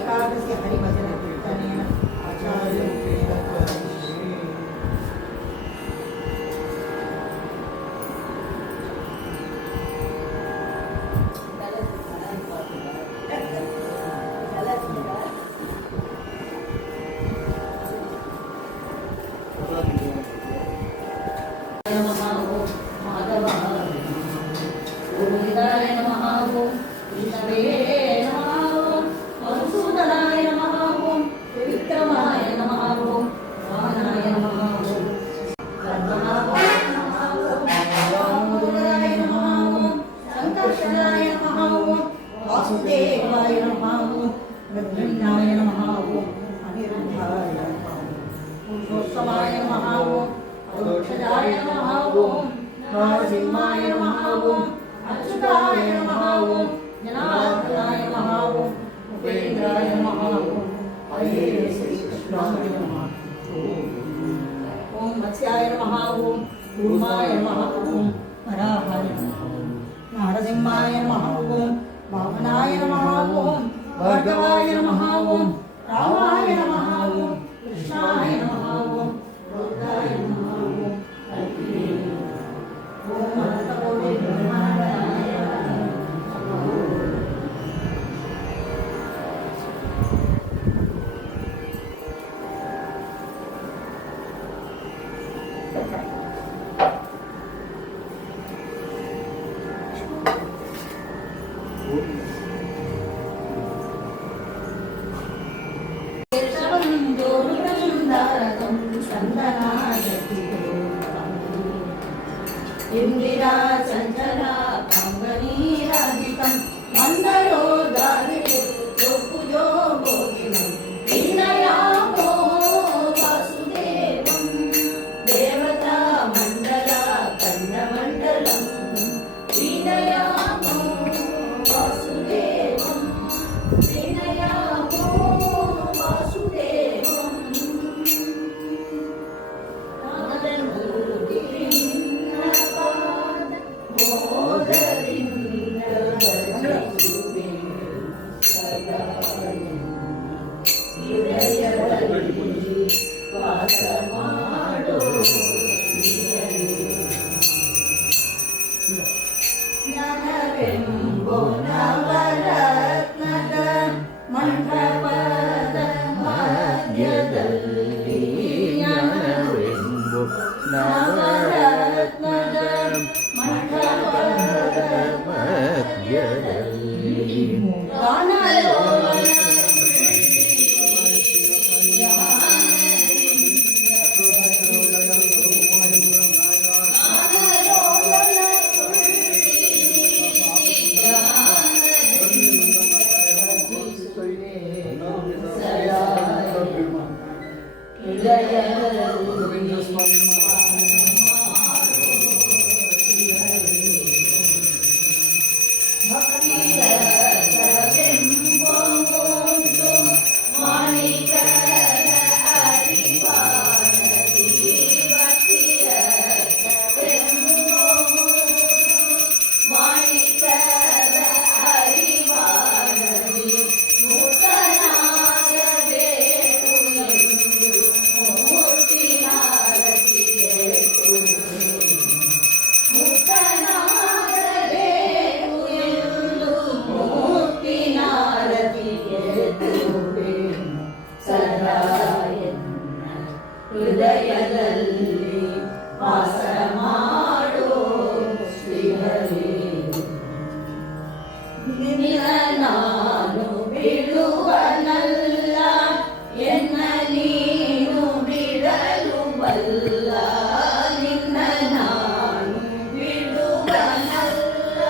एकादशी हरिभजन कीर्तनेन वासुदेवाय नमः ब्रह्मण्याय नमः अनिरुद्धाय नमः पुरुषोत्तमाय नमः अक्षराय नमः नरसिंहाय नमः अच्युताय नमः जनार्दनाय नमः उपेन्द्राय नमः हरे श्री कृष्णाय नमः ओम मत्स्याय नमः कूर्माय नमः वराहाय नमः नरसिंहाय नमः वामनाय नमः भार्गवाय नमः रामाय नमः कृष्णाय नमः रुद्राय नमः ओम अनंतकोटि ब्रह्मांडाय इंदिरा चंचला कंगनीराधिकं मंदरो दारिद्र्य जोपुजो भोगिनं विनयामो वासुदेवं देवता मंडला कंडमंडलं विनयामो वासुदेवं विनयामो वासुदेवं ಹೃದಯದಲ್ಲಿ ವಾಸ ಮಾಡೋ ಶ್ರೀಹರಿ. ನಿನ್ನ ನಾನು ಬಿಡುವನಲ್ಲ, ಎನ್ನ ನೀನು ಬಿಡಲು ಬಲ್ಲ. ನಿನ್ನ ನಾನು ಬಿಡುವನಲ್ಲ,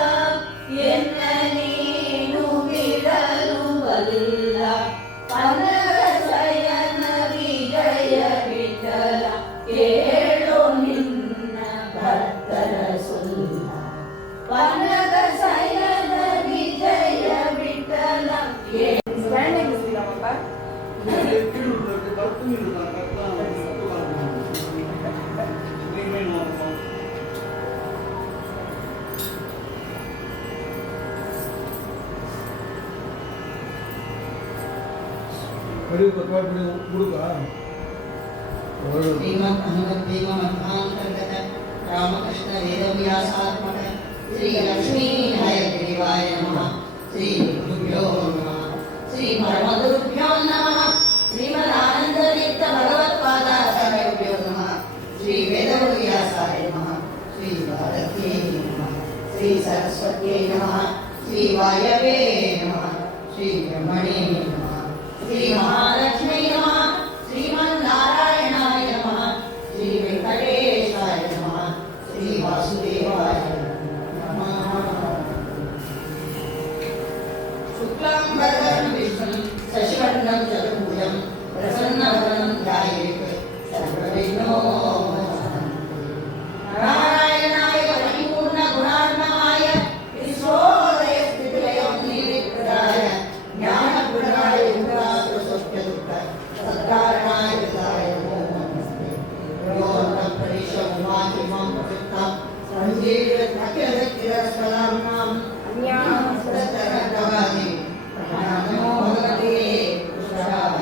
ಎನ್ನ ನೀನು ಬಿಡಲು ಬಲ್ಲ. ಪನಗಸಯನ ವಿಜಯ ವಿಠಲ, ಕೇಳೋ ನಿನ್ನ ಭಕ್ತರ ಸುಲ್ಲ. ಪನಗಸಯನ ವಿಜಯ ವಿಠಲ. ಶ್ರೀಮದ್ಭಗವದ್ಗೀತಾಂತರ್ಗತ ರಾಮಕೃಷ್ಣ ವೇದವ್ಯಾಸಾತ್ಮಕ ಶ್ರೀ ಲಕ್ಷ್ಮೀ ಹಯಗ್ರೀವಾಯ ನಮಃ. ಶ್ರೀ ಗುರುಭ್ಯೋ ನಮಃ. ಶ್ರೀ ಪರಮಗುರುಭ್ಯೋ ನಮಃ. ಶ್ರೀಮದಾನಂದತೀರ್ಥ ಭಗವತ್ಪಾದಾಚಾರ್ಯಭ್ಯೋ ನಮಃ. ಶ್ರೀ ವೇದವ್ಯಾಸಾಯ ನಮಃ. ಶ್ರೀ ಭಾರತ್ಯೈ ನಮಃ. ಶ್ರೀ ಸರಸ್ವತ್ಯೈ ನಮಃ. ಶ್ರೀ ವಾಯವೇ ನಮಃ. ಶ್ರೀ ಬ್ರಹ್ಮಣೇ ನಮಃ. ಶ್ರೀ ಮಹಾಲಕ್ಷ್ಮೀ ನಮಃ. ಶ್ರೀಮನ್ನಾರಾಯಣಾಯ ನಮಃ. ಶ್ರೀ ವೆಂಕಟೇಶಾಯ ನಮಃ. ಶ್ರೀ ವಾಸುದೇವಾಯ ನಮಃ. ಶುಕ್ಲಾಂಬರಧರಂ ವಿಷ್ಣುಂ ಶಶಿವರ್ಣಂ ಚತುರ್ಭುಜಂ ಪ್ರಸನ್ನವದನಂ ಧ್ಯಾಯೇತ್ ಸರ್ವವಿಘ್ನೋಪಶಾಂತಯೇ. ನಾರಾಯಣಾಯ ಪರಿಪೂರ್ಣ ಗುಣಾರ್ಣವಾಯ ವಿಶ್ವೋದಯ ಸ್ಥಿತಿಲಯೋ ನಿವೃತ್ತರಾಯ ಜ್ಞಾನಗುಣಾಯ ಇಂದ್ರಾಸುರಸೌಖ್ಯ ದುಃಖ ಸತ್ಕಾರಣಾಯ ವಿದಾಯ ನಮೋ ನಮಸ್ತೆ. ಯೋಗಂ ಪರಿಶೋಮಾತಿಮಂ ಪ್ರಸಿದ್ಧಂ ಸಂಜೀವಿತಕಿರಸ್ವಲಾಂ ಅನ್ಯಾಸ್ತರಗವಾದಿ ನಮೋ ಭಗವತೆ ಕೃಷ್ಣಾಯ.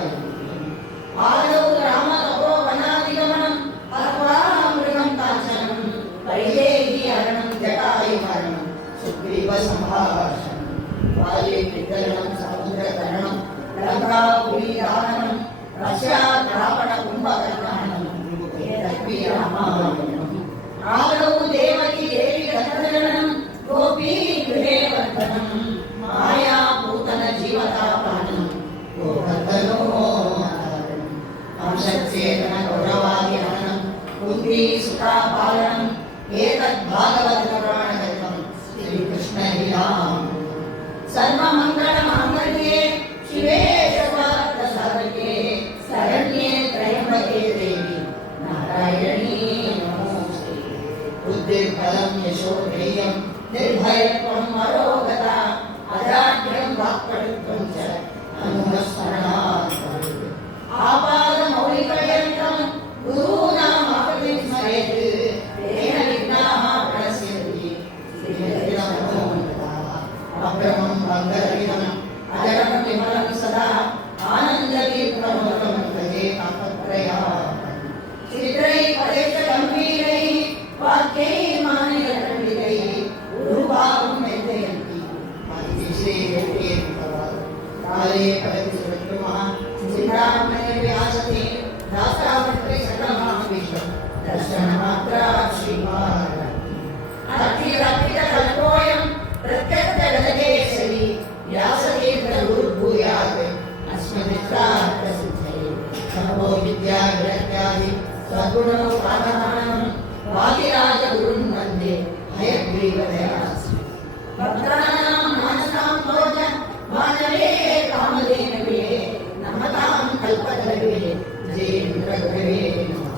ಆದೌ ರಾಮ ತಪೋ ವನಾಧಿಗಮನಂ ಅಥವಾ ಮೃಗಂ ಕಾಂಚನಂ ವೈದೇಹಿ ಹರಣಂ ಜಟಾಯು ಮರಣಂ ಸುಗ್ರೀವ ಸಂಭಾಷಣಂ ವಾಯೇ ವಿತರಣಂ ಸಮುದ್ರ ತರಣಂ ಲಂಕಾಪುರಿ ದಾನಂ ಪಶ್ಚಾತ್ ರಾವಣ ಕುಂಭಕರ್ಣಹನಂ ಏತದ್ಭಿ ರಾಮಾಯಣಂ. ಆದೌ ದೇವಕಿ ದೇವಿ ಗಂಧರ್ವನಂ ಗೋಪೀ ಗೃಹೇ ವರ್ಧನಂ ಮಾಯಾಪೂತನ ಜೀವತಾಪಹನಂ ಗೋವರ್ಧನೋ ನಾರಾಯಣಂ. ಅಂಶಚ್ಛೇದನ ಗೌರವಾದಿ ಹನನಂ ಕುಂತಿ ಸುತಾಪಾಲನಂ ಏತದ್ಭಾಗವತ ಪುರಾಣಗತಂ ಶ್ರೀಕೃಷ್ಣ ಲೀಲಾಂ. ಸರ್ವಮಂಗಳ ಮಾಂಗಲ್ಯೆ ಶಿವೆ ಸರ್ವಾರ್ಥ ಸಾಧಕೆ ಶರಣ್ಯೆ ತ್ರಯಂಬಕೆ ದೇವಿ ನಾರಾಯಣೀ ನಮೋಸ್ತುತೆ. ಬುದ್ಧಿರ್ಬಲಂ ಯಶೋಧೈರ್ಯಂ ನಿರ್ಭಯತ್ವಂ ಅರೋಗತ ಅಜಾಡ್ಯಂ ವಾಕ್ಪಟುತ್ವಂ ಚ ಅನುಸ್ಮರಣಾತ್ ಭವೇತ್. ಆಪಾದಮೌಲಿಪರ್ಯಂತಂ ಗುರೂಣಾಂ ಆಕೃತಿಂ ಸ್ಮರೇತ್ ತೇನ ವಿಘ್ನಾಃ ಪ್ರಣಶ್ಯಂತಿ. ಅಭ್ರಮಂ ಬಂಧರಹಿತಂ ಅಜರಂ ವಿಮಲಂ ಸದಾ ಆನಂದತೀರ್ಥಮೃತಂ ಭಜೆ ತಾಪತ್ರಯಾಪಹಂ. ಚಿತ್ರೈ ಪದೇಶ ಗಂಭೀರೈ ವಾಕ್ಯೈ ಮಾನಿರಖಂಡಿತೈ ಗುರುಭಾವಂ ಮೆತ್ತಯಂತಿ ಆದಿಶೇ ವ್ಯಕ್ತೇತವಾದ ಕಾಲೇ ಪಡತಿ ಸುರತ್ಮಃ ಸಿದ್ಧಾತ್ಮನೇ ವ್ಯಾಸತೆ ದಾಸಾವೃತ್ತೈ ಸಕಲಮಃ ವಿಶ್ವಂ ದರ್ಶನ ಮಾತ್ರ ಶ್ರೀಪಾದ. ಅರ್ಥಿರಪಿತ ಕಲ್ಪೋಯಂ ಪ್ರತ್ಯಕ್ಷ ಗದಗೇಸರಿ ವ್ಯಾಸತೀರ್ಥ ಗುರುಭೂಯಾತ್ ಅಸ್ಮದಿಷ್ಟಾರ್ಥ ಸಿದ್ಧಯೇ. ಸರ್ವೋ ವಿದ್ಯಾ ವಿರಕ್ತ್ಯಾದಿ ಸದ್ಗುಣೋಪಾದಾನಂ ವಾದಿರಾಜ ಗುರುನ್ ವಂದೇ ಹಯಗ್ರೀವ ದಯಾಸ್ಮಿ. ಭಕ್ತಾನಾಂ ಮಾನಸಾಂ ಭೋಜ ಮಾನವೇ ಕಾಮಧೇನವೇ ನಮತಾಂ ಕಲ್ಪತರವೇ ಜಯೇಂದ್ರ ಗುರವೇ ನಮಃ.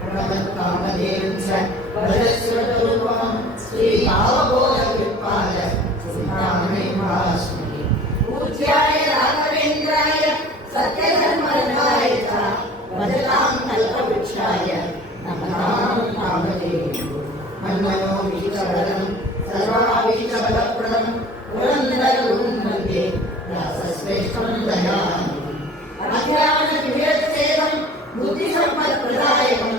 ಪ್ರಣಮತ್ಕಾಮಧೇನುಂ ಚ ಭಜಸ್ವರೂಪಂ ಶ್ರೀ ಭಾವಬೋಧ ಕೃಪಾಲ ಸಿದ್ಧಾಮಣಿಮಾಸ್ಮಿ. ಪೂಜ್ಯಾಯ ರಾಘವೇಂದ್ರಾಯ ಸತ್ಯಧರ್ಮರಥಾಯ ಚ ಭಜತಾಂ ಕಲ್ಪವೃಕ್ಷಾಯ ನಮತಾಂ ಕಾಮಧೇನವೇ. ಮನ್ಮನೋ ವಿಶ್ವಬಲಂ ಸರ್ವಾಭೀಷ್ಟಬಲಪ್ರದಂ ಪುರಂದರಗುರುಂ ವಂದೇ ವ್ಯಾಸಶ್ರೇಷ್ಠಂ ದಯಾನಿಧಿಂ. ಅಜ್ಞಾನತಿಮಿರಚ್ಛೇದಂ ಬುದ್ಧಿಸಂಪತ್ಪ್ರದಾಯಕಂ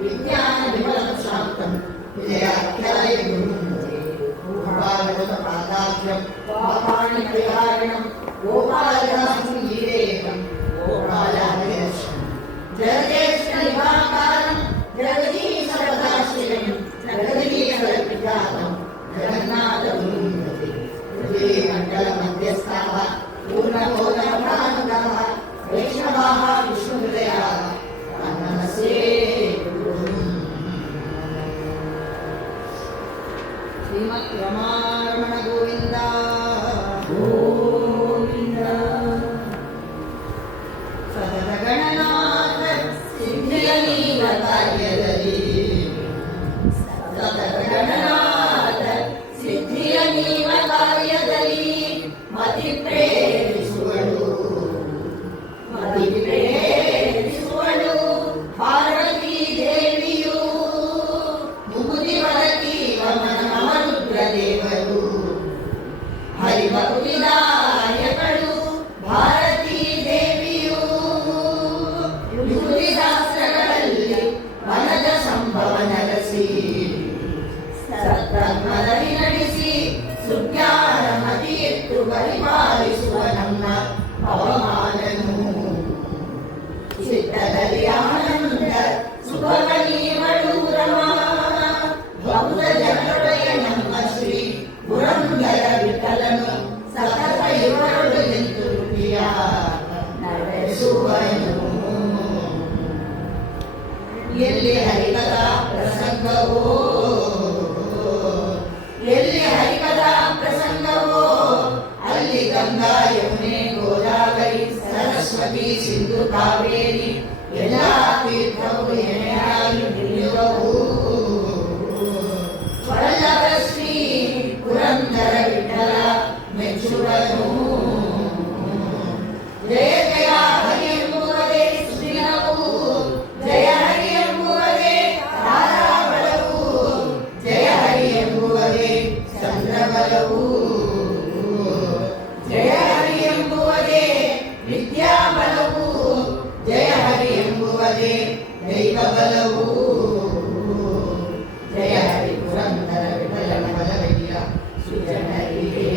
ವಿಜ್ಞಾನವಿಮಲಂ ಶಾಂತಂ ವಿಜಯಾಖ್ಯಾಯ ಗುರುಂ ಭಜೆ. ಗೋಪಾಲಗತಪಾದಾಭ್ಯಂ ಪಾಪಾಣಿ ಪರಿಹಾರಿಣಂ ಗೋಪಾಲದಾಸಂ ಗೀರೇಕಂ ಗೋಪಾಲಾದಿದರ್ಶನಂ. ಜಯಕೇಷ್ಟ ನಿವಾಕ ರಮಾರಮಣ ಗೋವಿಂದ ಗೋವಿಂದ ಸತತ ಗಣನಾಥ ಸಿದ್ಧಿಯ ನೀವ ಕಾರ್ಯದಲ್ಲಿ ಸತತ ಗಣನಾಥ ಸಿದ್ಧಿಯ ನೀವ ಕಾರ್ಯದಲ್ಲಿ ಮತಿ ಪ್ರೇರಿಸುವಳು ಪಾರ್ವತೀ ದೇವಿಯು ಮುಗುದಿ ವರಕೀವ ಮನಮರುದ್ರ ದೇವರು ಹರಿಭಕ್ತಿದಾಯಕಳು ಭಾರತೀ ದೇವಿಯು ಯುಗುದಿ ಶಾಸ್ತ್ರಗಳಲ್ಲಿ ವನದ ಸಂಭವ ನರಸಿ ಸತ್ಕರ್ಮದಲ್ಲಿ ನಡೆಸಿ ಸುಜ್ಞಾನ ಮತಿ ಎತ್ತು ಪರಿಪಾಲಿಸುವ ನಮ್ಮ ಪವಮಾನನು ಚಿತ್ತದಲ್ಲಿ ಆನಂದ ಸುಖಗಳೀವಳು ರಮಾ ಭಕ್ತ ಜನರೊಡೆಯ ನಮ್ಮ ಶ್ರೀ ಪುರಂದರ ವಿಠಲನು ಸತತ ಇವರೊಡು ನಿಂತು ರುಪಿಯ ನಡೆಸುವನು ಎಲ್ಲಿ ಹರಿಕಥಾ ಪ್ರಸಂಗವೋ ಎಲ್ಲಿ ಹರಿಕಥಾ ಪ್ರಸಂಗವೋ ಅಲ್ಲಿ ಗಂಗಾ ಯಮುನೆ ಗೋದಾವರಿ ಸರಸ್ವತಿ ಸಿಂಧು ಕಾವೇರಿ ಎಲ್ಲ ತೀರ್ಥವು ಎಣೆಯಾಗಿ ನಿಲ್ಲುವವು ವಲ್ಲಭ ಶ್ರೀ ಪುರಂದರ ವಿಠಲ ಮೆಚ್ಚುವನು ಜಯ ಜಯ ಹರಿ ಎಂಬುವುದೇ ಸುದಿನವು ಜಯ ಹರಿ ಎಂಬುವುದೇ ತಾರಾಬಲವು ಜಯ ಹರಿ ಎಂಬುವುದೇ ಚಂದ್ರಬಲವು ಜಯ ಹರಿ ಎಂಬುವುದೇ ವಿದ್ಯಾಬಲವು ಜಯ ಹರಿ ಎಂಬುವುದೇ ದೈವ ಬಲವು ಜಯ ಹರಿ ಪುರಂದರ ವಿಠಲನ ಬಲವಯ್ಯ ಸುಜನರಿಗೆ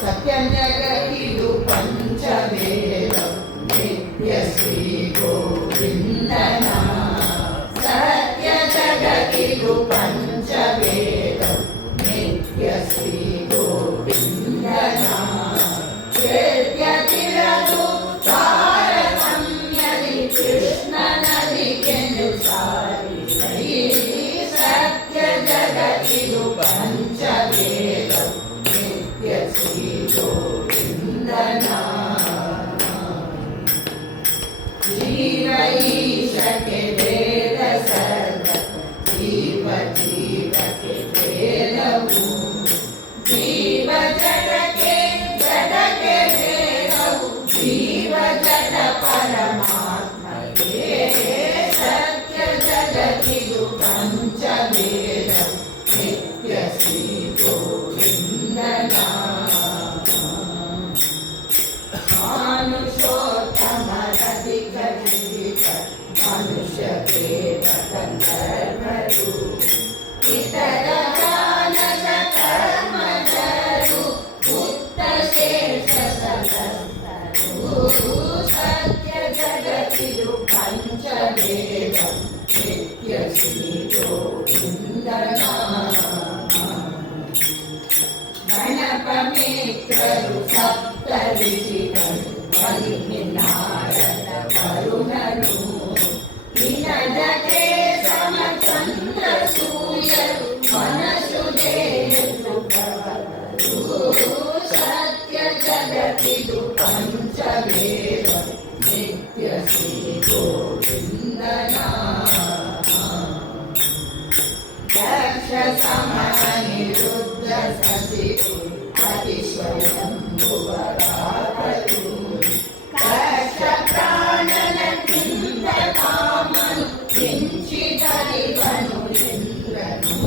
ಸತ್ಯಜಗತಿದು ಪಂಚವೇದ ನಿತ್ಯ ಶ್ರೀ ಗೋವಿಂದನ ಸತ್ಯ ಜಗತಿದು ಪಂಚವೇದ ನಿತ್ಯ ಶ್ರೀ ಗೋವಿಂದನ ವೇದ್ಯ ತಿಳಿದು ತಾರತಮ್ಯದಿ ಕೃಷ್ಣನಲ್ಲಿ ಕೆಂದು ಸಾರಿ ಸತ್ಯ ಜಗತಿದು ಪಂಚವೇದ ನಿತ್ಯ ಶ್ರೀ ಗೋವಿಂದನ ಜೀವೈಷಕ್ಕೆ ವೇದ ಸರ್ವ ಜೀವ ಜೀವಕ್ಕೆ ವೇದವು ಜೀವ ಜಡಕ್ಕೆ ಜಡಕ್ಕೆ ವೇದವು ಜೀವ ಜಡ ಪರಮಾತ್ಮಕ್ಕೆ ಸತ್ಯ ಜಗತ್ತಿದು ಪಂಚವೇದ ನಿತ್ಯ ಶ್ರೀ ಗೋವಿಂದನ ಮಾನುಷೋತ್ತಮರಧಿಕ ಜೀವಿತ ಮನುಷ್ಯ ದೇವ ಗಂಧರ್ವರು ಇತರ ದಾನಸ ಕರ್ಮಜರು ಉತ್ತ ಶೇಷ ಸಹಸ್ರರು ಸತ್ಯ ಜಗತ್ತಿದು ಪಂಚವೇದ ನಿತ್ಯ ಶ್ರೀ ಗೋವಿಂದನ ಗಣಪ ಮಿತ್ರರು ಸಪ್ತ ಋಷಿಗಳು ನಾರದ ವರುಣನು ನಿನದಕ್ಕೆ ಸಮಚಂದ್ರ ಸೂರ್ಯರು ಮನಸ್ಸು ದೇವರು ಸತ್ಯ ಜಗತ್ತಿದು ಪಂಚವೇದ ನಿತ್ಯ ಶ್ರೀ ಗೋವಿಂದನ ದಕ್ಷ ಸಮನಿರುದ್ಧ ಸಸಿರು ಅತಿ ಸ್ವಯಂಭುವರಾದರು ಕಷ್ಟ ಪ್ರಾಣನ ಕಿಂದ ಕಾಮನು ಕಿಂಚಿತರಿವನು ಇಂದ್ರನು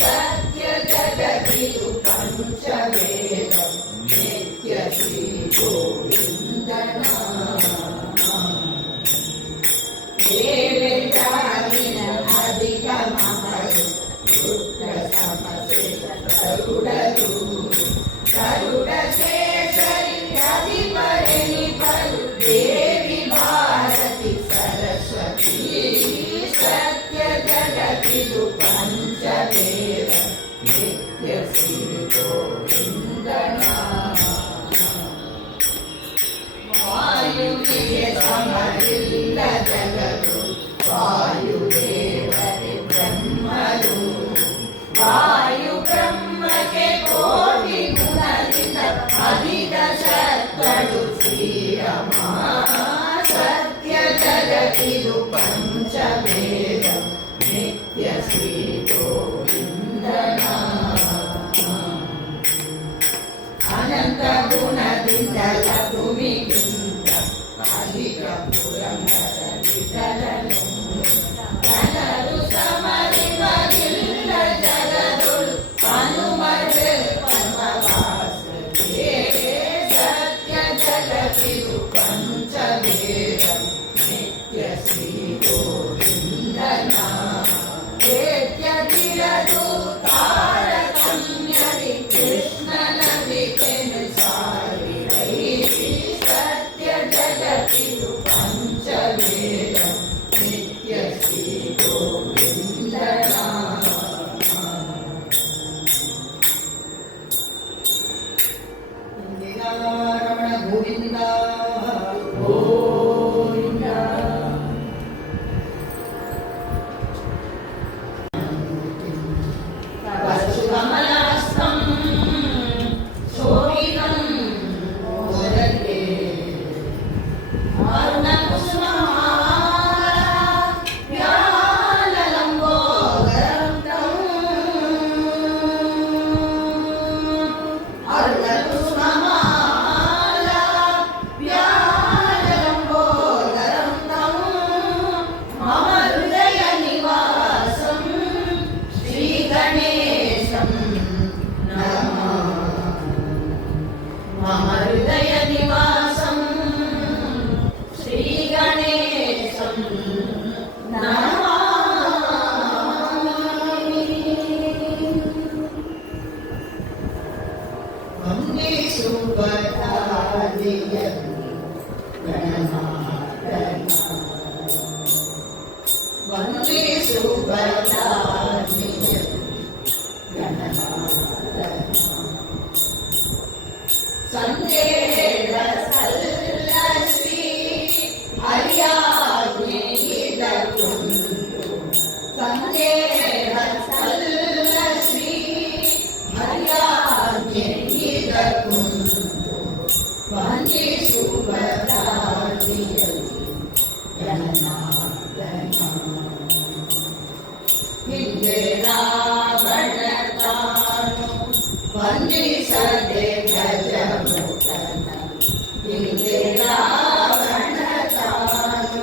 ಸತ್ಯ ಜಗತ್ತಿದು ಪಂಚವೇದ ನಿತ್ಯ ಶ್ರೀ ಗೋವಿಂದನ ದೇವೇಂದ್ರಾದಿನ ಅಧಿಕ ಮಹರು ರುದ್ರ ಸಮಶೇಷ ಗರುಡರು ಗರುಡ ಶೇಷರಿ ಅಧಿಪರೆನಿಪರು ದೇವಿ ಭಾರತಿ ಸರಸ್ವತಿ ಸತ್ಯ ಜಗತ್ತಿದು ಪಂಚವೇದ ನಿತ್ಯ ಶ್ರೀ ಗೋವಿಂದನ ವಾಯುವಿಗೆ ಸಮರಿಲ್ಲ ಜಗತ್ತು ವಾಯುದೇವತೆ ಭಕ್ತಳು ಶ್ರೀರಮ ಸತ್ಯ ಜಗತ್ತಿದು ಪಂಚವೇದ ನಿತ್ಯ ಶ್ರೀ ಗೋವಿಂದನ ಅನಂತ ಗುಣದಿಂದ ಲಘುಮಿಗಿಂತ ಅಧಿಕ ಪುರಂದರ ವಿಠಲನು ಜನರು ಸಮರಿವರಿಲ್ಲ ಜಗದೊಳು ಹನುಮರೆ ಪರಮವಾಸಗೆ ಸತ್ಯ ಜಗತ್ತಿದು ಪಂಚವೇದ ನಿತ್ಯ ಶ್ರೀ ಗೋವಿಂದನ ಏತ್ಯ ತಿರದು ತಾರತಮ್ಯದಿ ಕೃಷ್ಣನ ವಿಕೆನು ಸಾರಿರೈ ಸತ್ಯ ಜಗತ್ತಿದು ಪಂಚವೇದ ನಿತ್ಯ ಶ್ರೀ ಗೋವಿಂದನ ರಮಣ ಗೋವಿಂದ ಗೋವಿಂದ ಕಮಲಾಸ್ತಂ ಶೋಭಿತಂ ಮೋದಕೆ ಮಮ ಹೃದಯ ನಿವಾಸಂ ಶ್ರೀ ಗಣೇಶಂ ನಮಃ ಮಮ ಹೃದಯ ನಿವಾಸಂ ಶ್ರೀ ಗಣೇಶಂ ನಮಾಮಿ ವಂದೇ ಸುಭದ್ರಾದಿಯಂ ಗಣನಾಥನ ವಂದೇ ಸುಭದ್ರಾದಿಯಂ ಗಣನಾಥನ ಸಂದೇಹ ಸಲ್ಲ ಶ್ರೀ ಹರಿಯಾಜ್ಞೆಯಿದರುಂಟು ಸಂದೇಹ ಸಲ್ಲ ಶ್ರೀ ಹರಿಯಾಜ್ಞೆಯಿದರುಂಟು ವಂದೇ ಸುಭದ್ರಾದಿಯಂ ಗಣನಾಥನ ಹಿಂದೆ ರಾವಣ ತಾನು ವಂದಿಸದೆ ಗಜಮುಖನ ಹಿಂದೆ ರಾವಣ ತಾನು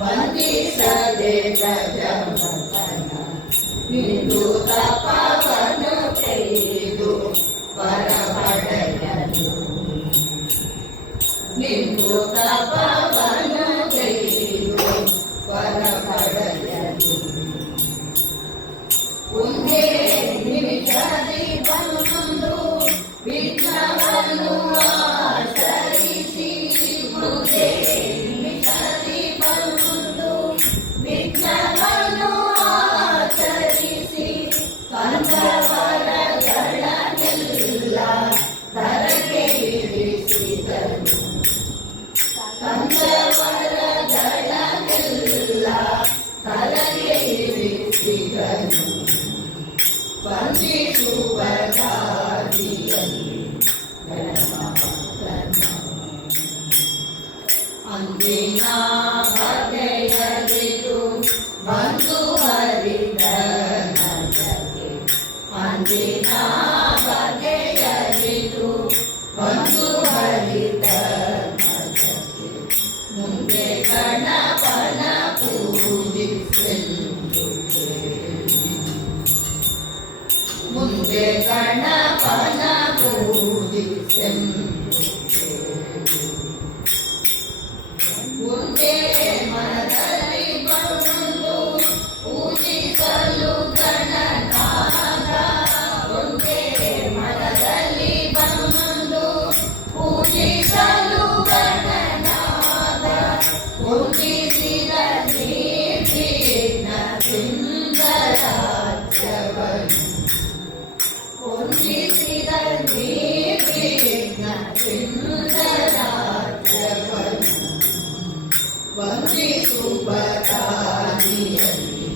ವಂದಿಸದೆ ಗಜಮುಖನ ಇಂದು ತಪವನ್ನು ಕೈದು ಪರಪಡೆಯಲು ಇಂದು ತಪವನ್ನು ಕೈದು ಪರಪಡೆಯಲು ಒಂದೇ ನಿಮಿಷದಿ ಬಂದು ವಿಘ್ನವನ್ನು ಆಚರಿಸಿ ಒಂದೇ ನಿಮಿಷದಿ ಬಂದು ವಿಘ್ನವನ್ನು ಆಚರಿಸಿ ಕಂದವರಗಳನ್ನೆಲ್ಲ ಧರೆಗೆ ಇರಿಸಿದನು ಕಂದವರಗಳನ್ನೆಲ್ಲ ಧರೆಗೆ ಇರಿಸಿದನು ವಂದಿಸುವದಾದಿಯಲ್ಲಿ ಗಣನಾಥನ ಅಂದಿನ ಬಗೆಯಲಿದು ಬಂದು ಹರಿದನ ಜಗೆ ಅಂದಿನ ಬಗೆಯಲಿದು ಬಂದು ಹರಿದನ ಜಗೆ ಮುಂದೆ ಗಣಪನ ಪೂಜಿಸೆಂದು ಮುಂದೆ ಗಣಪನ ಪೂಜಿಸೆಂದು ಮುಂದೆ ಮನದಲ್ಲಿ ಬಂದು ಪೂಜಿಸಲು ಗಣನಾಥ ಮುಂದೆ ಮನದಲ್ಲಿ ಬಂದು ಪೂಜಿಸಲು ಗಣನಾಥ ಪೂಜಿಸಿದ ನೀರ್ವಿಘ್ನ ಸಿಂಧರಾಜ್ಯವನ್ನು ಪೂಜಿಸಿದ ನೀರ್ವಿಘ್ನ ಸಿಂಧರಾಜ್ಯವನ್ನು ವಂದಿಸುವದಾದಿಯಲ್ಲಿ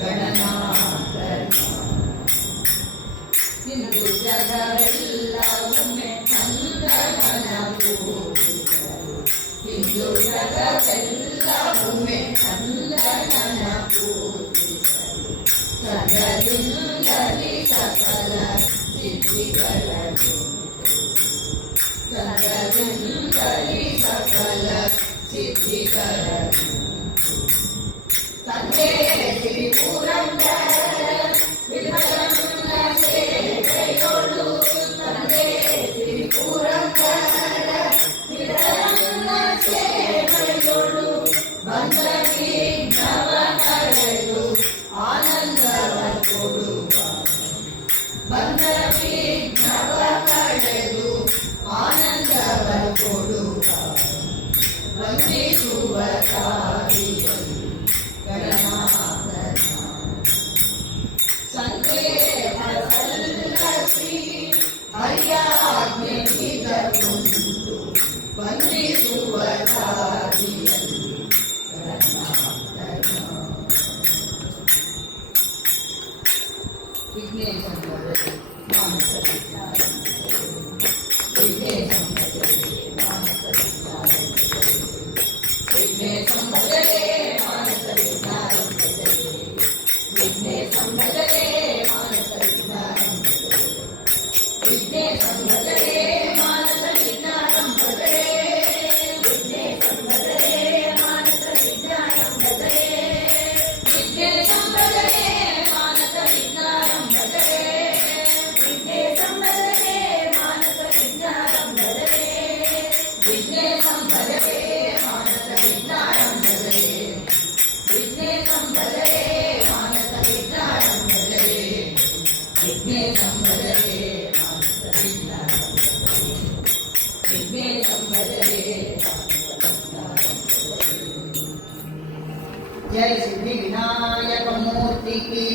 ಗಣನಾಥನ ಇಂದು ಜಗವೆಲ್ಲ ಒಮ್ಮೆ ಚಂದ್ರನ ಪಾಪವೆಲ್ಲವುಮೆ ಚಂದನನ ಪೂಜಿಸಲು ಸಂಗದಿಂದಲಿ ಸಕಲ ಸಿದ್ಧಿಗಳನ್ನು ಸಂಗದಿಂದಲಿ ಸಕಲ ಸಿದ್ಧಿಗಳನ್ನು ತಂದೆ ಶ್ರೀ ಪುರಂದರ ವಿಠಲನ ಸೇವೆಯೊಳು ತಂದೆ ಶ್ರೀ ಪುರಂದರ ವಿಠಲನ ಸೇವೆಯೊಳು ಬಂದ ವಿಘ್ನವ ಕಳೆದು ಆನಂದವ ಕೊಡುವ ಬಂದ ವಿಘ್ನವ ಕಳೆದು ಆನಂದವ ಕೊಡುವ ವಂದಿಸುವ ತಾಯಿಯಲ್ಲಿ ಗಣನಾಥನ ಸಂಕೇತ ಸಲ್ಲಸಿ ಹರಿಯಾಜ್ಞೆ ಇದುಂಟು ವಂದಿಸುವ ತಾಯಿಯಲ್ಲಿ ಗಣನಾಥನ ವಿಘ್ನೇಶ್ವರ ಮಾನಸ जय सिद्धि विनायक मूर्ति की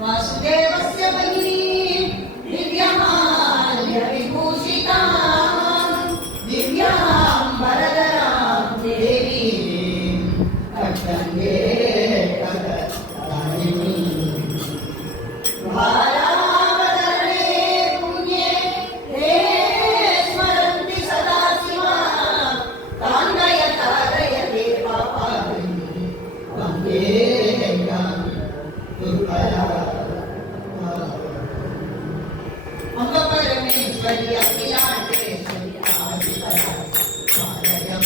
वासुदेवस्य भगिनी दिव्यमाल्य विभूषिता दिव्याम्बरधरां देवी कट्टङ्गे कटकदायिनी भारावतरणे पुण्ये ते स्मरन्ति सदा शिवा तान्नय तारयते पापानि वन्दे दुर्बला अम्ब परमेश्वरि अखिलाण्डेश्वरि आदिपराशक्ति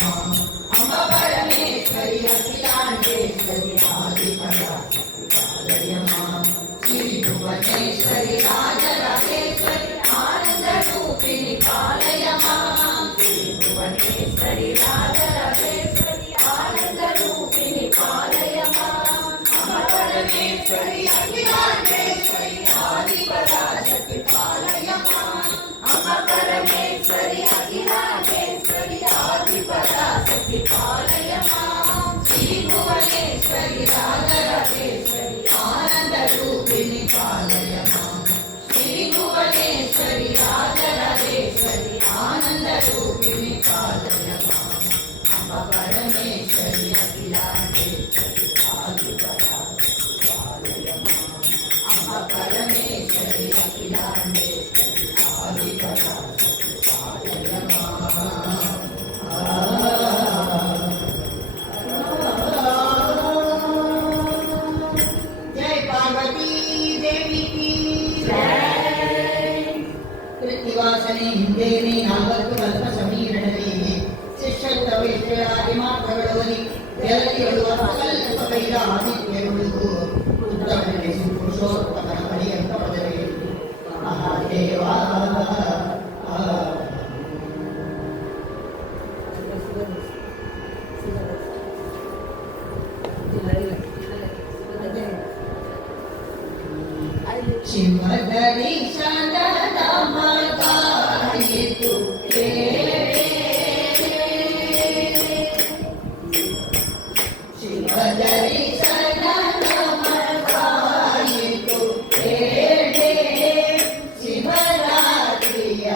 माम् अम्ब परमेश्वरि अखिलाण्डेश्वरि आदिपराशक्ति माम् श्री भुवनेश्वरि राजराजेश्वरि आनन्दरूपिणि पालय माम् श्री भुवनेश्वरि राजराजेश्वरि आनन्दरूपिणि पालय माम् अम्ब परमेश्वरि अखिलाण्डेश्वरि आदिपराशक्ति पालय माम् अम्ब परमेश्वरि अखिलाण्डेश्वरि आदिपराशक्ति पालय माम् श्री भुवनेश्वरि राजराजेश्वरि आनन्दरूपिणि पालय माम् श्री भुवनेश्वरि राजराजेश्वरि आनन्दरूपिणि पालय माम् अम्ब परमेश्वरि अखिलाण्डेश्वरि आदिपराशक्ति पालय माम् अम्ब परमेश्वरि अखिलाण्डेश्वरि आदिपराशक्ति पालय माम् जय पार्वती देवी की कृतिवासने हिंदेने नागत्व कल्प ಸಮೀರಣದಲ್ಲಿ ಶಿಷ್ಯತ್ವೇಶ್ವರಾದಿ ಮಾರ್ಗಗಳಲ್ಲಿ ಎಲ್ಲರಿಗಳು ಅಕಲ್ಪ ಕೈಲ ಆದಿತ್ಯರುಳು ಉತ್ತಮನೆ ಪುರುಷೋತ್ತಮನ ಪರ್ಯಂತ ಪದವಿ ಮಹಾದೇವ ಶಿವದರ್ಶನದ ಮಗಾಯಿತು ಶಿವದರ್ಶನದ ಮಗಾಯಿತು ಶಿವರಾತ್ರಿಯ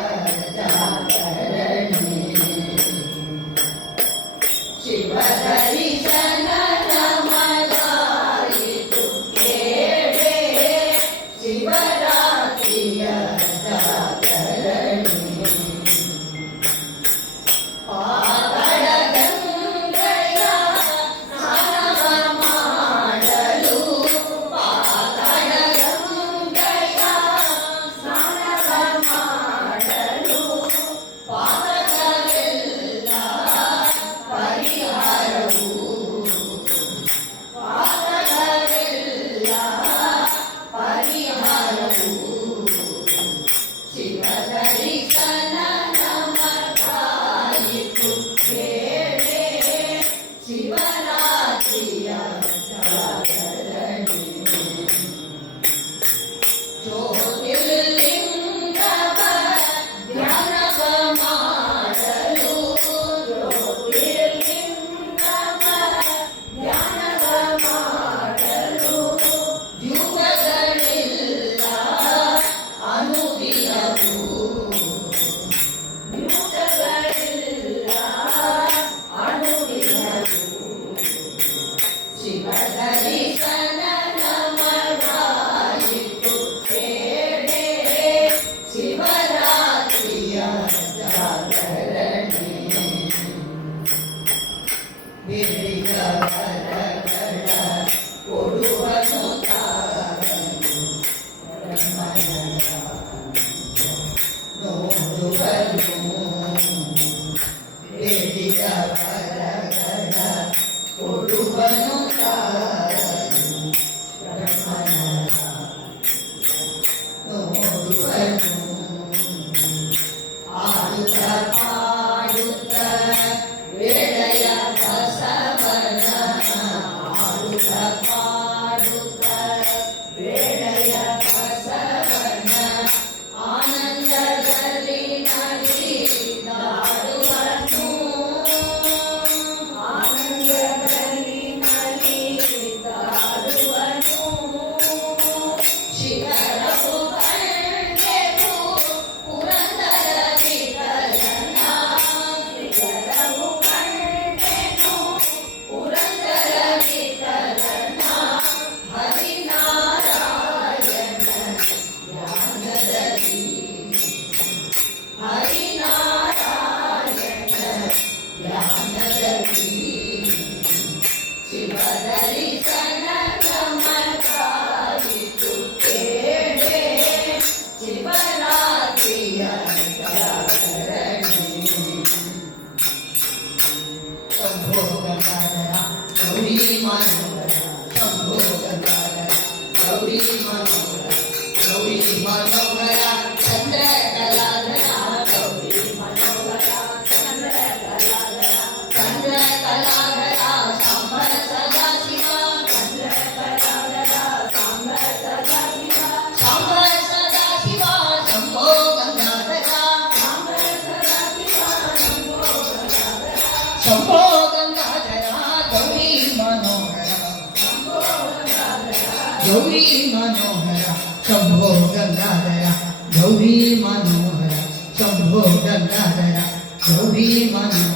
ಜಾಗರಣೆ ಶಿವದರ್ಶನದ ಮಗಾಯಿತು ಶಿವರಾತ್ರಿಯ ಜಾಗರಣೆ ಪಾದ ಬಿರಿಯ ವರಗಳ ಕೊಡುವನು ತಾರನು ನೋಡುವನು ಬಿರಿಯ ವರಗಳ ಕೊಡುವನು ತಾರನು ನೋಡುವನು ಆಡುತ್ತ ಪಾಡುತ್ತ ವೇಳೆಯ ಬಸವನ ಆಡುತ್ತ ಪಾಡುತ್ತ ವೇಳೆಯ ಬಸವನ ಆನಂದದಲ್ಲಿ ನಲಿದಾಡುವನು ಆನಂದದಲ್ಲಿ ನಲಿದಾಡುವನು ಶಿಖರವು ಕಂಡೆವು ಪುರಂದರ ವಿಠಲನ ಶಿಖರವು ಕಂಡೆನು ಪುರಂದರ ವಿಠಲನ ಹರಿನಾರಾಯಣ ಧ್ಯಾನದಲ್ಲಿ ಹರಿನಾರಾಯಣ ಧ್ಯಾನದಲ್ಲಿ ಶಿವದರ್ಶನ ನಮಗಾಯಿತು ಕೇಳೆ ಶಿವರಾತ್ರಿಯ ಜಾಗರಣೆ ಶಂಭೋ ಗಂಗಾಧರ ಗೌರಿ ಮನೋಹರ ಶಂಭೋ ಗಂಗಾಧರ ಗೌರಿ ಮನೋಹರ ಗೌರಿ ಮನೋಹರ ಚಂದ್ರ ಕಲಾಧರ ಗೌರಿ ಮನೋಹರ ಚಂದ್ರ ಕಲಾಧರ ಚಂದ್ರ ಕಲಾಧರ ಸಾಂಬ ಸದಾಶಿವ ಚಂದ್ರ ಕಲಾಧರ ಸಾಂಬ ಸದಾಶಿವ ಸಾಂಬ ಸದಾಶಿವ ಶಂಭೋ ಗಂಗಾಧರ ಸಾಂಬ ಸದಾಶಿವ ಶಂಭೋ ಗಂಗಾಧರ ಶಂಭೋ ಗಂಗಾಧರ ಗೌರಿ ಮನೋಹರ ಶಂಭೋ ಗಂಗಾಧರ ಗೌರಿ ಮನೋಹರ ಶಂಭೋ ಗಂಗಾಧರ ಗೌರಿ ಮನೋಹರ ಶಂಭೋ ಗಂಗಾಧರ ಗೌರಿ ಮನೋಹರ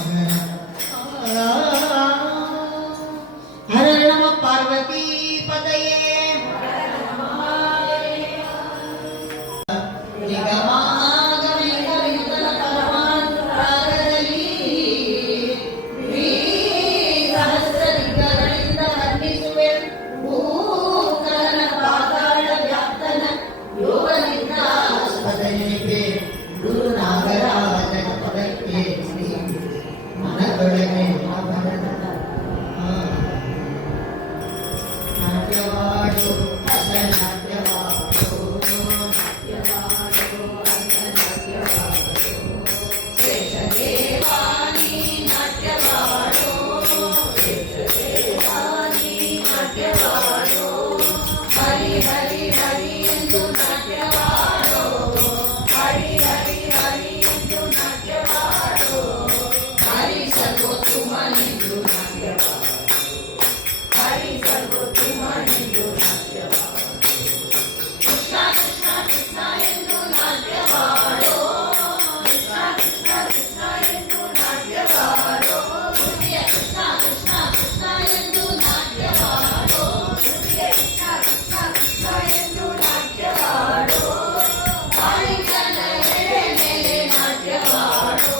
ಹರ ನಮ ಪಾರ್ವತಿ ಪದಯೇ ನಿಗಮಾಗಮಗಳ ಪರಮಾಂತರಾಗದಲ್ಲಿ ಸಹಸ್ರಲಿಂಗಗಳಿಂದ ವರ್ಣಿಸುವೆ ಭೂಕರನ ಪಾತಾಳ ವ್ಯಾಪ್ತನ ಯೋಗನಿಂದ ಸ್ಪದನಿಗೆ ಗುರುನಾಗರಾಜನ ಪದಕ್ಕೆ ಮನದೊಳಗೆ ಆಭರಣದ ನಾಟ್ಯವಾಡು ಅಸನಾಟ್ಯವಾಡು ನಾಟ್ಯವಾಡು ಅಸನಾಟ್ಯವಾಡು ಶೇಷದೇವಾನಿ ನಾಟ್ಯವಾಡು ಶೇಷದೇವಾನಿ ನಾಟ್ಯವಾಡು ಹರಿ ಹರಿ ಹರಿ ಎಂದು ನಾಟ್ಯವಾಡು ಹರಿ ಹರಿ ಹರಿ ಎಂದು ನಾಟ್ಯವಾಡು ಹರಿ ಸರ್ವೋತ್ತಮನಿಂದು ನಾಟ್ಯವಾಡು ಹರಿ ಸರ್ವೋತ್ತಮನಿಂದು ನಾಟ್ಯವಾಡು ಕೃಷ್ಣ ಕೃಷ್ಣ ಕೃಷ್ಣ ಎಂದು ನಾಟ್ಯವಾಡು ಕೃಷ್ಣ ಕೃಷ್ಣ ಕೃಷ್ಣ ಎಂದು ನಾಟ್ಯವಾಡು ಹೃದಯ ಕೃಷ್ಣ ಕೃಷ್ಣ ಕೃಷ್ಣ ಎಂದು ನಾಟ್ಯವಾಡು ಹೃದಯ ಕೃಷ್ಣ ಕೃಷ್ಣ ಕೃಷ್ಣ ಎಂದು ನಾಟ್ಯವಾಡು ಕಾಳಿಂಗನ ಎಡೆ ಮೇಲೆ ನಾಟ್ಯವಾಡು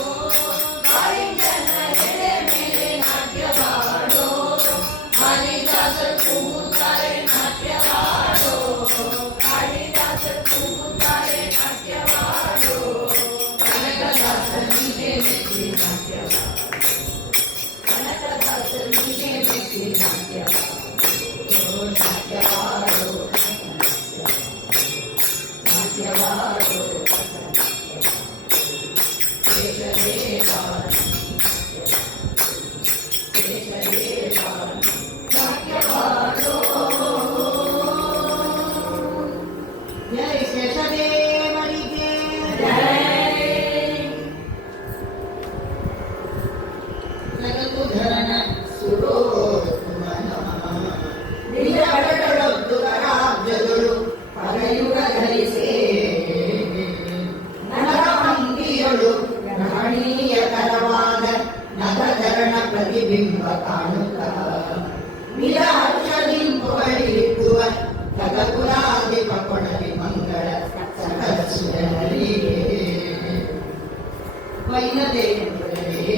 ಕಾಳಿಂಗನ ಎಡೆ ಮೇಲೆ ನಾಟ್ಯವಾಡು ಹರಿದಾಸರು ಕೂಗುತ್ತಾರೆ ನಾಟ್ಯವಾಡು ಹರಿದಾಸರು ಕೂಗುತ್ತಾರೆ ನಾಟ್ಯವಾಡು ಕನಕದಾಸನಿಗೆ ಮೆಚ್ಚಿ ನಾಟ್ಯವಾಡು ಕನಕದಾಸನಿಗೆ ಮೆಚ್ಚಿ ನಾಟ್ಯವಾಡು ನಾಟ್ಯವಾಡು ನಾಟ್ಯವಾಡು ಶೇಷದೇವಾನಿ ಶೇಷದೇವಾನಿ ನಾಟ್ಯವಾಡು ಜೈ ಶೇಷದೇವನಿಗೆ ಜಗತ್ತುಧರನ ಸುರೋತ್ತಮನ ನಿಜ ಕಡಗಳೊದ್ದು ರಾಜ್ಯಗಳು ಪರಯುಗ ಧರಿಸೇ ನಗರಮಂದಿಯಳು ರಮಣೀಯಕರವಾದ ನಗಧರಣ ಪ್ರತಿಬಿಂಬ ಕಾಣುತ್ತ ವಿರಾಜಲಿಂಬುಗಳಿರುವ ತಗಪುರಾಧಿಪ ಕೊಡಲಿ ಮಂಗಳ ಸಕಲ ಸುರರಿಗೆ ವೈನದೇವರೇ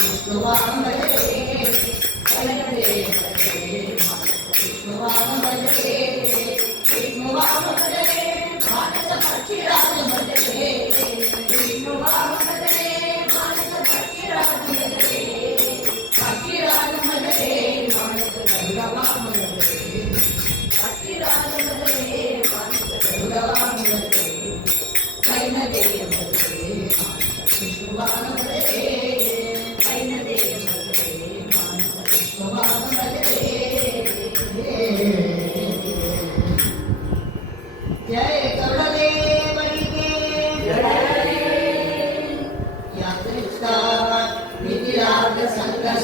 ವಿಷ್ಣುವಾಂಬರೇ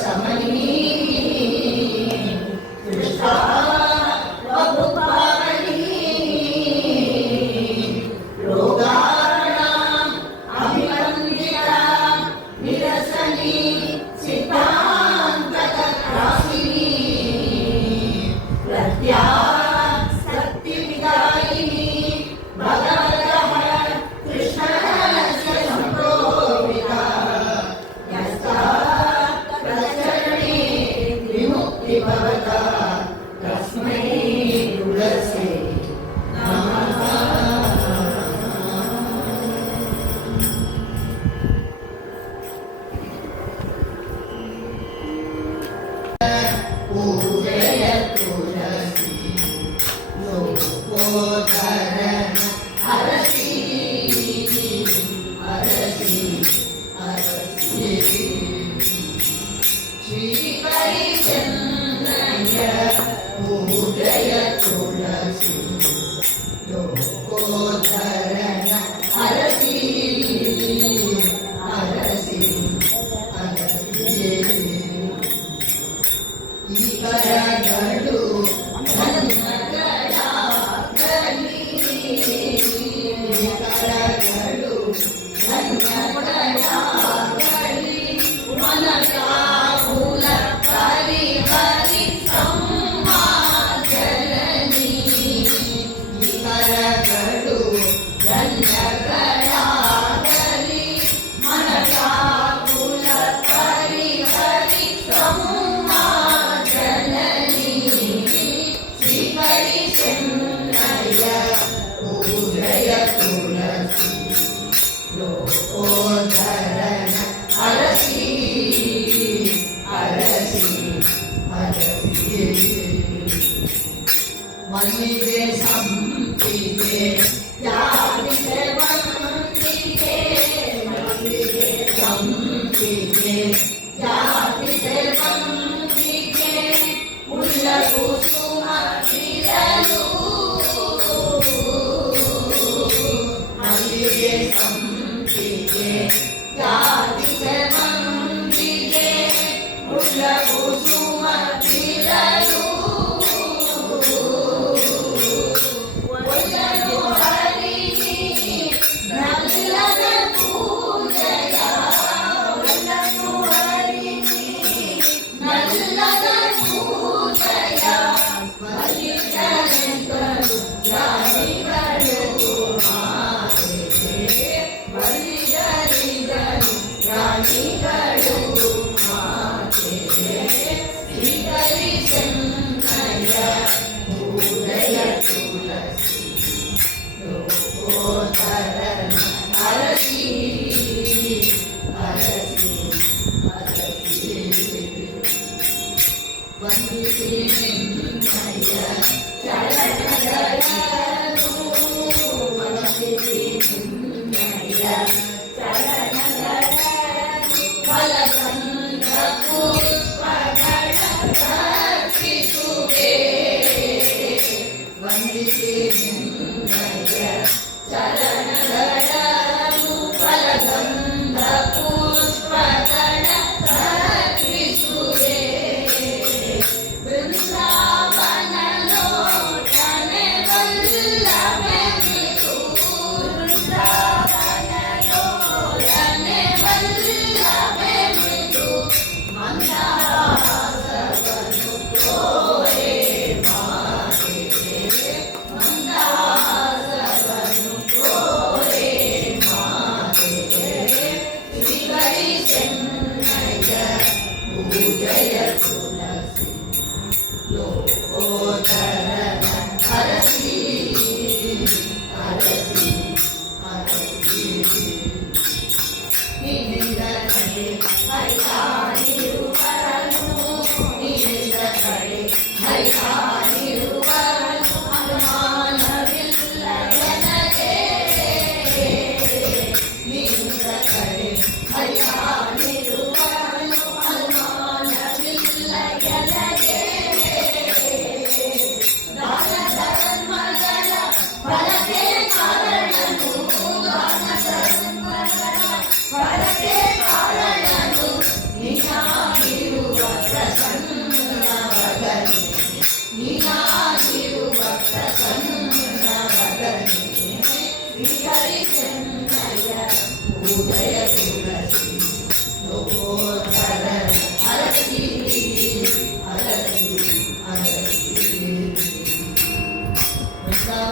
ಸಮನಿ ಕೃಷ್ಣ ಬಹುಪಾವನಿ ರೋಗಾಣ ಅಭಿವಂದಿತ ನಿರಸನಿ ಸಿದ್ಧಾಂತಕ ರಾಸಿನಿ ಪ್ರತ್ಯಾ ಶಕ್ತಿ ವಿದಾಯಿನಿ ಭಗವತಃ ಕೃಷ್ಣಸ್ಯ ಸಂಪ್ರೋವಿತ ಯಸ್ತಾ ಪ್ರಚರಣೆ ವಿಮುಕ್ತಿ ಭವತ ತಸ್ಮೈ ತುಳಸಿ ನಮಃ. पूजय तुलसी लोकोदरन हरसि हरसि हरसि श्रीकैतन्य पूजय तुलसी लोकोदरन हरसि हरसि हरसि ಈ ಕರಗಳು ನನ್ನಗಳಾಗಲಿ ಈ ಕರಗಳು ನನ್ನಗಳಾಗಲಿ ಮನಕಾಕುಲ ಪರಿಹರಿ ಸಂಮಾಜನನಿ ಈ ಕರಗಳು ನನ್ನಗಳಾಗಲಿ ಮನಕಾಕುಲ ಪರಿಹರಿ पूजय तुलसी लोकोदरन हरसि हरसि हरसि मन्दिरे संपिते जाति सेवन्तिके मन्दिरे संपिते जाति सेवन्तिके उल्ल कुसुम किरणु मन्दिरे संपिते जाति सेवन्तिके उल्ल कुसुम किरणु ಒಲ್ಲನು ಹರಿಣಿ ನಲ್ಲನ ಪೂಜಯ ಒಲ್ಲನು ಹರಿಣಿ ನಲ್ಲನ ಪೂಜಯ ಬಲಿದರೆಂದರು ರಾಣಿಗಳು ಮಾತೆಗೆ ಬಲಿದರಿದರು ರಾಣಿಗಳು ಮಾತೆಗೆ ಶ್ರೀಕರಿಸನ್ನಯ पूजय तुलसी लोकोदरन हरसि हरसि हरसि ವಂದಿಸಿ ನಿನ್ನಯ ಚರಣಗಳನ್ನು ವಂದಿಸಿ ನಿನ್ನಯ ಚರಣಗಳನ್ನು ಫಲಗಂಧ ಪುಷ್ಪಗಳ ಅರ್ಪಿಸುವೆ ವಂದಿಸಿ ನಿನ್ನಯ ಚರಣಗಳನ್ನು ಫಲಗಂಧ ಪುಷ್ಪಗಳ ಅರ್ಪಿಸುವೆ ಬೃಂದಾವನ ಲೋಚನೆ ವಲ್ಲಭೆಂದು ಬೃಂದಾವನ ಲೋಚನೆ ವಲ್ಲಭೆಂದು ಮಂದಹಾಸವನ್ನು ತೋರೆ ಮಾತೆಗೆ ಮಂದಹಾಸವನ್ನು ತೋರೆ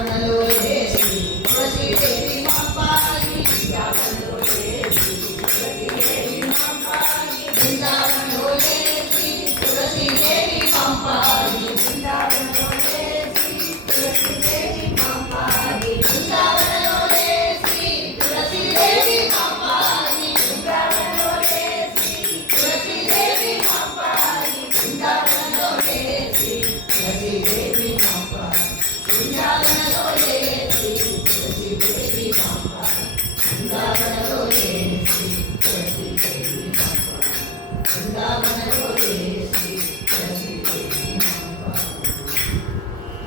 ಬೃಂದಾವನಲೋಲೆ ಶ್ರೀ ತುಳಸಿ ದೇವಿ ಮಾಪಾಯಿ ಬೃಂದಾವನಲೋಲೆ ಶ್ರೀ ತುಳಸಿ ದೇವಿ ಮಾಪಾಯಿ ಬೃಂದಾವನಲೋಲೆ ಶ್ರೀ ತುಳಸಿ ದೇವಿ ಮಾಪಾಯಿ ಬೃಂದಾವನಲೋಲೆ ಶ್ರೀ ತುಳಸಿ ದೇವಿ ಮಾಪಾಯಿ ಬೃಂದಾವನಲೋಲೆ ಶ್ರೀ ತುಳಸಿ ದೇವಿ ಮಾಪಾಯಿ ಬೃಂದಾವನಲೋಲೆ ಶ್ರೀ ತುಳಸಿ ದೇವಿ ಮಾಪಾಯಿ ಬೃಂದಾವನಲೋಲೆ ಶ್ರೀ ತುಳಸಿ ದೇವಿ ಮಾಪಾಯಿ ಬೃಂದಾವನಲೋಲೆ ಶ್ರೀ ತುಳಸಿ ದೇವಿ ಮಾಪಾಯಿ ಬೃಂದಾವನಲೋಲೆ ಶ್ರೀ ತುಳಸಿ ದೇವಿ ಮಾಪಾಯಿ ಬೃಂದಾವನಲೋಲೆ ಶ್ರೀ ತುಳಸಿ ದೇವಿ मापाई।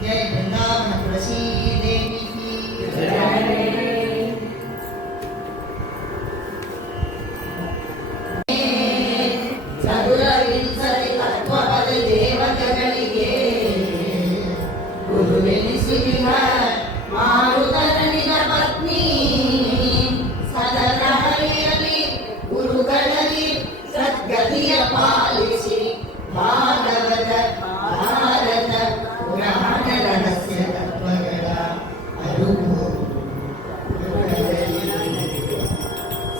जय वृंदावन तुलसी देवी की ಚದುರವಿಂಸರಿ ತತ್ವಪದ ದೇವತೆಗಳಿಗೆ ಗುರುವೆನಿಸಿದ ಮಾರುತನ ನಿಜ ಪತ್ನಿ ಸದನ ಹರಿಯಲಿ ಗುರುಗಳಲ್ಲಿ ಸದ್ಗತಿಯ ಪಾಲಿಸಿ ಭಾಗವತ ಭಾರತ ಪುರಾಣ ರಹಸ್ಯ ತತ್ವಗಳ ಅರಿವು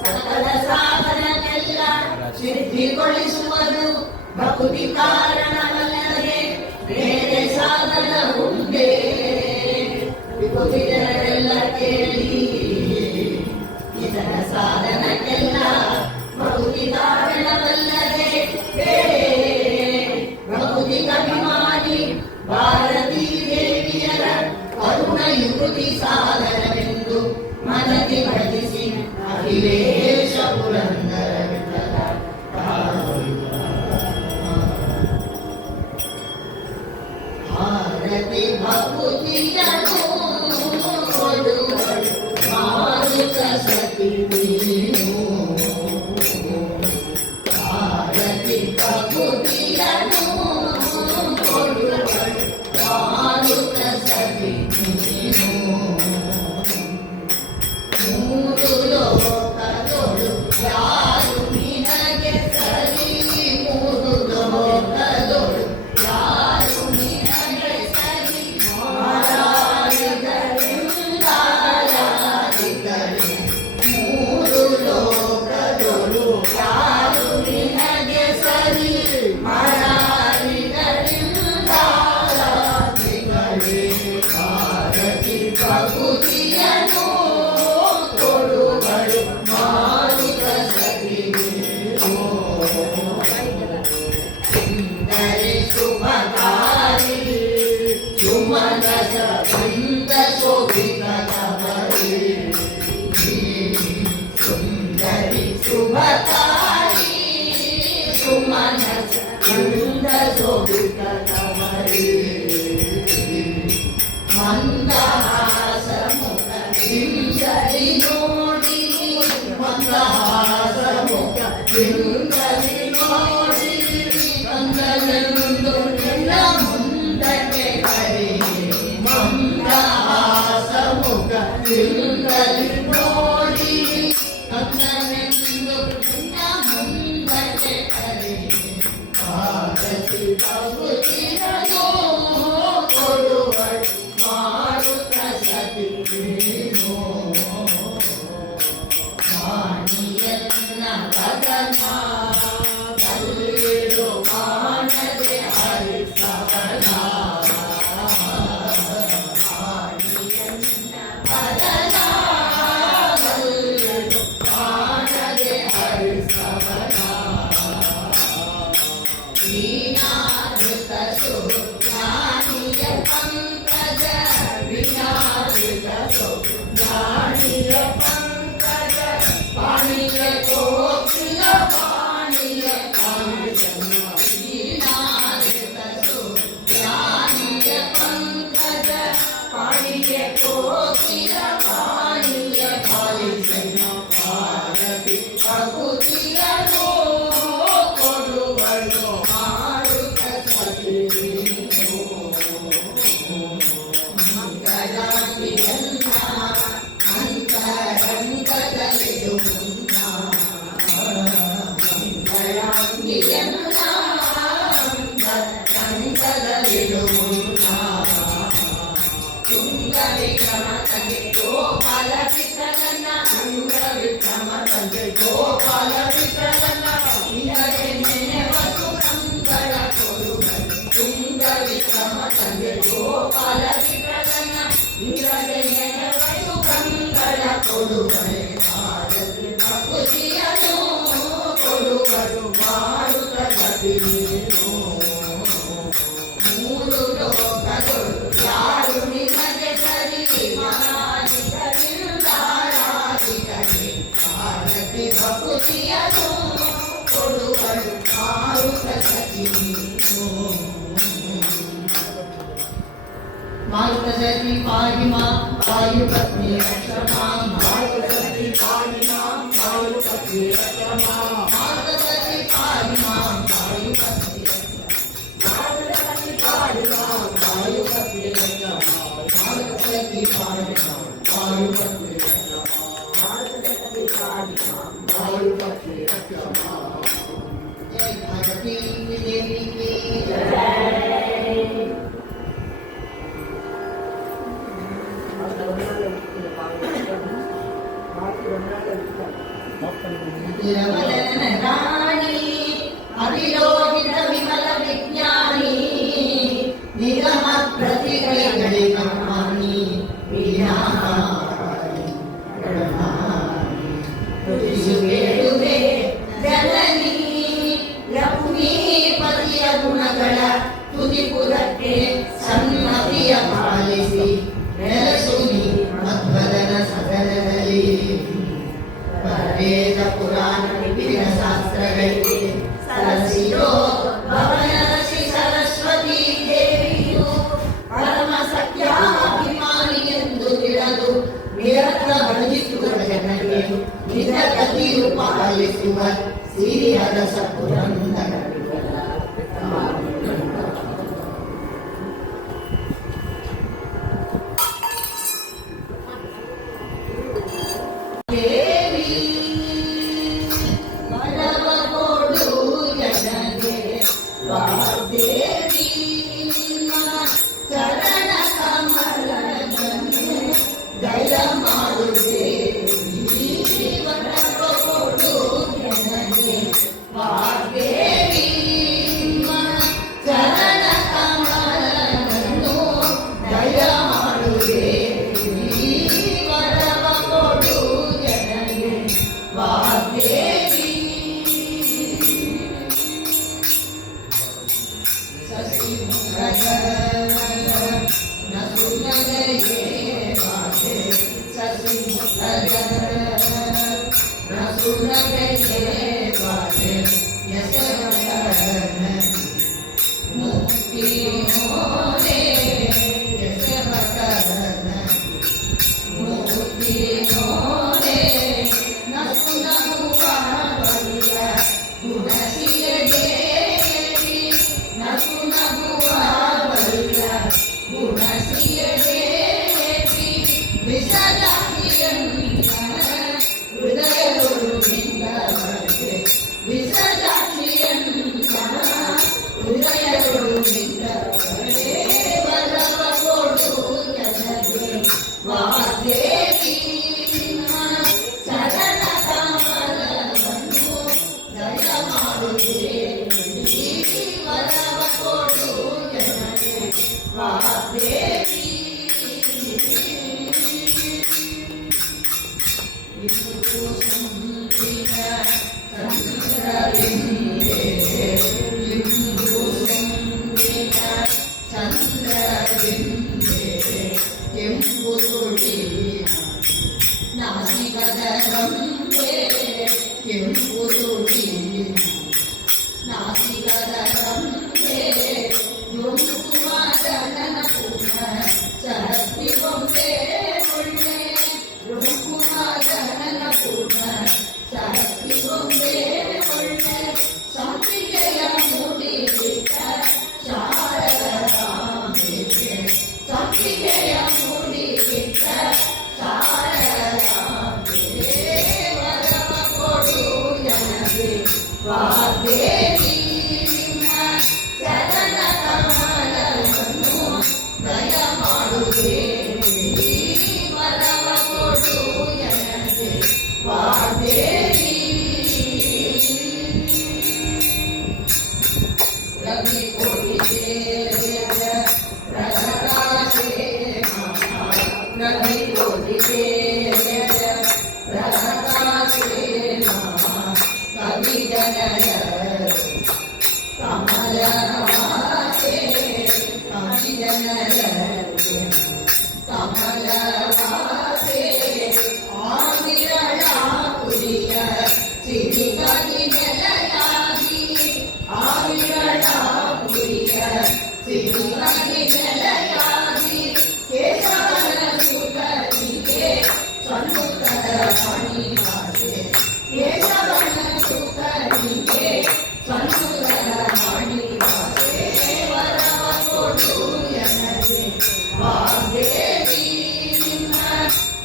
ಸಕಲ ಸಾಧನಕ್ಕೆಲ್ಲ ಸಿದ್ಧಿಗೊಳಿಸುವುದು ಭಕ್ತಿ ಕಾರಣವಲ್ಲದೆ ಬೇರೆ ಸಾಧನ ಉಂಟೆ ವಿಭೂತಿ ಜನರೆಲ್ಲ ಕೇಳಿ ಇದರ ಸಾಧನಕ್ಕೆಲ್ಲ ಭಕ್ತಿ ಕಾರಣವಲ್ಲದೆ ಬೇರೆ ಭಕ್ತಿ ಅಭಿಮಾನಿ ಭಾರತೀ ದೇವಿಯರ ಕರುಣ ಯುಕ್ತಿ ಸಾಧನವೆಂದು ಮನದಿ ಭಜಿಸಿ ಅಖಿಲೇಶ ಪುರಂದರ ವಿಠಲ ಭಾರತಿ ಭಕ್ತಿಯನು ಕೊಡುವಳು ಮಾರುತ ಸತಿ ನೀನು ಭಾರತಿ ಭಕ್ತಿಯನು ಕೊಡುವಳು ಮಾರುತ ಸತಿ ನೀನು ಮೂರು ಲೋಕದೊಳು ಯಾರು ನಿನಗೆ ಸರಿ ಮೂರು ಲೋಕದೊಳು ಯಾರು ನಿನಗೆ ಸರಿ ಮಾರಾಡಿದರೆ ಮೂರು ಲೋಕದೊಳು ಯಾರು ನಿನಗೆ ಸರಿ ಮಾರಾಡಿದರೆ ಭಾರತಿ ಭಕ್ತಿಯನು ಕೊಡುವಳು ಮಾರುತ ಸತಿ ಸುಂದರಿ ಶುಭಕಾರಿ ಸುಮನಸ ಬೃಂದ ಶೋಭಿತ ಕಮರಿ ಸುಂದರಿ ಶುಭಕಾರಿ ಸುಮನಸ ಬೃಂದ ಶೋಭಿತ ಕಮರಿ ಮಂದಹಾಸ ಮುಖ ಹಿಂಸರಿ ನೋಡಿ ಮಂದಹಾಸ ಮುಖ ಹಿಂಸರಿ ನೋಡಿ ಕಂದನೆಂದು ನಿನ್ನ ಮುಂದಕ್ಕೆ ಕರೆ ಮಂದಹಾಸ ಮುಖ ಹಿಂಸರಿ ನೋಡಿ ಕಂದನೆಂದು ನಿನ್ನ ಮುಂದಕ್ಕೆ ಕರೆ ಭಾರತಿ ಭಕ್ತಿಯನು ಕೊಡುವಳು ಮಾರುತ ಸತಿ ನೀನು ವಾಣಿಯನ್ನ ವದನ ಬಲ್ಲಿಡು ಮಾನದೆ ಹರಿಸವನ ವಾಣಿಯನ್ನ ವದನ ಬಲ್ಲಿಡು ಮಾನದೆ ಹರಿಸವನ ವಿನಾದೃತ ಸುಜ್ಞಾನಿಯ ಪಂಕಜ ವಿನಾದೃತ ಸುಜ್ಞಾನಿಯ ಪಂಕಜ ಪಾಣಿಯ ಕೋಕಿಲ ಪಾಣಿಯ ಕಾಂಚನ ವಿನಾದೃತ ಸುಜ್ಞಾನಿಯ ಪಂಕಜ ಪಾಣಿಯ ಕೋಕಿಲ ಪಾಣಿಯ ಕಾಂಚನ ಭಾರತಿ ಭಕ್ತಿಯನು ಕೊಡುವಳು ಮಾರುತ ಸತಿ ನೀನು ಮಂಗಳಾಂಗಿಯನ್ನ ಅಂತರಂಗದಲ್ಲಿದು ಮುನ್ನ ಮಂಗಳಾಂಗಿಯನ್ನ ಗೋಪಾಲ ವಿಠಲನ ನಿನಗೆ ನೆನೆವ ಸುಖಂಗಳ ಕೊಡುಗನು ತುಂಗ ವಿಕ್ರಮ ತಂದೆ ಗೋಪಾಲ ವಿಠಲನ ನಿನಗೆ ನೆನೆವ ಸುಖಂಗಳ ಕೊಡುಗನೆ ಭಾರತಿ ಭಕ್ತಿಯನು ಕೊಡುಗನು ಮಾರುತ ಗತಿ ನೀನು ಮೂರು ಲೋಕಗಳು ಯಾರು ನಿನಗೆ ಸರಿ ಮಹಾಧಿಕರಿಂದಾರಾಧಿಕನೆ ಭಾರತಿ ಭಕ್ತಿಯನು ಕೊಡುಗನು ಮಾರುತ ಗತಿ ನೀನು ಮಾರುತ ಸತಿ ಪಾಹಿ ಮಾಂ ವಾಯುಪತ್ನಿ ರಕ್ಷ ಮಾಂ ಮಾರುತ ಸತಿ ಪಾಹಿ ಮಾಂ ವಾಯುಪತ್ನಿ ರಕ್ಷ ಮಾಂ ಮಾರುತ ಸತಿ ಪಾಹಿ ಮಾಂ ವಾಯುಪತ್ನಿ ಮಾರುತ ಸತಿ ಪಾಹಿ ಮಾಂ ವಾಯುಪತ್ನಿ ರಕ್ಷ ಮಾಂ ಮಾರುತ ಸತಿ ಪಾಹಿ ಮಾಂ ವಾಯುಪತ್ನಿ ರಕ್ಷ ಮಾಂ ಮಾರುತ ಸತಿ ಪಾಹಿ ಮಾಂ ವಾಯುಪತ್ನಿ ರಕ್ಷ ಮಾಂ ಜಯ ಭಾರತೀ ದೇವಿ ಕಿ ರಾಣಿ ಅವಿರೋಹಿತ ವಿಮಲ ವಿಜ್ಞಾನಿ ನಿಗಮ ಪ್ರತಿಗಳಿಗಳಿ ಕರ್ಮಾಣಿ ಬೇಡುವೆ ಜನನಿ ಲಕ್ಷ್ಮೀಪತಿಯ ಗುಣಗಳ ತುದಿಪುರಕ್ಕೆ ಸನ್ಮತಿಯ ಪಾಲಿಸಿ ನೆಲೆಸುನಿ ಮಧ್ವದನ ಸದನದಲ್ಲಿ ವೇದ ಪುರಾಣ ವಿವಿಧ ಶಾಸ್ತ್ರಗಳಿಗೆ ಸರಸಿರೋ ಭವನ ಶ್ರೀ ಸರಸ್ವತಿ ದೇವಿಯು ಪರಮ ಸತ್ಯಾಭಿಮಾನಿ ಎಂದು ತಿಳಿದು ನಿರತ ಬಡಿಸುವ ಜನರಿಗೆ ನಿಜ ಗತಿಯು ಪಾಲಿಸುವ ಸಿರಿಹರಸ ಪುರಂದರ ನಾಸಿಕದ रवि कोटि तेज प्रकाशे रवि कोटि तेज प्रकाशे कवि जनय कमलवासे कवि जनय कमलवासे आविरलापुरिय सिरिकवि जलयागी आविरलापुरिय सिरिकवि जलयागी केशवन सुतनिके सन्मुखर मणिवासे केशवन सुतनिके सन्मुखर मणिवासे वरव कोडु ಎನಗೆ ವಾಗ್ದೇವಿ ನಿನ್ನ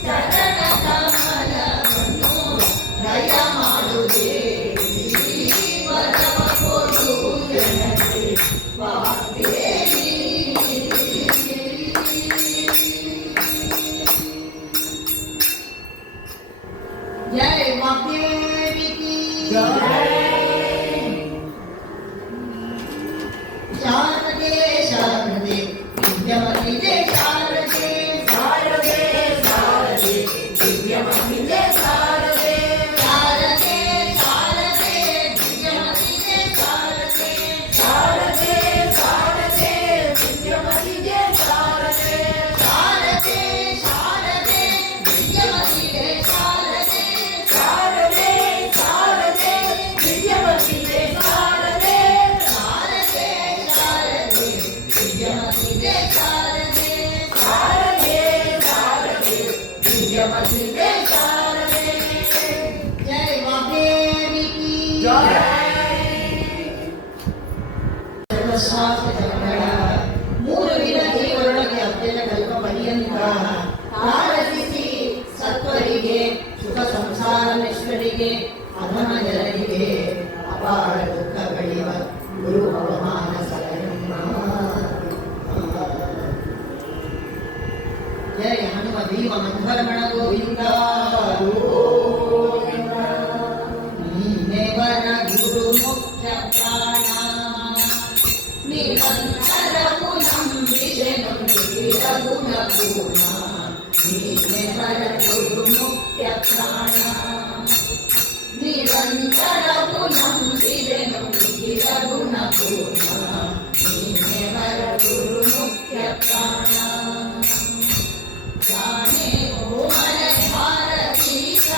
ಚರಣ ಕಮಲವನ್ನು ದಯ ಮಾಡು ದೇವಿ ವರವ ಕೊಡು ಎನಗೆ ವಾಗ್ದೇವಿ ಜಯ ವಾಗ್ದೇವಿ ಕಿ ಶಾರದೆ ಶಾರದೆ ವಿದ್ಯಮತಿ ಜಯ ಶಾರದೆ ಶಾರದೆ ಶಾರದೆ ದಿವ್ಯಮತಿ ಜಯ ಶಾರದೆ ಶಾರದೆ ಶಾರದೆ ವಿದ್ಯಮತಿ ಜಯ ಶಾರದೆ ಶಾರದೆ ಶಾರದೆ ದಿವ್ಯಮತಿ ಜಯ ಶಾರದೆ ಶಾರದೆ ಶಾರದೆ ವಿದ್ಯಮತಿ ಜಯ ಶಾರದೆ ಶಾರದೆ ಶಾರದೆ ದಿವ್ಯಮತಿ ಜಯ ಶಾರದೆ ಶಾರದೆ ಶಾರದೆ ವಿದ್ಯಮತಿ ಜಯ ಶಾರದೆ ಶಾರದೆ ಶಾರದೆ ದಿವ್ಯಮತಿ ಜಯ ಶಾರದೆ ಜಯ ವಾಗ್ದೇವಿ ಕಿ ಜಯ ಸರ್ವಸ್ವಾಸ್ಥ್ಯಗಳ ಮೂರು ವಿಧ ಜೀವರೊಳಗೆ ಅತ್ಯಂತ ಕಲ್ಪ ಪರ್ಯಂತ ತಾರಸಿಸಿ ಸತ್ವರಿಗೆ ಸುಖ ಸಂಸಾರ ನಿಷ್ಠರಿಗೆ ಅಧಮ ಜನರಿಗೆ ಅಪಾರ ದುಃಖ ಬೆಳೆಯುವ ಗುರು ಅವಮಾನ ಸಲಹೆಯಮ್ಮ ಜಯ ಹನುಮ ಭೀಮ ಮಂಧರಮಣ ಗೋವಿಂದ ನೀನೆವರ ಗುರು ಮುಖ್ಯ ಪ್ರಾಣ ನಿರಂತರವು ನಂಬಿದೆನು ನಿರಗುಣ ಪೂರ್ಣ ನೀನೆವರ ಗುರು ಮುಖ್ಯ ಪ್ರಾಣ ನಿರಂತರವು ನಂಬಿದೆನು ನಿರಗುಣ ಪೂರ್ಣ ನೀನೆವರ ಗುರು ಮುಖ್ಯ ಪ್ರಾಣ ಜಾಣೆ ಕೋಮಲ ಭಾರತೀಶ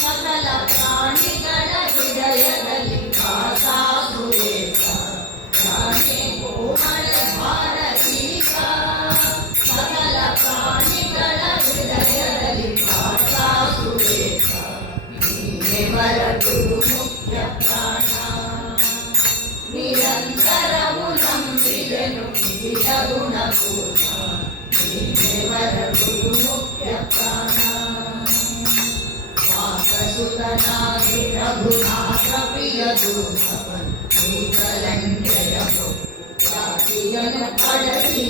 ಸಕಲ ಪ್ರಾಣಿಗಳ ಹೃದಯದಲ್ಲಿ ಕಾಸಾ ಸುರೇಶ ಜಾಣೆ ಕೋಮಲ ಭಾರತೀಶ ಸಕಲ ಪ್ರಾಣಿಗಳ ಹೃದಯದಲ್ಲಿ ಕಾಸಾ ಸುರೇಶ ನೀನೆವರ ಗುರು ಮುಖ್ಯ ಪ್ರಾಣ ನಿರಂತರವು ನಂಬಿದೆನು ನಿಜ ಗುಣಪೂರ್ಣ ನೀನೆವರ ಗುರು ಮುಖ್ಯ ಪ್ರಾಣ ವಾಸಸುತನಾಗಿ ರಘುನಾಥ ಪ್ರಿಯ ದೂತವನ್ ಭೂತಲಂಕೆಯ ಜಾತಿಯನ್ನು ಪಡಲಿ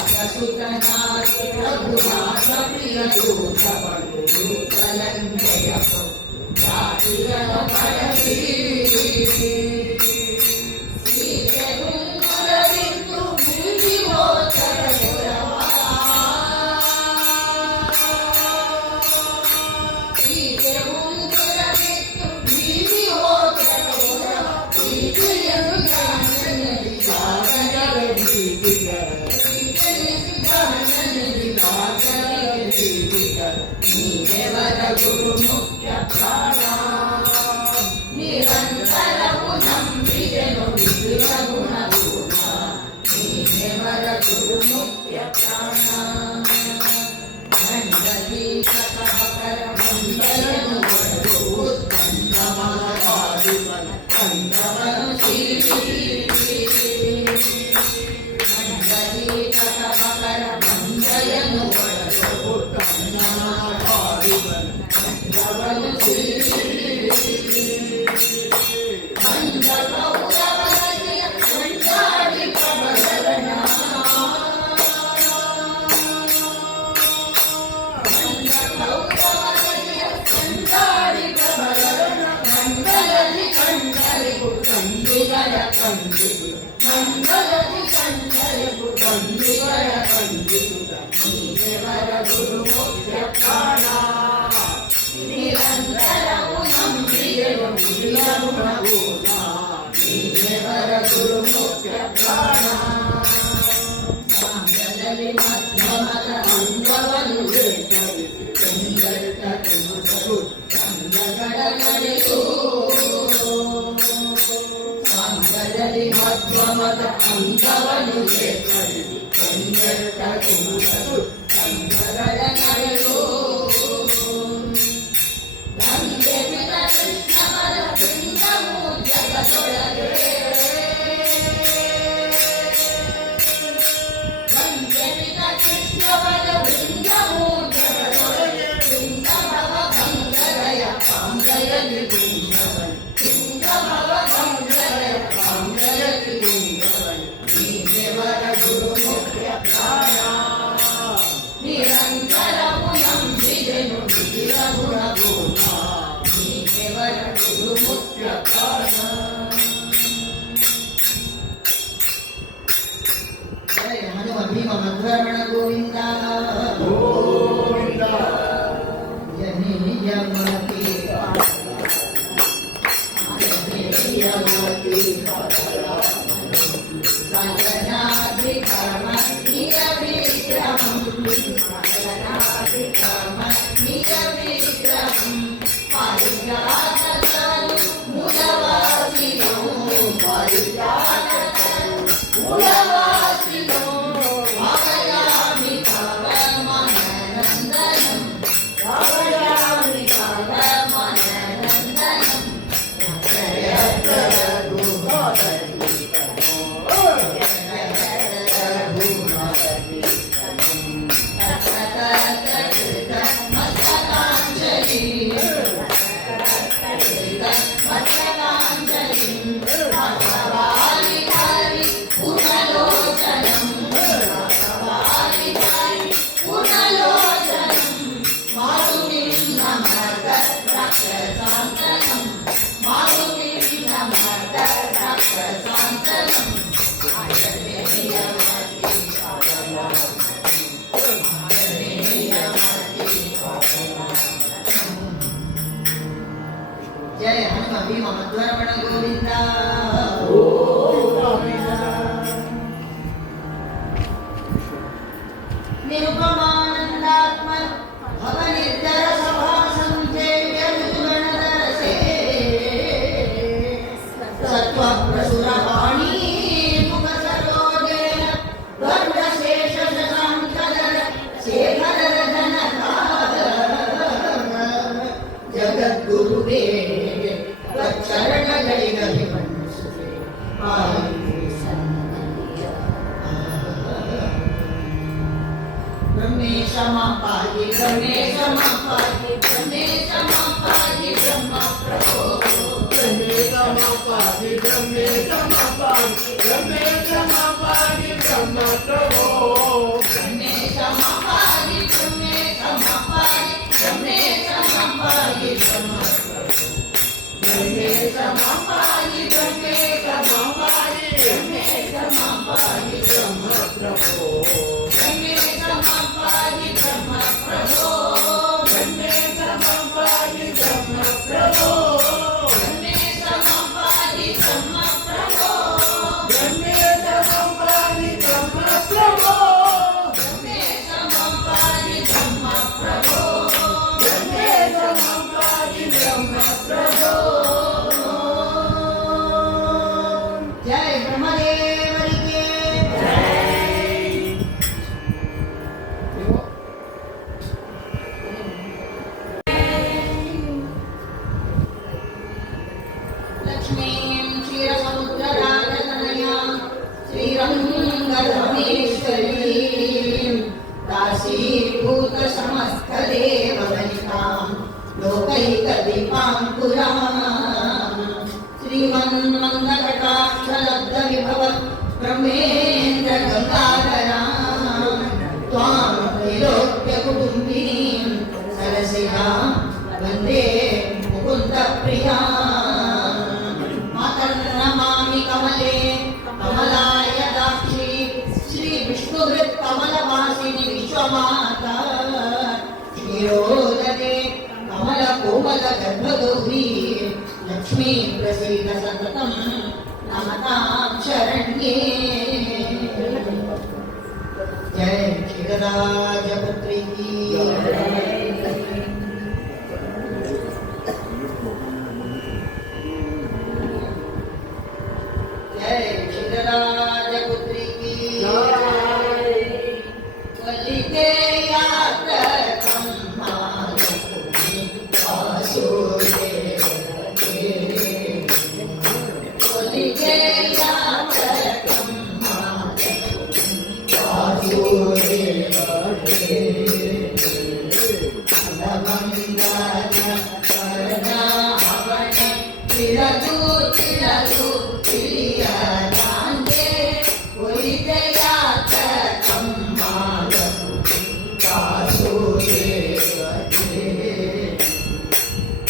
ವಾಸಸುತನಾಗಿ ರಘುನಾಥ ಪ್ರಿಯ ದೂತವನ್ ಭೂತಲಂಕೆಯ ಜಾತಿಯನ್ನು ಪಡಲಿ ಸೀತೆ ಗುಂಗುರವಿದ್ದು ಮುಗಿ ಹೋದರ ಸೀತೆ ಗುಂಗುರವಿದ್ದು ಬೀದಿ ಹೋದರ ಪ್ರೀತಿಯನ್ನು ಗಾನನಲ್ಲಿ ಗಾನಗೆ ಬೀದಿಗ ಪ್ರೀತಿಸಿ ಗಾನನಲ್ಲಿ ಗಾನಗೆ ಬೀದಿಗ ನೀನೆವರ ಗುರು ಮುಖ್ಯ ಪ್ರಾಣ ನಿರಂತರವು ನಂಬಿದೆನು ವಿಧಿಯ ಗುಣಪೂರ್ಣ ನೀನೆವರ ಗುರು ಮುಖ್ಯ ಪ್ರಾಣ ನಂದಲಿ ಕಥಕರ ಮಂದಲನು ಬಡದು ಕಂದಮಲವಾದಿವನ ಕಂದವನು ನಂದಲಿ ಕಥಕರ ಮಂದಲನು ಬಡದು ಕಂದಮಲವಾದಿವನ ಕಂದವನು ಕಂಡಲಿ ಬಂದಿಗಳ ಕಂಡಿತು ಮಂಗಳದಿ ಸಂಜಯವು ಬಂದಿಗಳ ಕಂಡಿತು ನೀವೆವರ ಗುರು ಮುಖ್ಯ ಪ್ರಾಣ ನಿರಂತರವು ನಂಬಿದೆವು ಗುರುಗುಣ ನೀವೆವರ ಗುರು ಮುಖ್ಯ ಪ್ರಾಣ ಸಾಂಗದಲ್ಲಿ ಮಧ್ಯಮದ ಅಂಗವನ್ನು ಸಂಗಗಳ ನಡೆಸು ಸಾಂಗದಲ್ಲಿ ಮಧ್ಯಮದ ಅಂಗವನ್ನು ಸಂಗಗಳ ನಡೆಸು ಗಂಗೆ ಬಿದ ಕೃಷ್ಣವರ ಬೃಂದವು ಜಗದೊಳಗೆ ಗಂಗೆ ಬಿದ ಕೃಷ್ಣವರ ಬೃಂದವು ಜಗದೊಳಗೆ ಬೃಂದಭವ ಬಂಗರಯ ಕಾಂಗಯಲಿ ಬೃಂದವನ್ ಬೃಂದಭವ ಬಂಗರಯ ಕಾಂಗಯಲಿ ಬೃಂದವನ್ ನೀವೆವರ ಗುರು ಮುಖ್ಯ ಪ್ರಾಣ ನಿರಂತರವು ನಂಬಿದೆನು ಗುಣ ಗುಣ ನೀವೆವರ ಗುರು ಮುಖ್ಯ ಪ್ರಾಣ ಜಯ ಹನುಮ ಭೀಮ ಮಧ್ವರಮಣ ಗೋವಿಂದ ಯಮತಿ ಸಂಗನಾದಿ ಕರ್ಮ ನಿಯ ವಿಗ್ರಹಂ ಸಂಗನಾದಿ ಕರ್ಮ ನಿಯ ವಿಗ್ರಹಂ ಪಾರಿಜಾತರು ಮೂಲವಾಸಿನೋ ಪಾರಿಜಾತರು ಮೂಲವಾಸಿನೋ ಭಾವಯಾಮಿ ಭಾವಮಾನಂದನಂ ಭಾವಯಾಮಿ ಭಾವಮಾನಂದನಂ ಜಯ ಪ್ರಭು जय हनुम भीम मध्वरमण गोविंद निरुपमानंदात्म भवनिर्जर सभा संचेव्य ऋतुगणदरसे सत्व प्रसुरवाणी मुख सरोजेन गर्भशेष शशांकधर शेखर जनकार जगद्गुरुवे चरणಗಳಿಗಲಿ ಮನಸ್ಸುವೆ ಪಾಲಿಸಿ ಸನ್ನದಿಯ ಬ್ರಹ್ಮೇಶ ಮಾಪಾಗಿ ಬ್ರಹ್ಮೇಶ ಮಾಪಾಗಿ ಬ್ರಹ್ಮೇಶ ಮಾಪಾಗಿ ಬ್ರಹ್ಮ ಪ್ರಭೋ ಬ್ರಹ್ಮೇಶ ಮಾಪಾಗಿ ಬ್ರಹ್ಮೇಶ ಮಾಪಾಗಿ ಬ್ರಹ್ಮೇಶ ಮಾಪಾಗಿ ಬ್ರಹ್ಮ ಪ್ರಭೋ ಬ್ರಹ್ಮೇಶ ಮಾಪಾಗಿ ಬ್ರಹ್ಮೇಶ ಮಾಪಾಗಿ ಬ್ರಹ್ಮೇಶ ಮಾಪಾಗಿ ಬ್ರಹ್ಮ ಬ್ರಹ್ಮೇಶ ಮಾಪಾಗಿ ಬ್ರಹ್ಮೇಶ ಮಾಪಾಗಿ ಬ್ರಹ್ಮೇಶ ಮಾಪಾಗಿ ಬ್ರಹ್ಮ ಪ್ರಭೋ ಬ್ರಹ್ಮೇಶ ಮಾಪಾಗಿ ಬ್ರಹ್ಮ ಪ್ರಭೋ ಬ್ರಹ್ಮೇಶ ಮಾಪಾಗಿ ಬ್ರಹ್ಮ ಪ್ರಭೋ ಬ್ರಹ್ಮೇಶ ಮಾಪಾಗಿ ಬ್ರಹ್ಮ ಪ್ರಭೋ ಬ್ರಹ್ಮೇಶ ಮಾಪಾಗಿ ಬ್ರಹ್ಮ ಪ್ರಭೋ ಬ್ರಹ್ಮೇಶ ಮಾಪಾಗಿ ಬ್ರಹ್ಮ ಪ್ರಭೋ ಬ್ರಹ್ಮೇಶ ಮಾಪಾಗಿ ಬ್ರಹ್ಮ ಪ್ರಭೋ ಜಯ ಬ್ರಹ್ಮದೇವರಿಗೆ ಲಕ್ಷ್ಮೀಂ ಕ್ಷೀರಸಮುದ್ರರಾಜತನಯಾಂ ಶ್ರೀರಂಗಧಮೇಶ್ವರೀಂ दासीभूत समस्त देववनितां लोकैकदीपाङ्कुरां श्रीमन्मङ्गलकटाक्षलब्धविभव ब्रह्मेन्द्र गङ्गाधरां त्वां त्रैलोक्य कुटुम्बिनीं सरसिजां वन्दे मुकुन्दप्रियां मातर्नमामि गर्भगौरी लक्ष्मी प्रसीद सततं नमतां शरण्ये जय क्षीरराजपुत्री की जय क्षीरराजपुत्री की वलिते यात्रकं मालकुमि वासुदेवते वलिते यात्रकं मालकुमि वासुदेवते फलमङ्गल कर्णाभणे तिलतु तिलतु प्रियराङ्गे वलिते यात्रकं मालकुमि वासुदेवते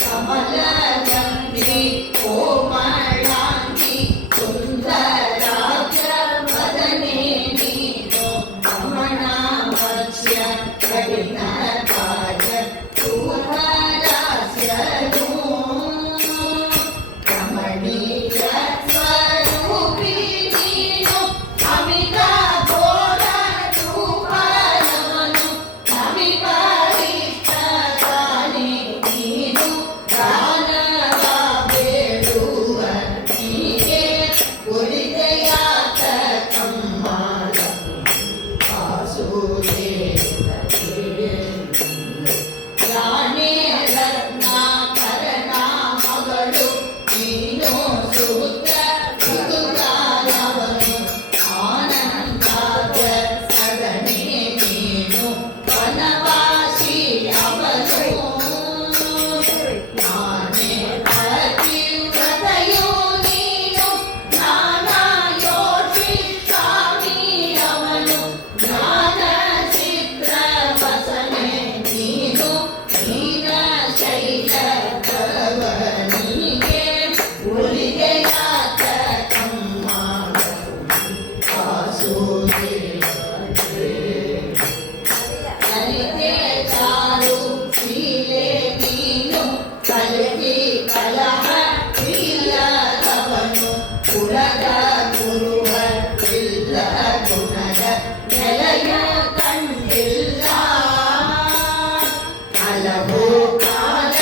कमलगन्धि कोमलाङ्गी सुन्दराग्रवदने नीनो रमणामत्स्य कठिनकाय शूररास्य रमणीय स्वरूपी नीनु अमिता घोर रूपनवनु नमिपरिष्टकानि नीनु दानವ ಬೇಡುವ ನೀಗೆ ಒಲಿತೆ ಯಾತಕಂ ಮಾಲಕುಮಿ ವಾಸುದೇವತೆ ರಾಣಿ ರತ್ನಾಕರಣ ಮಗಳು ನೀನು ಸೂತ್ರ ಋತುಗಾನವನು ಆನಂದಾಗ್ರ ಸದನೆ ನೀನು ವನವಾಸಿ ಅವನು ನಾನೇ ಪತಿವ್ರತೆಯು ನೀನು ನಾನಾ ಯೋಗಿ ಸ್ವಾಮಿ ಅವನು ಜ್ಞಾನ ಚಿತ್ರ ವಸನೆ ನೀನು ನೀನ ಶೈಲ ಪ್ರವನಿಗೆ ಒಲಿಗೆ ಯಾತಕಂ ಮಾಲಕುಮಿ ವಾಸುದೇವತೆ ಲಲಿತೆ ಚಾರು ಶೀಲೆ ನೀನು ಕಲಕಿ ಕಲಹ ಪ್ರಿಯರವನು ಕುಲದ ಗುರುವ ಇಲ್ಲ ಗುಣದ ನೆಲೆಯ ಕಂಡಿಲ್ಲ ಹಲವು ಕಾಲ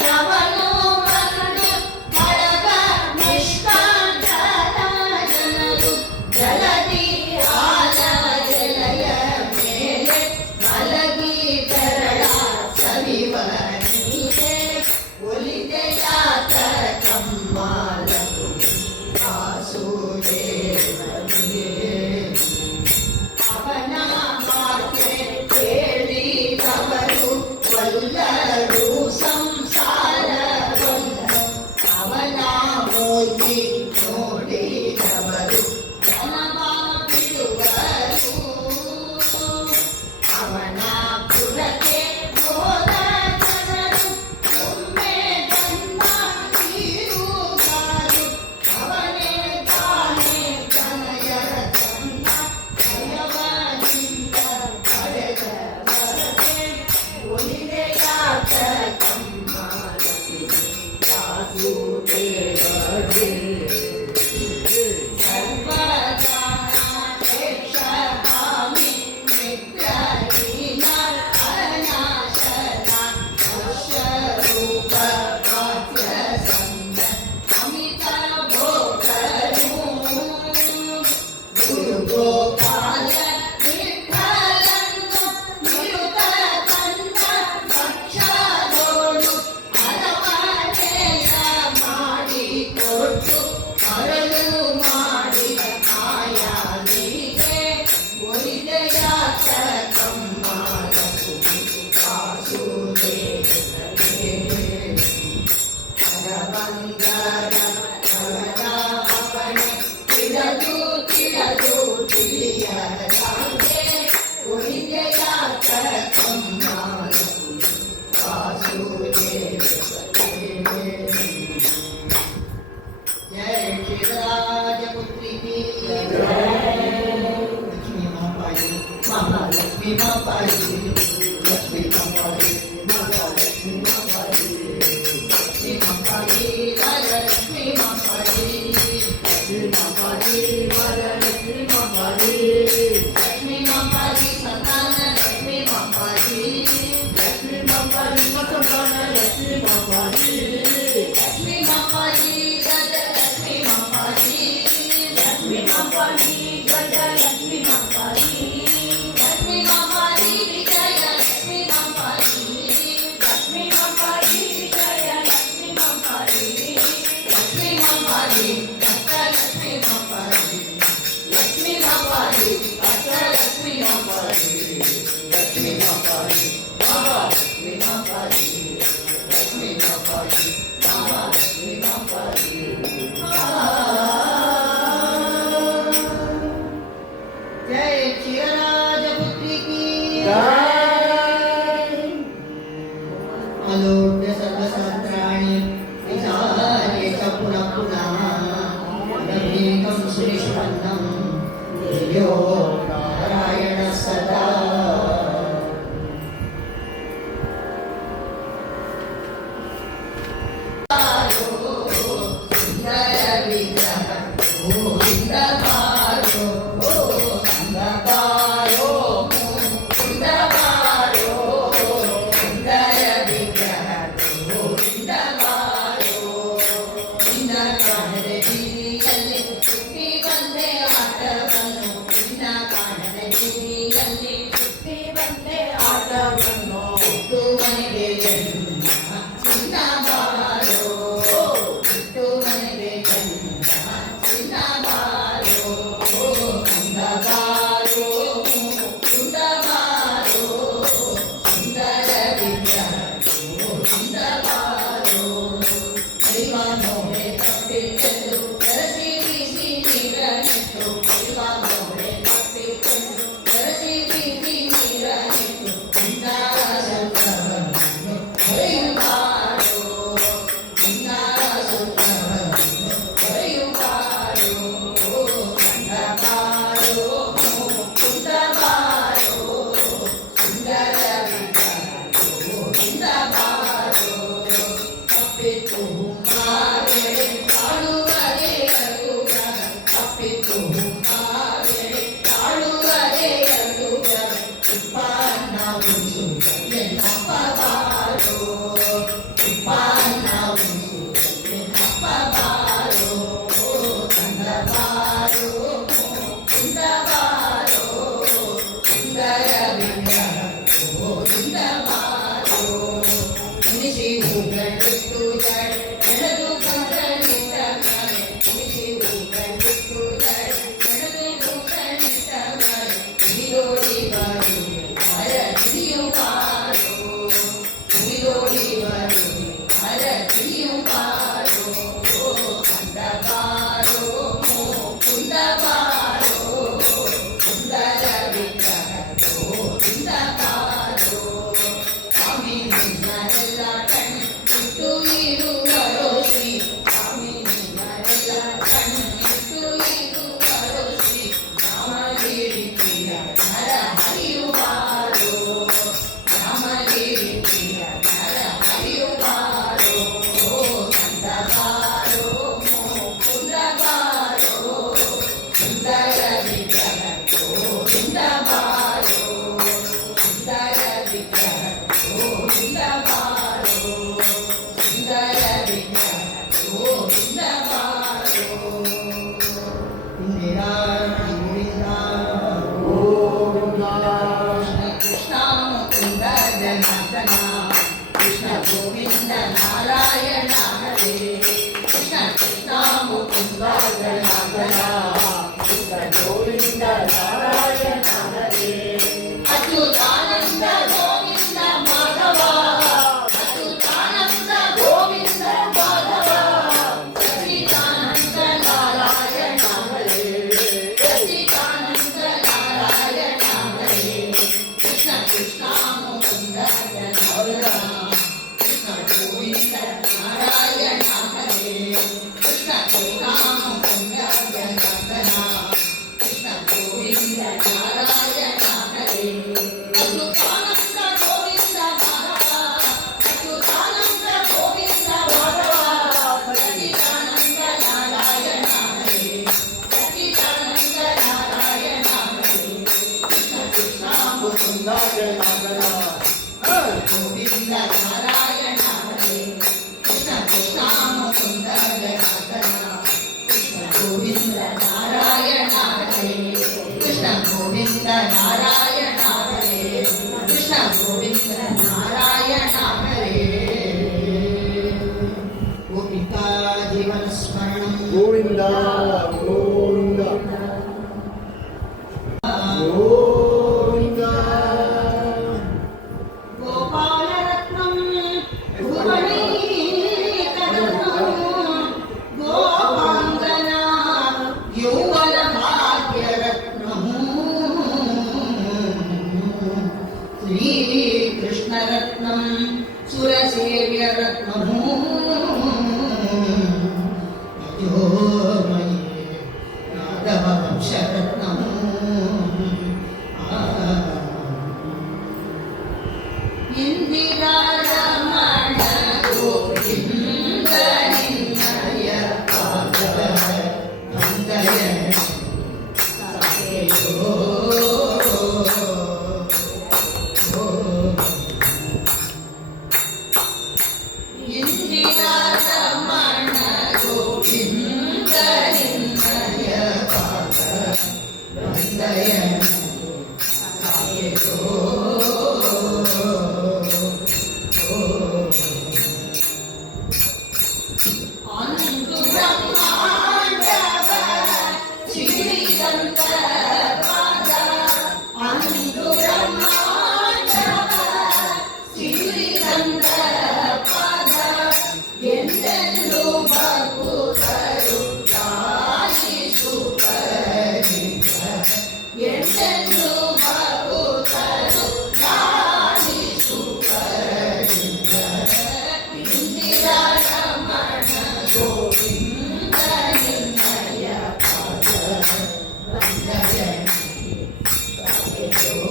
ತವನು ಬಂದು ಮಳಗ ನಿಷ್ಕಾಂತನ ಜನರು ಜಲದಿ ಆಲ ಎಲೆಯ ಮೇಲೆ ಮಲಗಿ ಬೆರಳ ಸವಿವ ನೀನೆ ಒಲಿದೆ ಯಾತಕಂ ಮಾಲಕುಮಿ ವಾಸುದೇವತೆ ಅವನ ಮಾತೆ ಕೇಳಿದವರು ವಲ್ಲರು ಸಂಸಾರವನ್ನು ಅವನ ಮೂರ್ತಿ ನೋಡಿದವರು ಜನವ ಬಿಡುವರು ಅವನ ಪುರಕ್ಕೆ ಹೋದ ಜನರು ಒಮ್ಮೆ ಜನ್ಮ ತೀರುವರು ಅವನೇ ತಾನೇ ತನಯರ ತನ್ನ ಭಯವನಿಂದ ಪಡೆದ ವರದೆ ಒಲಿದೆ ಯಾತಕಂ ಮಾಲಕುಮಿ ವಾಸುದೇವತೆ ಸರ್ವದಾನೇಕ್ಷಾಮಿ ನಿಗ್ರಹೀನ ಅನಾಶನ ವಶ್ಯರೂಪ ವಾಕ್ಯ ಸಂಗ ಅಮಿತ ಭೋಗನು ಗುರುಗೋಪಾಲ ವಿಠಲನ್ನು ನಿರುತ ಕಂದ ಭಕ್ಷದೋಳು ಹರವಣೆಯ ಮಾಡಿಕೊಟ್ಟು ಮರಳು ಮಾಡಿದ ಮಾಯಾವಿಗೆ ಒಲಿದೆ ಯಾತಕಂ ಮಾಲಕುಮಿ ವಾಸುದೇವತೆ ಹರವಂಗರ ಕರವಣೆ ತಿಳಿದು ತಿಳಿದು ತಿಳಿಯಲಾಗೆ ಒಲಿದೆ ಯಾತಕಂ ಮಾಲಕುಮಿ ವಾಸುದೇವತೆ जय क्षीरराजपुत्री की लक्ष्मी महापाई माता लक्ष्मी महापाई लक्ष्मी महापाई माता लक्ष्मी महापाई पाही जय लक्ष्मी मां पाही लक्ष्मी मां पाही विजय लक्ष्मी मां पाही लक्ष्मी मां पाही जय लक्ष्मी मां पाही लक्ष्मी मां पाही अष्टलक्ष्मी मां पाही लक्ष्मी मां पाही अष्टलक्ष्मी मां पाही लक्ष्मी मां पाही महालक्ष्मी मां पाही लक्ष्मी मां पाही महालक्ष्मी मां पाही जय क्षीरराजपुत्री की अलोक्य सर्वशास्त्राणि विचार्य च पुनः पुनः नवीकं सुनिष्पन्नं ध्येयो नारायणः सदा सुंदर विग्रह गोविंद बालो सुंदर बालो सुंदर बालो सुंदर विग्रह गोविंद बालो ನಿನ್ನ ಕಾಣದ ಬೀದಿಯಲ್ಲಿ ಸುತ್ತಿ ಬಂದೆ ಆಟವನ್ನು ನಿನ್ನ ಕಾಣದ ಬೀದಿಯಲ್ಲಿ ಸುತ್ತಿ ಬಂದೆ ಆಟವನ್ನು ಹುಟ್ಟು ಮನೆಗೆ ಜನ್ಮ ಚಿನ್ನ ಬಾರೋ ಹುಟ್ಟು ಮನೆಗೆ ಜನ್ಮ ಚಿನ್ನ ಬಾರೋ ಕಂದ ಬಾರೋ ಕುಂದ ಬಾರೋ ಸುಂದರ ವಿಗ್ರಹ ಗೋವಿಂದ ಬಾರೋ ದೈವ ನೋಡೆ ತಪ್ಪಿಕೊಂಡು ಕರಸಿ ಬೀಸಿ ನೀರನಿಟ್ಟು ದೈವ ನೋಡೆ ತಪ್ಪಿಕೊಂಡು ಕರಸಿ ಬೀಸಿ ನೀರನಿಟ್ಟು ನಿನ್ನಾರ ಸುಖವನ್ನು ಹೊರೆಯುವಾರೋ ನಿನ್ನಾರ ಸುಖವನ್ನು ಹೊರೆಯುವಾರೋ ಕಂದ ಬಾರೋ ಕುಂದ ಬಾರೋ ಸುಂದರ ವಿಗ್ರಹ ಗೋವಿಂದ ಬಾರೋ ತಪ್ಪಿತು ಮಾರೆ ಕಾಡುವರೆ ಅರುಗರ ತಪ್ಪಿತು ಮಾರೆ ಕಾಡುವರೆ ಅರುಗರ ಉಪ್ಪಾನ್ನ ಉಂಟು ಎನ್ನಪ್ಪ ಬಾರೋ ಉಪ್ಪಾನ್ನ ಉಂಟು ಎನ್ನಪ್ಪ ಬಾರೋ ಕಂದ ಬಾರೋ ಕುಂದ ಬಾರೋ ಸುಂದರ ವಿಗ್ರಹ ಗೋವಿಂದ ಬಾರೋ ಮುನಿಸಿ ಹೂಗಳಿಟ್ಟು ಜಡೆ ಎಳೆದು ಕುಂಕಣಿಟ್ಟ ಮೇಲೆ ಮುನಿಸಿ ಹೂಗಳಿಟ್ಟು ಜಡೆ ಎಳೆದು ಕುಂಕಣಿಟ್ಟ ಮೇಲೆ ಹಿಡಿದೋಡಿ ಬಾರು ಹರ ಹಿಡಿಯು ಬಾರು ಹಿಡಿದೋಡಿ ಬಾರು ಹರ ಹಿಡಿಯು ಬಾರು ಕಂದ ಬಾರೋ ಕುಂದ ಬಾರೋ ಸುಂದರ ವಿಗ್ರಹ ಗೋವಿಂದ ಬಾರೋ ಸ್ವಾಮಿ ನಿನ್ನರೆಲ್ಲ ಕಣ್ಣಿಟ್ಟು ಇರುವರೋ ಶ್ರೀ ಸ್ವಾಮಿ ನಿನ್ನರೆಲ್ಲ ಕಣ್ಣಿಟ್ಟು ಇರುವರೋ ಶ್ರೀ ರಾಮಗಿರಿ ಪ್ರಿಯ ನರ ಹರಿಯುವಾರೋ ರಾಮಗಿರಿ ಪ್ರಿಯ ನರ ಹರಿಯುವಾರೋ ಕಂದ ಬಾರೋ ಕುಂದ ಬಾರೋ ಸುಂದರ ವಿಗ್ರಹ ಗೋವಿಂದ ಬಾರೋ ಸುಂದರ ವಿಗ್ರಹ ಗೋವಿಂದ ಬಾರೋ ಸುಂದರ ವಿಗ್ರಹ ಗೋವಿಂದ ಬಾರೋ ಇಂದಿರಾ ಗೋವಿಂದ ಕೃಷ್ಣ ಮುಕುಂದ ಜನಾರ್ದನ ಕೃಷ್ಣ ಗೋವಿಂದ ನಾರಾಯಣ ಹರೇ ಕೃಷ್ಣ ಕೃಷ್ಣ ಮುಕುಂದ ಜನಾರ್ದನ ಕೃಷ್ಣ ಗೋವಿಂದ ನಾರಾಯಣ ಹರೇ ಅಚ್ಯುತಾನಂದ ಗೋವಿಂದ ಮಾಧವ ಅಚ್ಯುತಾನಂದ ಗೋವಿಂದ ಮಾಧವ ಸಚ್ಚಿದಾನಂದ ನಾರಾಯಣ ಹರೇ ಸಚ್ಚಿದಾನಂದ ನಾರಾಯಣ ಹರೇ ಕೃಷ್ಣ ಕೃಷ್ಣ ಮುಕುಂದ ಜನಾರ್ದನ ಕೃಷ್ಣ ಗೋವಿಂದ ನಾರಾಯಣ ಹರೇ ಕೃಷ್ಣ ಕೃಷ್ಣ ಮುಕುಂದ ಜನಾರ್ದನ ಕೃಷ್ಣ ಗೋವಿಂದ ನಾರಾಯಣ ಹರೇ ಅಚ್ಯುತಾನಂದ ಗೋವಿಂದ ಮಾಧವ ಅಚ್ಯುತಾನಂದ ಗೋವಿಂದ ಮಾಧವ ಸಚ್ಚಿದಾನಂದ ನಾರಾಯಣ ಹರೇ ಸಚ್ಚಿದಾನಂದ ನಾರಾಯಣ ಹರೇ ಕೃಷ್ಣ ಕೃಷ್ಣ ಮುಕುಂದ ಜನಾರ್ದನ ಗೋವಿಂದ ನಾರಾಯಣ ಹರೇ ಕೃಷ್ಣ ಕೃಷ್ಣ ಮುಕುಂದ ಜನಾರ್ದನ ಕೃಷ್ಣ ಗೋವಿಂದ ನಾರಾಯಣ ಗೋವಿಂದ ನಾರಾಯಣ ಹರೇ ಕೃಷ್ಣ ಗೋವಿಂದ ನಾರಾಯಣ ಹರೇ ಗೋಪಿಕಾ ಜೀವನ ಸ್ಮರಣಂ ಗೋವಿಂದ ಗೋವಿಂದ ಗೋವಿಂದ ಗೋಪಾಲರತ್ನಂ ಭುವನೈಕರತ್ನಂ ಗೋಪಾಂಗನ ಯೌವನ ಭಾಗ್ಯರತ್ನಂ ಶ್ರೀಕೃಷ್ಣರತ್ನಂ ಸುರಸೇವ್ಯರತ್ನಂ ಯಜೋಮಯೇ ಯಾದವವಂಶರತ್ನಂ ಇಂದಿರಾರಮಣ ಗೋವಿಂದ ನಿನ್ನಯ ಪಾದ ವಂದಯ ಸಾಕೆಯೋ ಇಂದಿರಾರಮಣ ಗೋವಿಂದ ನಿನ್ನಯ ಪಾದ ವಂದಯ ಸಾಕೆಯೋ ಅಂದು ಬ್ರಹ್ಮಾಂಡವ ಸಿರಿದಂತ ಪಾದ ಅಂದು ಬ್ರಹ್ಮಾಂಡವ ಸಿರಿದಂತ ಪಾದ ಎಂದೆಂದು ಭಕ್ತರು ಲಾಲಿಸುವರಿಗ ಎಂದೆಂದು ಭಕ್ತರು ಲಾಲಿಸುವರಿಗ ಇಂದಿರಾರಮಣ ಗೋವಿಂದ ನಿನ್ನಯ ಪಾದ ವಂದಯ ಸಾಕೆಯೋ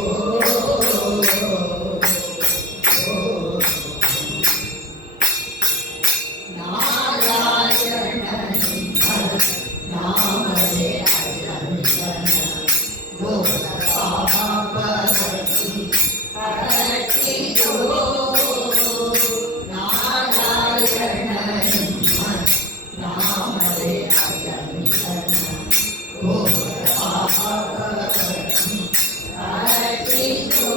ನಾರಾಯಣ ನಿನ್ನ ನಾಮವೇ ಅಜಂತನ ಘೋರ ಪಾಪವತಿ ಹರಟಿಯೋ ನಾರಾಯಣ ನಿನ್ನ ನಾಮವೇ ಅಜಂತನ ಘೋರ ಪಾಪವತಿ ಹರಟಿಯೋ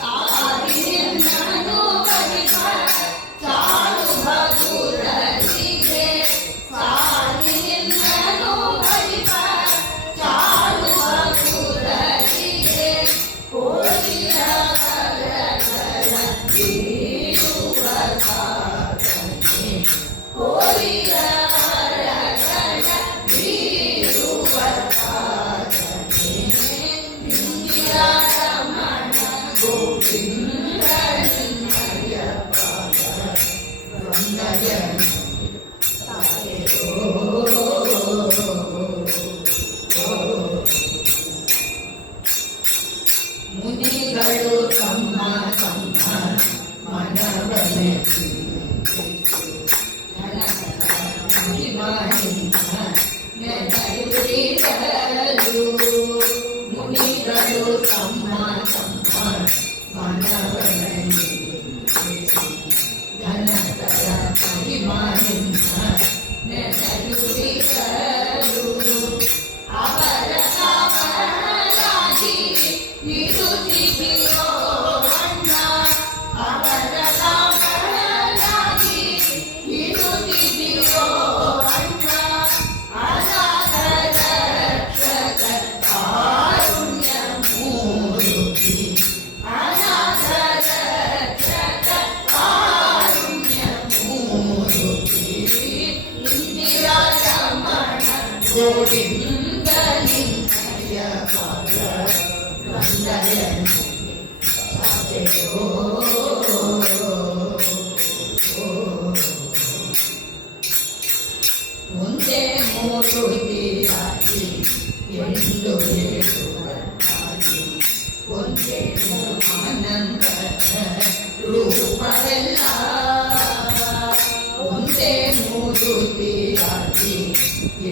ಸಾರಿಯನ್ನನು ಬರಿಪ ಚಾರು ಭಗುರರಿಗೆ ಸಾರಿಯನ್ನನು ಬರಿಪ ಚಾರು ಭಗುರರಿಗೆ ಕೋರಿಯ ವರಗಳ ಬೀರುವ ಸಾಧನೆ ಕೋರಿಯ ವರಗಳ ಬೀರುವ ಸಾಧನೆ ಇಂದಿರಾರಮಣ ಗೋವಿಂದ ನಿನ್ನಯ ಪಾದ ವಂದಯ ಸಾಕೆಯೋ ಮುನಿಗಳು ತಮ್ಮ ತಮ್ಮ ಮನವನೆ ಮಹಿಮಾನಿಂದ ನೆನೆಯುತ್ತಿರಲು ಮುನಿಗಳು ತಮ್ಮ ತಮ್ಮ ಮನವನೆ ಘನತರ ಮಹಿಮಾನಿಂದ ನೆನೆಯುತ್ತಿರಲು ಅವರ ಕಾವಲಾಗಿ ಇರುತ್ತಿದೆಯೋ ಅಣ್ಣ ಅವರ ಕಾವಲಾಗಿ ಇರುತ್ತಿದೆಯೋ ಅಣ್ಣ ಅನಾಥ ರಕ್ಷಕ ಕಾರುಣ್ಯ ಮೂರುತಿ ಅನಾಥ ರಕ್ಷಕ ಕಾರುಣ್ಯ ಮೂರುತಿ ಇಂದಿರಾರಮಣ ಗೋವಿಂದ ನಿನ್ನಯ ಪಾದ ವಂದಯ ಸಾಕೆಯೋ ಮುಂದೆ ಮೂರುತಿಯಾಗಿ ಎಂದು ಹೇಳುವುದಾಗಿ ಒಂದೇ ಆನಂದ ರೂಪವೆಲ್ಲ ಒಂದೇ ಮೂರುತಿಯಾಗಿ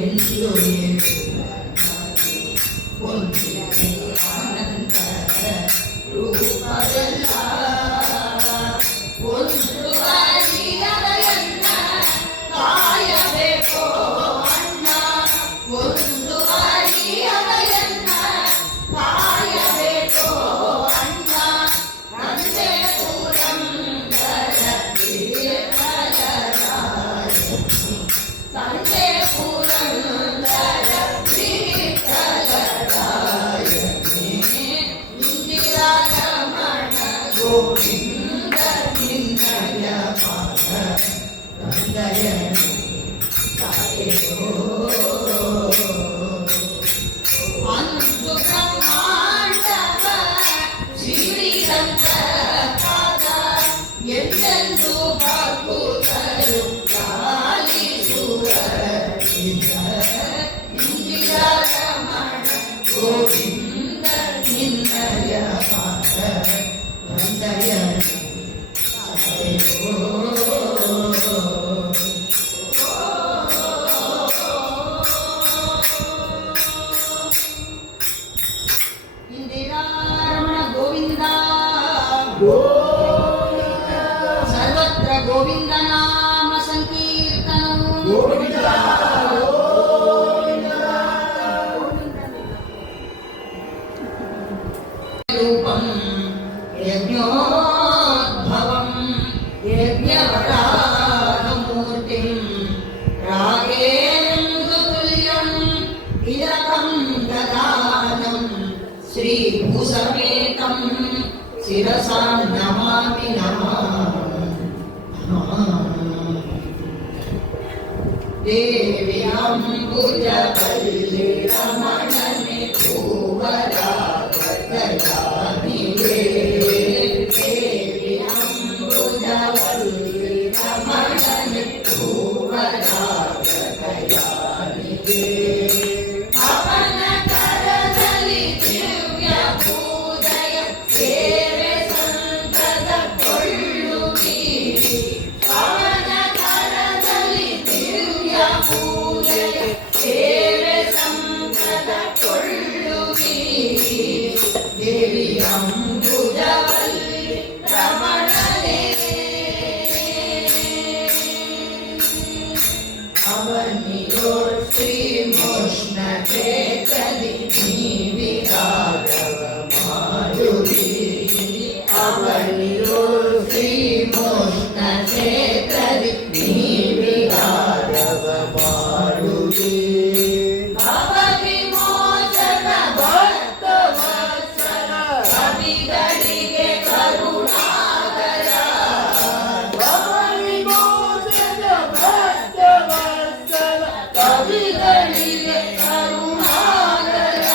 ಎಂದು ಹೇಳುವುದಾಗಿ ಒಂದೇ ಆನಂದ ರೂಪವೆಲ್ಲ ಒಂದು ಅರಿಯದೆಯನ್ನ ಕಾಯಬೇಕೋ ಅಣ್ಣ ಒಂದು ಅರಿಯದೆಯನ್ನ ತಂದೆ ಪುರಂದರ ವಿಠಲರಾಯನೇ ಇಂದಿರಾ ರಮಣ ಗೋವಿಂದ ನಿನ್ನಯ ಪಾದ ವಂದಯನು ಸಾಯೋ ಅಂತು ಬ್ರಹ್ಮಾಂಡವ ಶ್ರೀರಂಗ ಪಾದ ಎಂದೆಂದು ಭಕ್ತರು ಇಂದಿರಾ ರಮಣ ಗೋವಿಂದ ನಿನ್ನಯ ಪಾದ ವಂದಯನು ಸಾಯೋ ಇಂದಿರಾ ರಮಣ ಗೋವಿಂದ ಸರ್ವತ್ರ ಗೋವಿಂದ ನಾಮ ಸಂಕೀರ್ತನವು ರೂಪಂ ಯಜ್ಞೋದ್ಭವಂ ಯಜ್ಞವರಾಹಮೂರ್ತಿಂ ರಾಗೇಂದ್ರತುಲ್ಯಂ ಇಲಕಂ ದದಾನಂ ಶ್ರೀಭೂಸಮೇತಂ ಶಿರಸಾ ನಮಾಮಿ ದೇವಿ ಅಂಬುಜವಲ್ಲಿ ರಮಣನೆ ಭೂವರಾಗದಯಾನಿಗೆ ದೇವಿ ಅಂಬುಜವಲ್ಲಿ ರಮಣನೆ ಭೂವರಾಗದಯಾನಿಗೆ ಅವನ ಕರದಲ್ಲಿ ದಿವ್ಯ ಪೂಜೆಯ ಸೇವೆ ಸಂತದ ಕೊಳ್ಳುತ್ತೀರಿ ಅವನ ಕರದಲ್ಲಿ ದಿವ್ಯ ಪೂಜೆಯ ಸೇವೆ ಸಂತದ ಕೊಳ್ಳುತ್ತೀರಿ ದೇವಿ ಅಂಬುಜವಲ್ಲಿ ರಮಣನೇ ಅವನಿಯೋಳ್ ಶ್ರೀ ಮೋಷ್ಣ ಕ್ಷೇತ್ರದಿ ನೀವಿರಾಗವ ಮಾಡುವಿ ಅವನಿಯೋಳ್ ಶ್ರೀ ಮೋಷ್ಣ ಕ್ಷೇತ್ರದಿ ನೀವಿರಾಗವ ಮಾಡುವಿ ಭವ ವಿಮೋಚನ ಭಕ್ತವತ್ಸಲ ಕವಿಗಳಿಗೆ ಕರುಣಾಕರ ಭವ ವಿಮೋಚನ ಭಕ್ತವತ್ಸಲ ಕವಿಗಳಿಗೆ ಕರುಣಾಕರ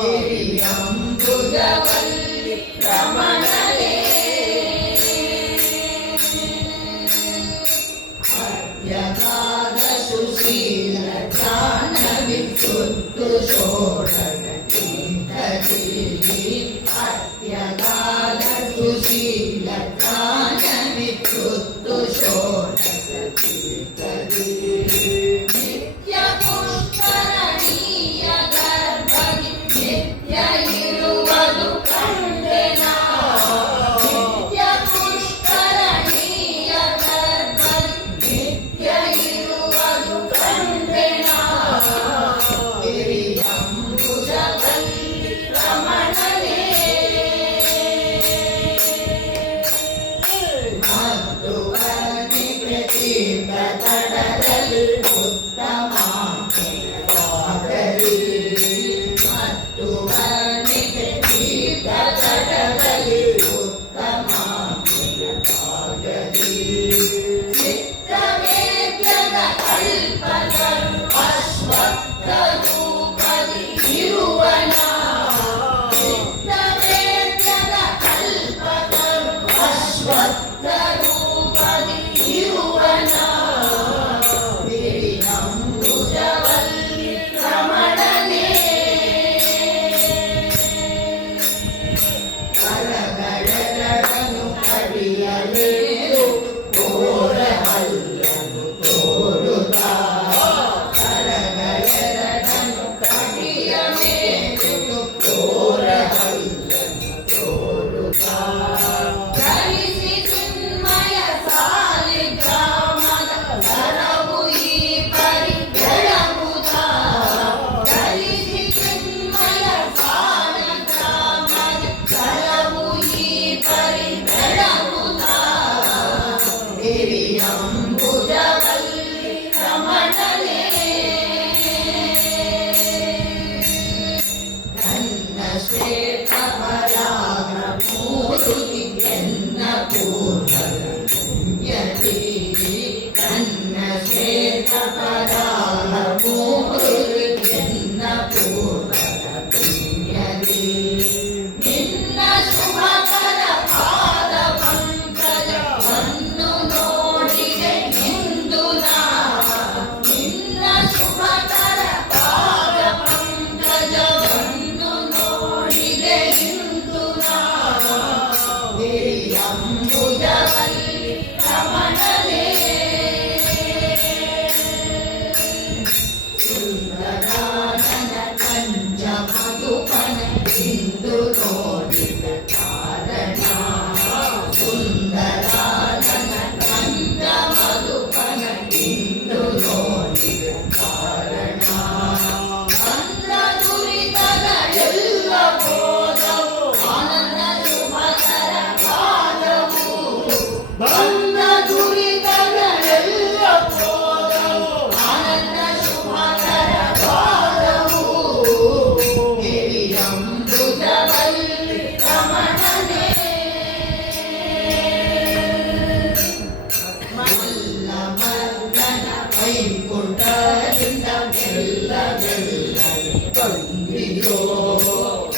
ದೇವಿ ಅಂಬುಜವಲ್ಲಿ ರಮಣನೇ ಅದ್ಯಗಾದ ಸುಶೀಲ ಜ್ಞಾನವಿಚ್ಚುತ್ತು ಷೋಡಶ ತೀರ್ಥದಲ್ಲಿ ಅದ್ಯಗಾದ ಸುಶೀಲ ಜ್ಞಾನವಿಚ್ಚುತ್ತು ಷೋಡಶ ತೀರ್ಥದಲ್ಲಿ ನಿತ್ಯ ಪುಷ್ಕರಣೀಯ ಗರ್ಭದಿ ನಿತ್ಯ ಇರುವುದು ಕಂಡೆನ ನಿತ್ಯ ಪುಷ್ಕರಣೀಯ ಗರ್ಭದಿ ನಿತ್ಯ ಇರುವುದು ಕಂಡೆನ ದೇವಿ ಅಂಬುಜವಲ್ಲಿ ರಮಣನೇ ಮತ್ತು ಅಗ್ನಿ ಪ್ರತೀರ್ಥ ತಡದಲ್ಲಿ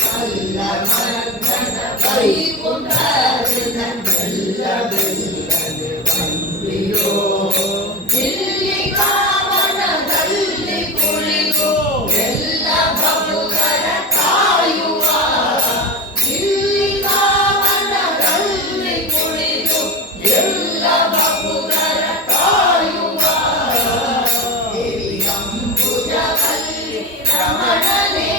ಕಲ್ಲಮರ್ದನ ವೈಕುಂಠದಿಂದ ಬೆಲ್ಲ ಬೆಲ್ಲನೆ ಬಂದಿಯೋ ಇಲ್ಲಿ ಕಾವನದಲ್ಲಿ ಕುಳಿತು ಎಲ್ಲ ಭಕ್ತರ ಕಾಯುವ ಇಲ್ಲಿ ಕಾವನದಲ್ಲಿ ಕುಳಿತು ಎಲ್ಲ ಭಕ್ತರ ಕಾಯುವ ದೇವಿ ಅಂಬುಜವಲ್ಲಿ ರಮಣನೇ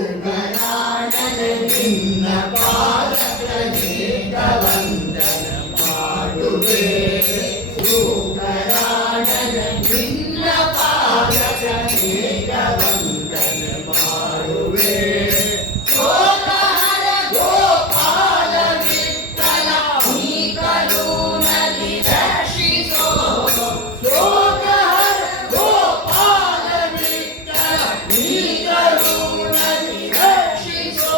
ಸುಗರಾಣನ ನಿನ್ನ ಪಾದಗಳಿಗೆ ವಂದನ ಮಾಡುವೆ ಸುಗರಾಣನ ನಿನ್ನ ಪಾದಗಳಿಗೆ ವಂದನ ಮಾಡುವೆ ಸೋಮಹರ ಗೋಪಾಲ ವಿಠಲ ನೀ ಕರುಣದಿ ರಕ್ಷಿಸೋ ಸೋಮಹರ ಗೋಪಾಲ ವಿಠಲ ನೀ ಕರುಣದಿ ರಕ್ಷಿಸೋ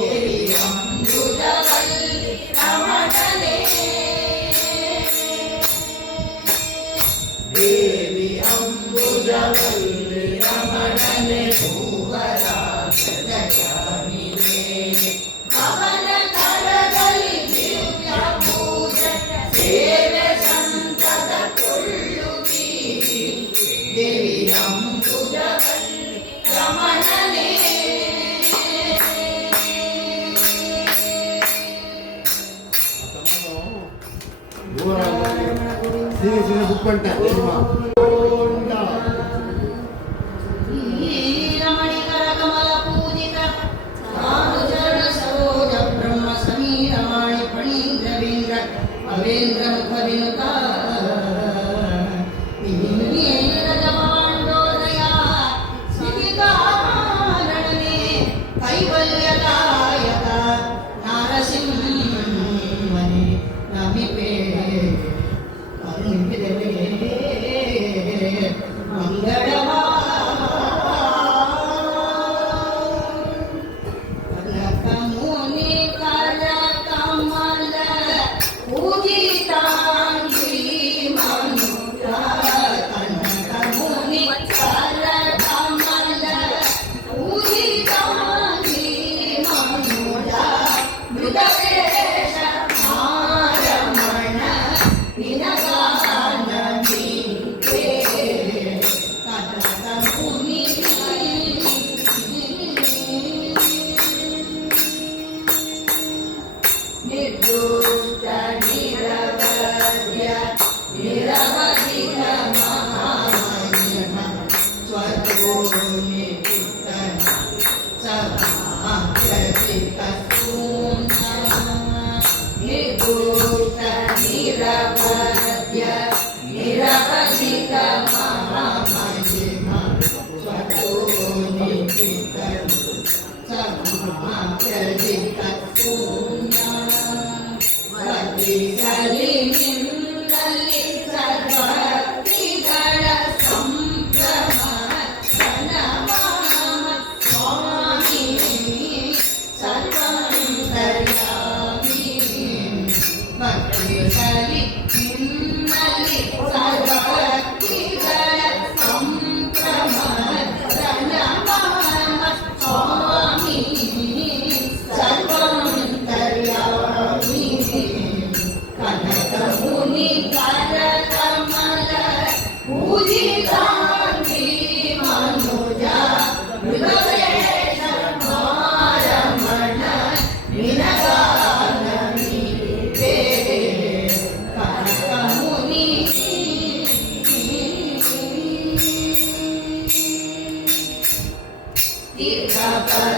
ದೇವಿ ಅಂಬುಜವಲ್ಲಿ ರಮಣನೇ ದೇವಿ ಅಂಬುಜವಲ್ಲಿ ರಮಣನೆ ಭೂವರಾಜದ ಜಾಮಿವೆ ಅವನ ಕರದಲ್ಲಿ ದಿವ್ಯ ಪೂಜೆ ಸೇವೆ ಸಂತದ ಕೊಳ್ಳುತ್ತೀ ದೇವಿ ಅಂಬುಜವಲ್ಲಿ ರಮಣನೇ sini sini bukan tak terima Honda ರಮಣಿಕರ ಕಮಲ ಪೂಜಿತ ಚರಣ ಸರೋಜ ಬ್ರಹ್ಮ ಸಮೀರ ವಾಣಿ ಫಣೀಂದ್ರ ವೇಂದ್ರ ಅವೇಂದ್ರ ಮುಖ ವಿನುತ ಜಪಾಂಡೋದಯ ಸ್ಥಿತಿಕಾರಣನೇ ಕೈವಲ್ಯದಾಯಕ ನಾರಸಿಂಹನೇ ನಮಿಪೇ ಮಂಗಳವಾ ಕನಕಮುನಿ ಕರ ಕಮಲ ಪೂಜಿತಾಂಗಿ ಮನುಜ ಕನಕಮುನಿ ಕರ ಕಮಲ ಪೂಜಿತಾಂಗಿ ಮನುಜ ಮೃಗವೇಷ ಮಾರಮಣ ನಿನಗಾನ ನೀವೇ ಕನಕಮುನಿ ನಿರ್ದುಷ್ಟ ನಿರವಧ್ಯ ನಿರವಧಿಕ ಮಹಾಮಹಿಮ ಸ್ವತೋನಿತನ ಸಮಾಪ್ರತಿಕ ಶೂನ್ಯ ನಿರ್ದುಷ್ಟ ನಿರವಧ್ಯ ನಿರವಧಿಕ ಮಹಾಮಹಿಮ ಸ್ವತೋನಿತನ ಸಮಾಪ್ರತಿಕ ಶೂನ್ಯ ವರ್ತಿಸಲಿ ನಿನ್ನಲ್ಲಿ ಸರ್ವಕ್ತಿಗಳ ಸಂಭ್ರಮ ಸನಮಾಮ ಸ್ವಾಮಿ ಸರ್ವಂತರ್ಯಾಮಿ ವರ್ತಿಸಲಿ ನಿನ್ನಲ್ಲಿ ಸರ್ವಕ್ತಿಗಳ ಸಂಭ್ರಮ ಸನಮಾಮ ಸ್ವಾಮಿ ಸರ್ವಂತರ್ಯಾಮಿ ಕನಕಮುನಿ ಕರ ಕಮಲ ಪೂಜಿತಾಂಗಿ ಮನುಜ ಮೃಗವೇಷ ಮಾರಮಣ ನಿನಗಾನ ನೀವೇ ಕನಕಮುನಿ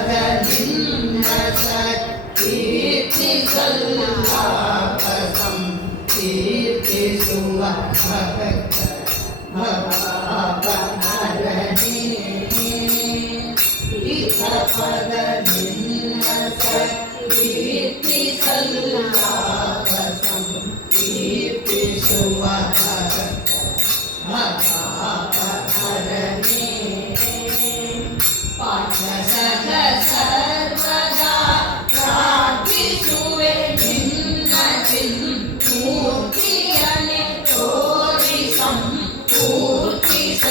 ತೀರ್ಥಪದದಿಂದ ಕೀರ್ತಿಸಲ್ಲಾಪಸಂ ಕೀರ್ತಿಸುವ ಭಕ್ತ ಭವಾಪಹರಣೆ ತೀರ್ಥಪದದಿಂದ ಕೀರ್ತಿಸಲ್ಲಾಪಸಂ ಕೀರ್ತಿಸುವ ಭಕ್ತ ಭವಾಪಹರಣೆ ಪಾಠ ಸರ್ವದಾ ಪ್ರಾರ್ಥಿಸುವೆ ನಿನ್ನ ಮೂರ್ತಿಯನೆ ತೋರಿಸಂ ಪೂರ್ತಿಸ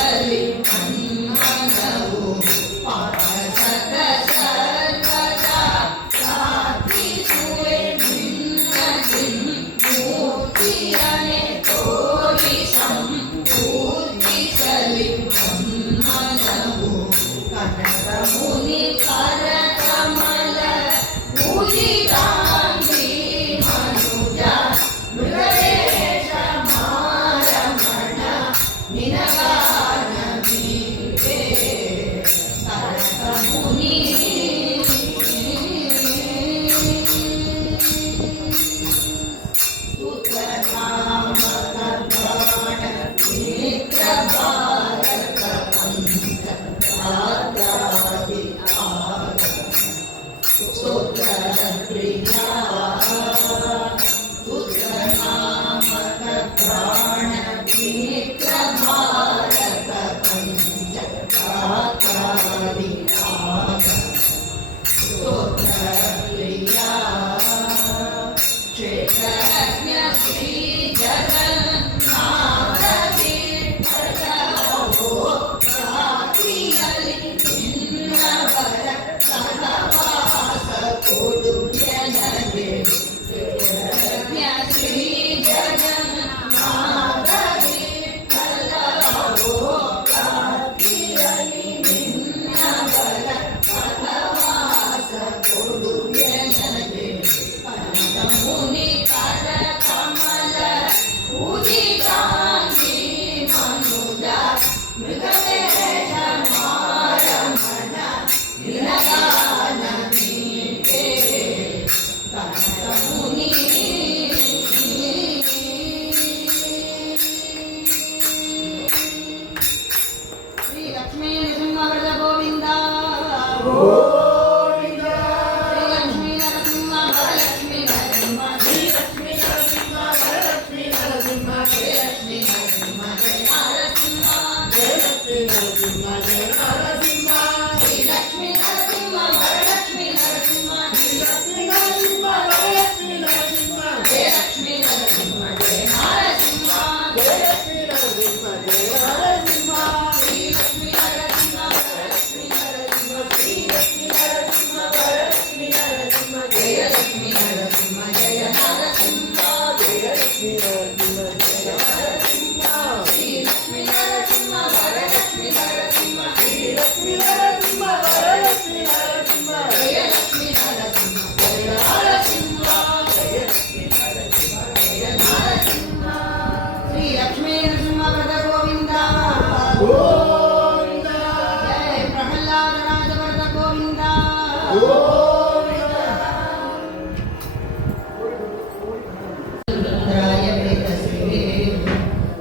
ಶ್ರೀ ಜಗನ್ನಾಥ ವಿಠಲವೋ ರಾತ್ರಿಯಲ್ಲಿ ನಿನ್ನವರ ಸಹವಾಸ ಕೊಡು ನನಗೆ. ಶ್ರೀ ಜಗನ್ನಾಥ ವಿಠಲವೋ ರಾತ್ರಿಯಲ್ಲಿ ನಿನ್ನವರ ಸಹವಾಸ ಕೊಡು ನನಗೆ. ಮುನಿ ಕರ ಕಮಲ ಉದಿತಾಂಗಿ ಮನುಜ ಮೃಗವೇಷ ಮಾರಮಣ ನಿನಗಾನ ನೀಕೆ ಕನಕ ಮುನಿ. ಶ್ರೀ ಲಕ್ಷ್ಮೀ ನರಸಿಂಹವರದ ಗೋವಿಂದ. ಶ್ರೀ ಲಕ್ಷ್ಮೀ ನರಸಿಂಹ ವರಲಕ್ಷ್ಮೀ ನರಸಿಂಹ ಶ್ರೀ ಲಕ್ಷ್ಮೀ ನರಸಿಂಹ ವರಲಕ್ಷ್ಮೀ ನರಸಿಂಹ ಶ್ರೀ ಲಕ್ಷ್ಮೀ ನರಸಿಂಹ ಜಯ ನರಸಿಂಹ ಜಯ ಲಕ್ಷ್ಮೀ ನರಸಿಂಹ ಜಯ ನರಸಿಂಹ ಶ್ರೀ ಲಕ್ಷ್ಮೀ ನರಸಿಂಹ ವರಲಕ್ಷ್ಮೀ ನರಸಿಂಹ ಶ್ರೀ ಲಕ್ಷ್ಮೀ ನರಸಿಂಹ ವರಲಕ್ಷ್ಮೀ ನರಸಿಂಹ ಜಯ ಲಕ್ಷ್ಮೀ ನರಸಿಂಹ ಜಯ ನರಸಿಂಹ ಜಯ ಲಕ್ಷ್ಮೀ ನರಸಿಂಹ ಜಯ ನರಸಿಂಹ ಶ್ರೀ ಲಕ್ಷ್ಮೀ ನರಸಿಂಹ ವರಲಕ್ಷ್ಮೀ ನರಸಿಂಹ ಶ್ರೀ ಲಕ್ಷ್ಮೀ ನರಸಿಂಹ ವರಲಕ್ಷ್ಮೀ ನರಸಿಂಹ ಜಯ ಲಕ್ಷ್ಮೀ ನರಸಿಂಹ ಜಯ ನರಸಿಂಹ ಜಯ ಲಕ್ಷ್ಮೀ ನರಸಿಂಹ ಜಯ ನರಸಿಂಹ ಶ್ರೀ ಲಕ್ಷ್ಮೀ ನರಸಿಂಹ ವರಲಕ್ಷ್ಮೀ ನರಸಿಂಹ ಶ್ರೀ ಲಕ್ಷ್ಮೀ ನರಸಿಂಹ ವರಲಕ್ಷ್ಮೀ ನರಸಿಂಹ ಜಯ ಲಕ್ಷ್ಮೀ ನರಸಿಂಹ ಜಯ ನರಸಿಂಹ ಜಯ ಲಕ್ಷ್ಮೀ ನರಸಿಂಹ ಜಯ ನರಸಿಂಹ ಶ್ರೀ ಲಕ್ಷ್ಮೀ ನರಸಿಂಹ ವರದ ಗೋವಿಂದ. ಜಯ ಪ್ರಹ್ಲಾದ ರಾಜ ವರದ ಗೋವಿಂದ. ರಾಯ ವೇದಸೇ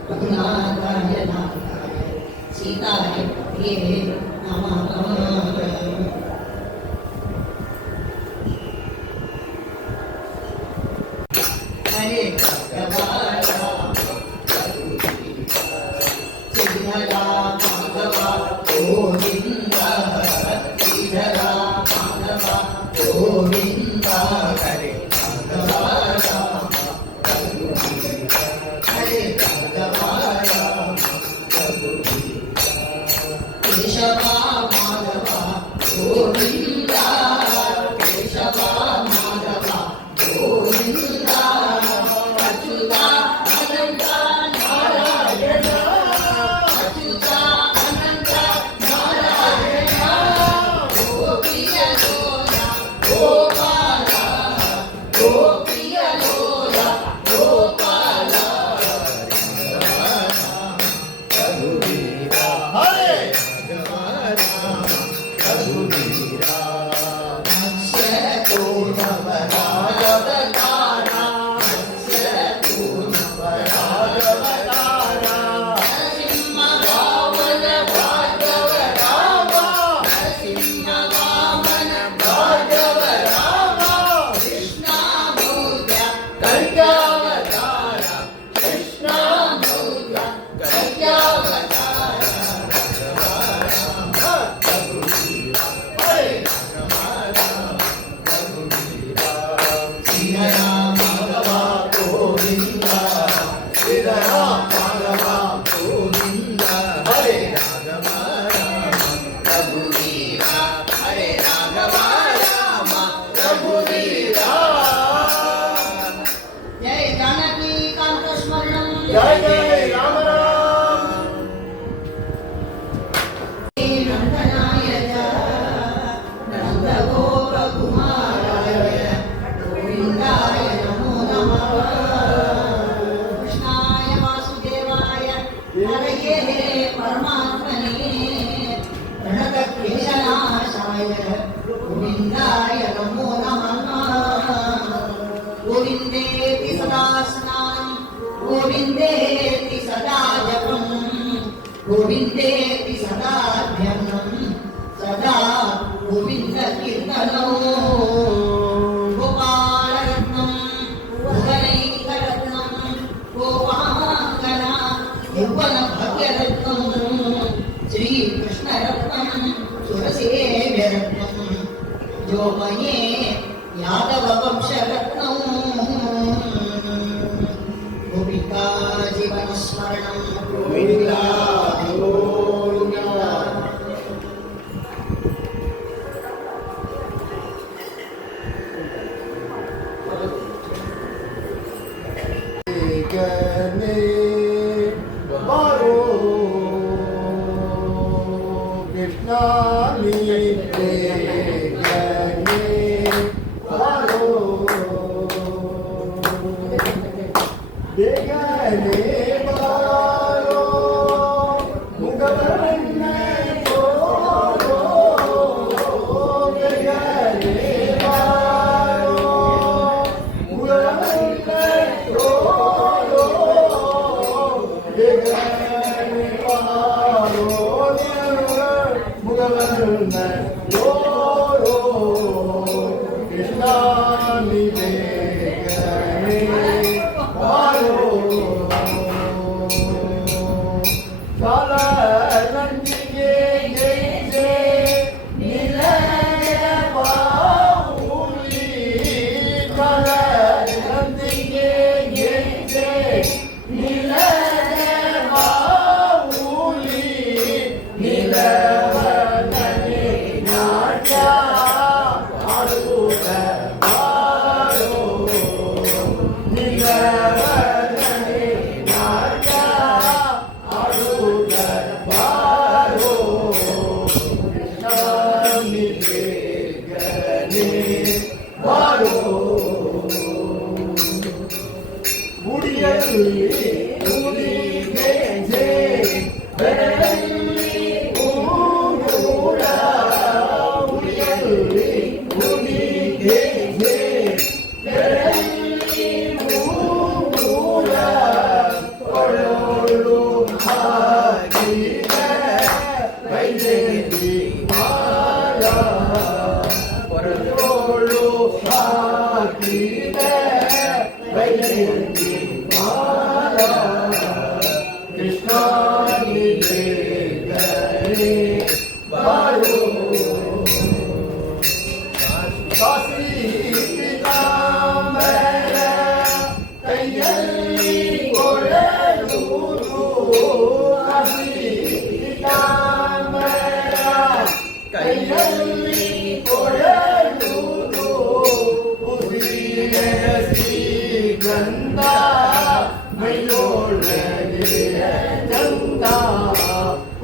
ರಘುನಾಥಾಯ ನಾಥಾಯ ಸೀತಾಯ ಪ್ರಿಯೇ ನಮಃ. ಹರೇ ಭಗವಾನ ಶ್ರೀಧರ ಮಾಧವ ಗೋವಿಂದ ಶ್ರೀಧರ ಮಾಧವ ಗೋವಿಂದ ಹರೇ ಭಗವಾನ ಹರೇ ಭಗವಾನ ಕೇಶವ ಮಾಧವ ಗೋವಿಂದ ಕೇಶವ ಮಾಧವ ಗೋವಿಂದ ಅಚ್ಯುತ ಅನಂತ ನಾರಾಯಣ ಅಚ್ಯುತ ಅನಂತ ನಾರಾಯಣ ಗೋಪಿಯ ಲೋಲ ಗೋಪಾಲ ಗೋಪಿಯ ಲೋಲ ಗೋಪಾಲ गोविंदाय नमो नमः। गोविंदेति सदा स्नानं गोविंदेति सदा जपं गोविंदेति सदा ध्यानं सदा गोविंद कीर्तनं गोपालरत्नं भुवनैकरत्नं गोपाङ्गना यौवन भाग्यरत्नं श्रीकृष्णरत्नं सुरसेव्यरत्नं जोमये यादव वंशरत्नं ಬೇಗನೆ ಬಾರೋ ಮುಖವನ್ನ ತೋರೋ ಬೇಗನೆ ಬಾರೋ ಮುಖವನ್ನ ತೋರೋ ಬೇಗನೆ ಬಾರೋ ಮುಖವನ್ನ ತೋರೋ ಕೃಷ್ಣ ನೀ ಬೇಗನೆ ಬಾರೋ ಕಾಲರಂಜಿಗೆ ಗೆಜ್ಜೆ ನಿಲಯ ಬಾವುಲಿ ಕಾಲರಂಜಿಗೆ ಗೆಜ್ಜೆ ನಿಲಯ ಬಾವುಲಿ ನಿಲವನೇ ನಾಟ್ಯ ಆಡುತ್ತ ಬಾರೋ ನಿಲವನೇ ನಾಟ್ಯ ಆಡುತ್ತ ಬಾರೋ ಕೃಷ್ಣನಿ ಬೇಗನೆ ಬಾರೋ ಮುಡಿಯಲ್ಲಿ ಮುಡಿಗೆಜ್ಜೆ ಬೆರಳಲ್ಲಿ ಉಂಗುರ ಮುಡಿಯಲ್ಲಿ ಮುಡಿಗೆಜ್ಜೆ ಬೆರಳಲ್ಲಿ ಉಂಗುರ ಕೊಡೋಳು ಹಾಕಿದ ವೈದ್ಯಗಿ ಮಾಲ ಕೊಡೋಳು ಹಾಕಿದ ವೈದ್ಯಗಿ ಮಾಲ ಕೃಷ್ಣ ನೀ ಬೇಗನೆ ಬಾರೋ ಕಾಶಿ ಪೀತಾಂಬರ ಕೈಯಲ್ಲಿ ಕೊಡಲೂರು ಕಾಶಿ ಪೀತಾಂಬರ ಕೈಯಲ್ಲಿ ಕೊಡಲೂರು ಉಸಿರ ಶ್ರೀಗಂಧ ಮೈಯೊಳಗೆ ಚಂದ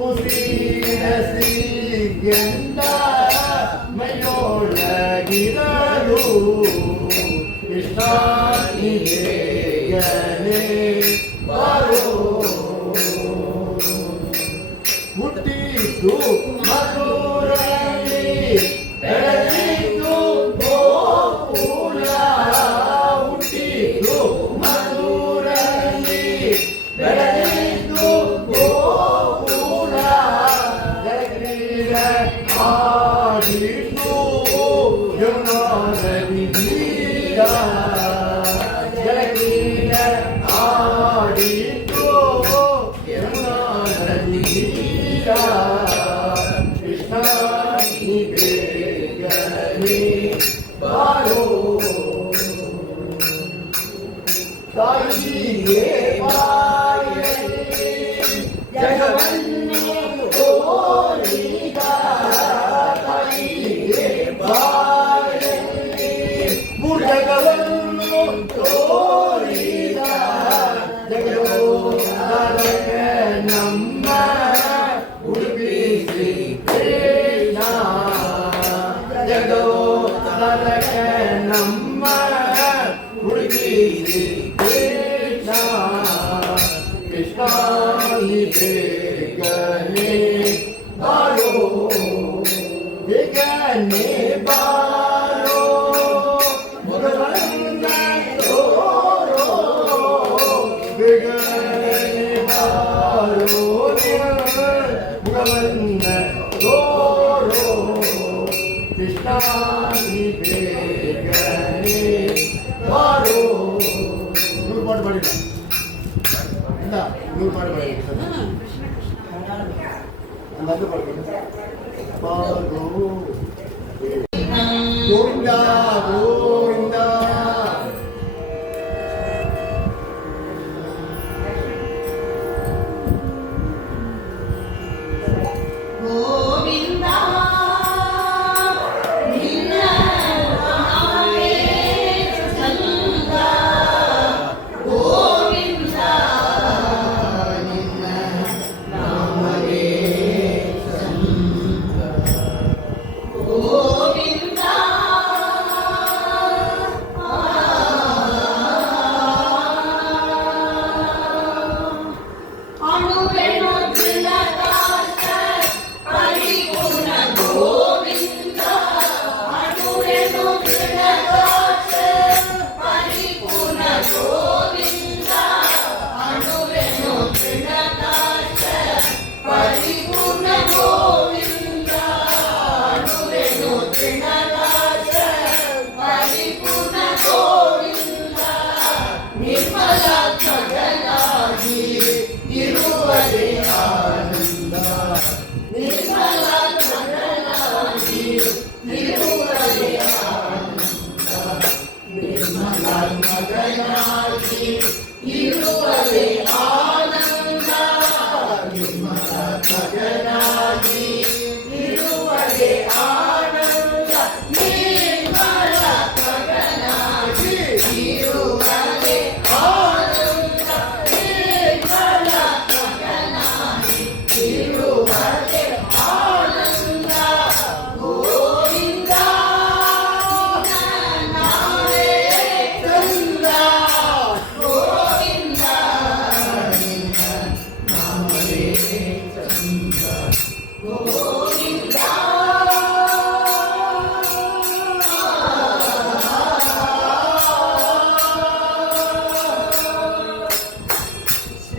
ಉಸಿರ ಶ್ರೀಗಂಧ ಮೈಯೊಳಗಿರಲು ಕೃಷ್ಣ ನೀ ಬೇಗನೆ ಬಾರೋ ಹುಟ್ಟಿದ್ದು ಮಧುರಲ್ಲಿ ಬೆಳೆದಿದ್ದು ಗೋಕುಲ ಹುಟ್ಟಿದ್ದು ಮಧುರಲ್ಲಿ ಬೆಳೆದಿದ್ದು ಗೋಕುಲ ಜಗತ್ತಿನ ಆಡಿದ್ದು ಯಮುನಾ ನದಿ ತೀರ ಜಗತ್ತಿನ ಆಡಿದ್ದು ಯಮುನಾ ನದಿ ತೀರ ಕೃಷ್ಣ ನೀ ಬೇಗನೆ ಬಾರೋ ತಾಯಿಗೆ ಬಾಯಲ್ಲಿ ಜಗವನ್ನು ತೋರಿದ ತಾಯಿಗೆ ಬಾಯಲ್ಲಿ ಜಗವನ್ನು ತೋರಿದ ಜಗದೋದರಕ ನಮ್ಮ ಉಡುಪಿ ಶ್ರೀ ಕೃಷ್ಣ ಜಗದೋದರಕ ನಮ್ಮ ಉಡುಪಿ ಶ್ರೀ ಕೃಷ್ಣ ಕೃಷ್ಣ ನೀ ಬೇಗನೆ ಬಾರೋ ಬೇಗನೆ ಬಾರೋ ಮುಖವನ್ನ ತೋರೋ ಬೇಗನೆ ಬಾರೋ ಮುಖವನ್ನ ತೋರೋ ಕೃಷ್ಣ ನೀ ಬೇಗನೆ ಬಾರೋ ನೂರು ಪಾಠ ಮಾಡಿಲ್ಲ ಇಲ್ಲ ನೂರು ಪಾಠ ಮಾಡಿ ಅಂದಾಜು ಮಾಡ್ಕೊಂಡು ಬಾರೋ ಗೋವಿಂದ ಗೋವಿಂದ ಗೋವಿಂದ ನಿನ್ನ ನಾಮವೇ ಚಂದ ಗೋವಿಂದ ನಿನ್ನ ನಾಮವೇ ಚಂದ ಗೋವಿಂದ ಇರುವರೆ ಆನಂದ ನಿರ್ಮಲ ಗಗನಾಗಿ ಇರುವರೆ ಆನಂದ ನಿರ್ಮಲ ಗಗನಾಗಿ ಇರುವರೆ ಆನಂದ ನಿರ್ಮಲ ಗಗನಾಗಿ ಇರುವರೆ ಆನಂದ ಗೋವಿಂದ ನಾವೇ ಚಂದ ಗೋವಿಂದ ನಾವೇ ಚಂದ ಗೋವಿಂದ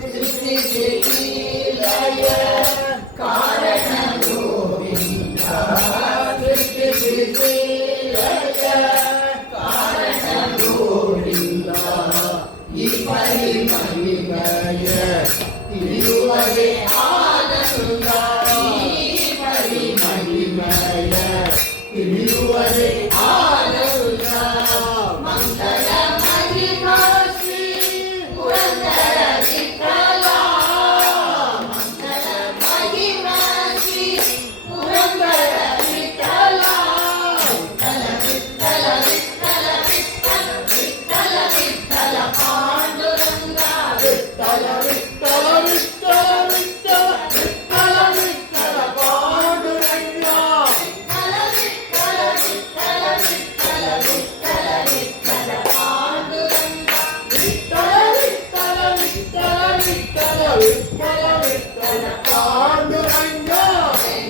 ಸೃಷ್ಟಿ ಸ್ಥಿತಿಲಯ ಕಾರಣ ಗೋವಿಂದ ಸೃಷ್ಟಿ ಸ್ಥಿತಿಲಯ ಕಾರಣ ಗೋವಿಂದ ಈ ಪರಿಮಳಿಮಯ ಇರುವರೆ ಆನಂದ ಈ ಪರಿಮಳಿಮಯ ಇರುವರೆ ಆನಂದ ಮಂಗಳ ಮಹಿಮಾ ಶ್ರೀ ಪುರಂದರ ವಿಠಲ ಮಂಗಳ ಮಹಿಮಾ ಶ್ರೀ ಪುರಂದರ ವಿಠಲ ವಿಠಲ ವಿಠಲ ವಿಠಲ ವಿಠಲ ವಿಠಲ ಪಾಂಡುರಂಗ ವಿಠಲ ವಿಠಲ ವಿಠಲ ವಿಠಲ ವಿಠಲ ವಿಠಲ ಪಾಂಡುರಂಗ ವಿಠಲ ವಿಠಲ ವಿಠಲ ವಿಠಲ ವಿಠಲ ವಿಠಲ ಪಾಂಡುರಂಗ ವಿಠಲ ವಿಠಲ ವಿಠಲ ವಿಠಲ ವಿಠಲ ವಿಠಲ ಪಾಂಡುರಂಗ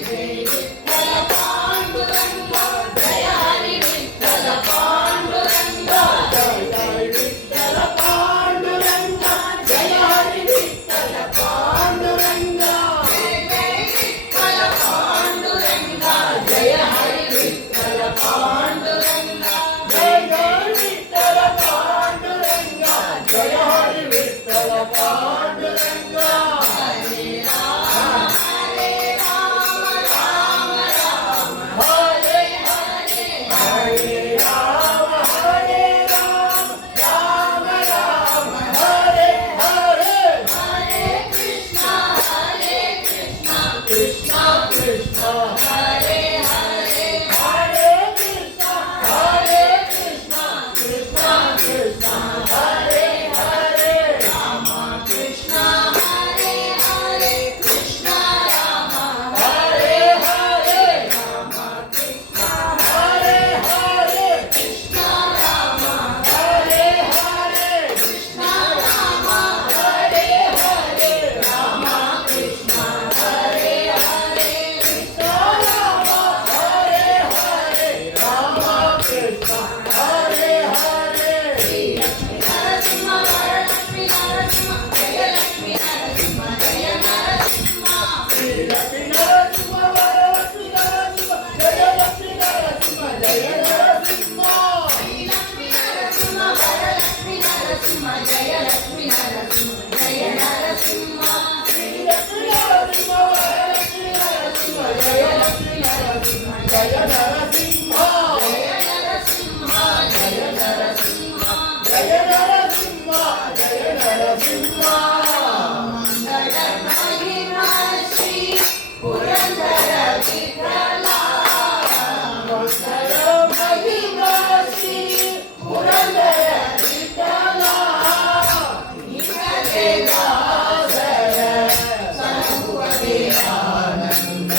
ಜಯ ವಿಠಲ ಪಾಂಡುರಂಗ ಜಯ ಹರಿ ವಿಠಲ ಪಾಂಡುರಂಗ ಜಯ ವಿಠಲ ಪಾಂಡುರಂಗ ಜಯ ಹರಿ ವಿಠಲ ಪಾಂಡುರಂಗ ಜಯ ವಿಠಲ ಪಾಂಡುರಂಗ ಜಯ ಹರಿ ವಿಠಲ ಪಾಂಡುರಂಗ ಜಯ ವಿಠಲ ಪಾಂಡುರಂಗ ಜಯ ಹರಿ ವಿಠಲ ಪಾಂಡುರಂಗ ಹರೇ ರಾಮ ಹರೇ ರಾಮ ರಾಮ ರಾಮ ಹರೇ ಹರೇ ಹರೇ ರಾಮ ಹರೇ ರಾಮ ರಾಮ ರಾಮ ಹರೇ ಹರೇ ಹರೇ ಕೃಷ್ಣ ಕೃಷ್ಣ ಕೃಷ್ಣ ಹರೇ ಹರೇ ಹರೇ ಕೃಷ್ಣ ಕೃಷ್ಣ ಕೃಷ್ಣ ಹರೇ ಹರೇ ರಾಮ ಕೃಷ್ಣ ಹರೇ ಹರೇ ಕೃಷ್ಣ ರಾಮ ಹರೇ ಹರೇ ರಾಮ ಕೃಷ್ಣ ಹರೇ ಹರೇ ಕೃಷ್ಣ ರಾಮ ಹರೇ ಹರೇ ಕೃಷ್ಣ ರಾಮ ಹರೇ ಹರೇ ರಾಮ ಕೃಷ್ಣ ಹರೇ ಹರೇ ಕೃಷ್ಣ ರಾಮ ಹರೇ ಹರೇ ರಾಮ ಕೃಷ್ಣ ಹರೇ ಹರೇ ಶ್ರೀ ಲಕ್ಷ್ಮೀ ನರಸಿಂಹ ವರಲಕ್ಷ್ಮೀ ನರಸಿಂಹ ಜಯ ಲಕ್ಷ್ಮೀ ನರಸಿಂಹ ಜಯ ನರಸಿಂಹ ಶ್ರೀ ಲಕ್ಷ್ಮೀ ನರಸಿಂಹ ವರಲಕ್ಷ್ಮೀ ನರಸಿಂಹ ಜಯ ಲಕ್ಷ್ಮೀ ನರಸಿಂಹ ಜಯ ನರಸಿಂಹ ಶ್ರೀ ಲಕ್ಷ್ಮೀ ನರಸಿಂಹ ವರಲಕ್ಷ್ಮೀ ನರಸಿಂಹ ಜಯ ಲಕ್ಷ್ಮೀ ನರಸಿಂಹ ಜಯ ನರಸಿಂಹ ಶ್ರೀ ಲಕ್ಷ್ಮೀ ನರಸಿಂಹ ವರಲಕ್ಷ್ಮೀ ನರಸಿಂಹ ಜಯ ಲಕ್ಷ್ಮೀ ನರಸಿಂಹ ಜಯ ನರಸಿಂಹ ಜಯ ನರಸಿಂಹ ಜಯ ನರಸಿಂಹ ಜಯ ನರಸಿಂಹ ಜಯ ನರಸಿಂಹ ಮಂಗಳ ಮಹಿಮಾ ಶ್ರೀ ಪುರಂದರ ವಿಠಲ ಮಂಗಳ ಮಹಿಮಾ ಶ್ರೀ ಪುರಂದರ ವಿಠಲ ನಿನಗೆ ದಾಸರ ಸಲಹುವರೆ ಆನಂದ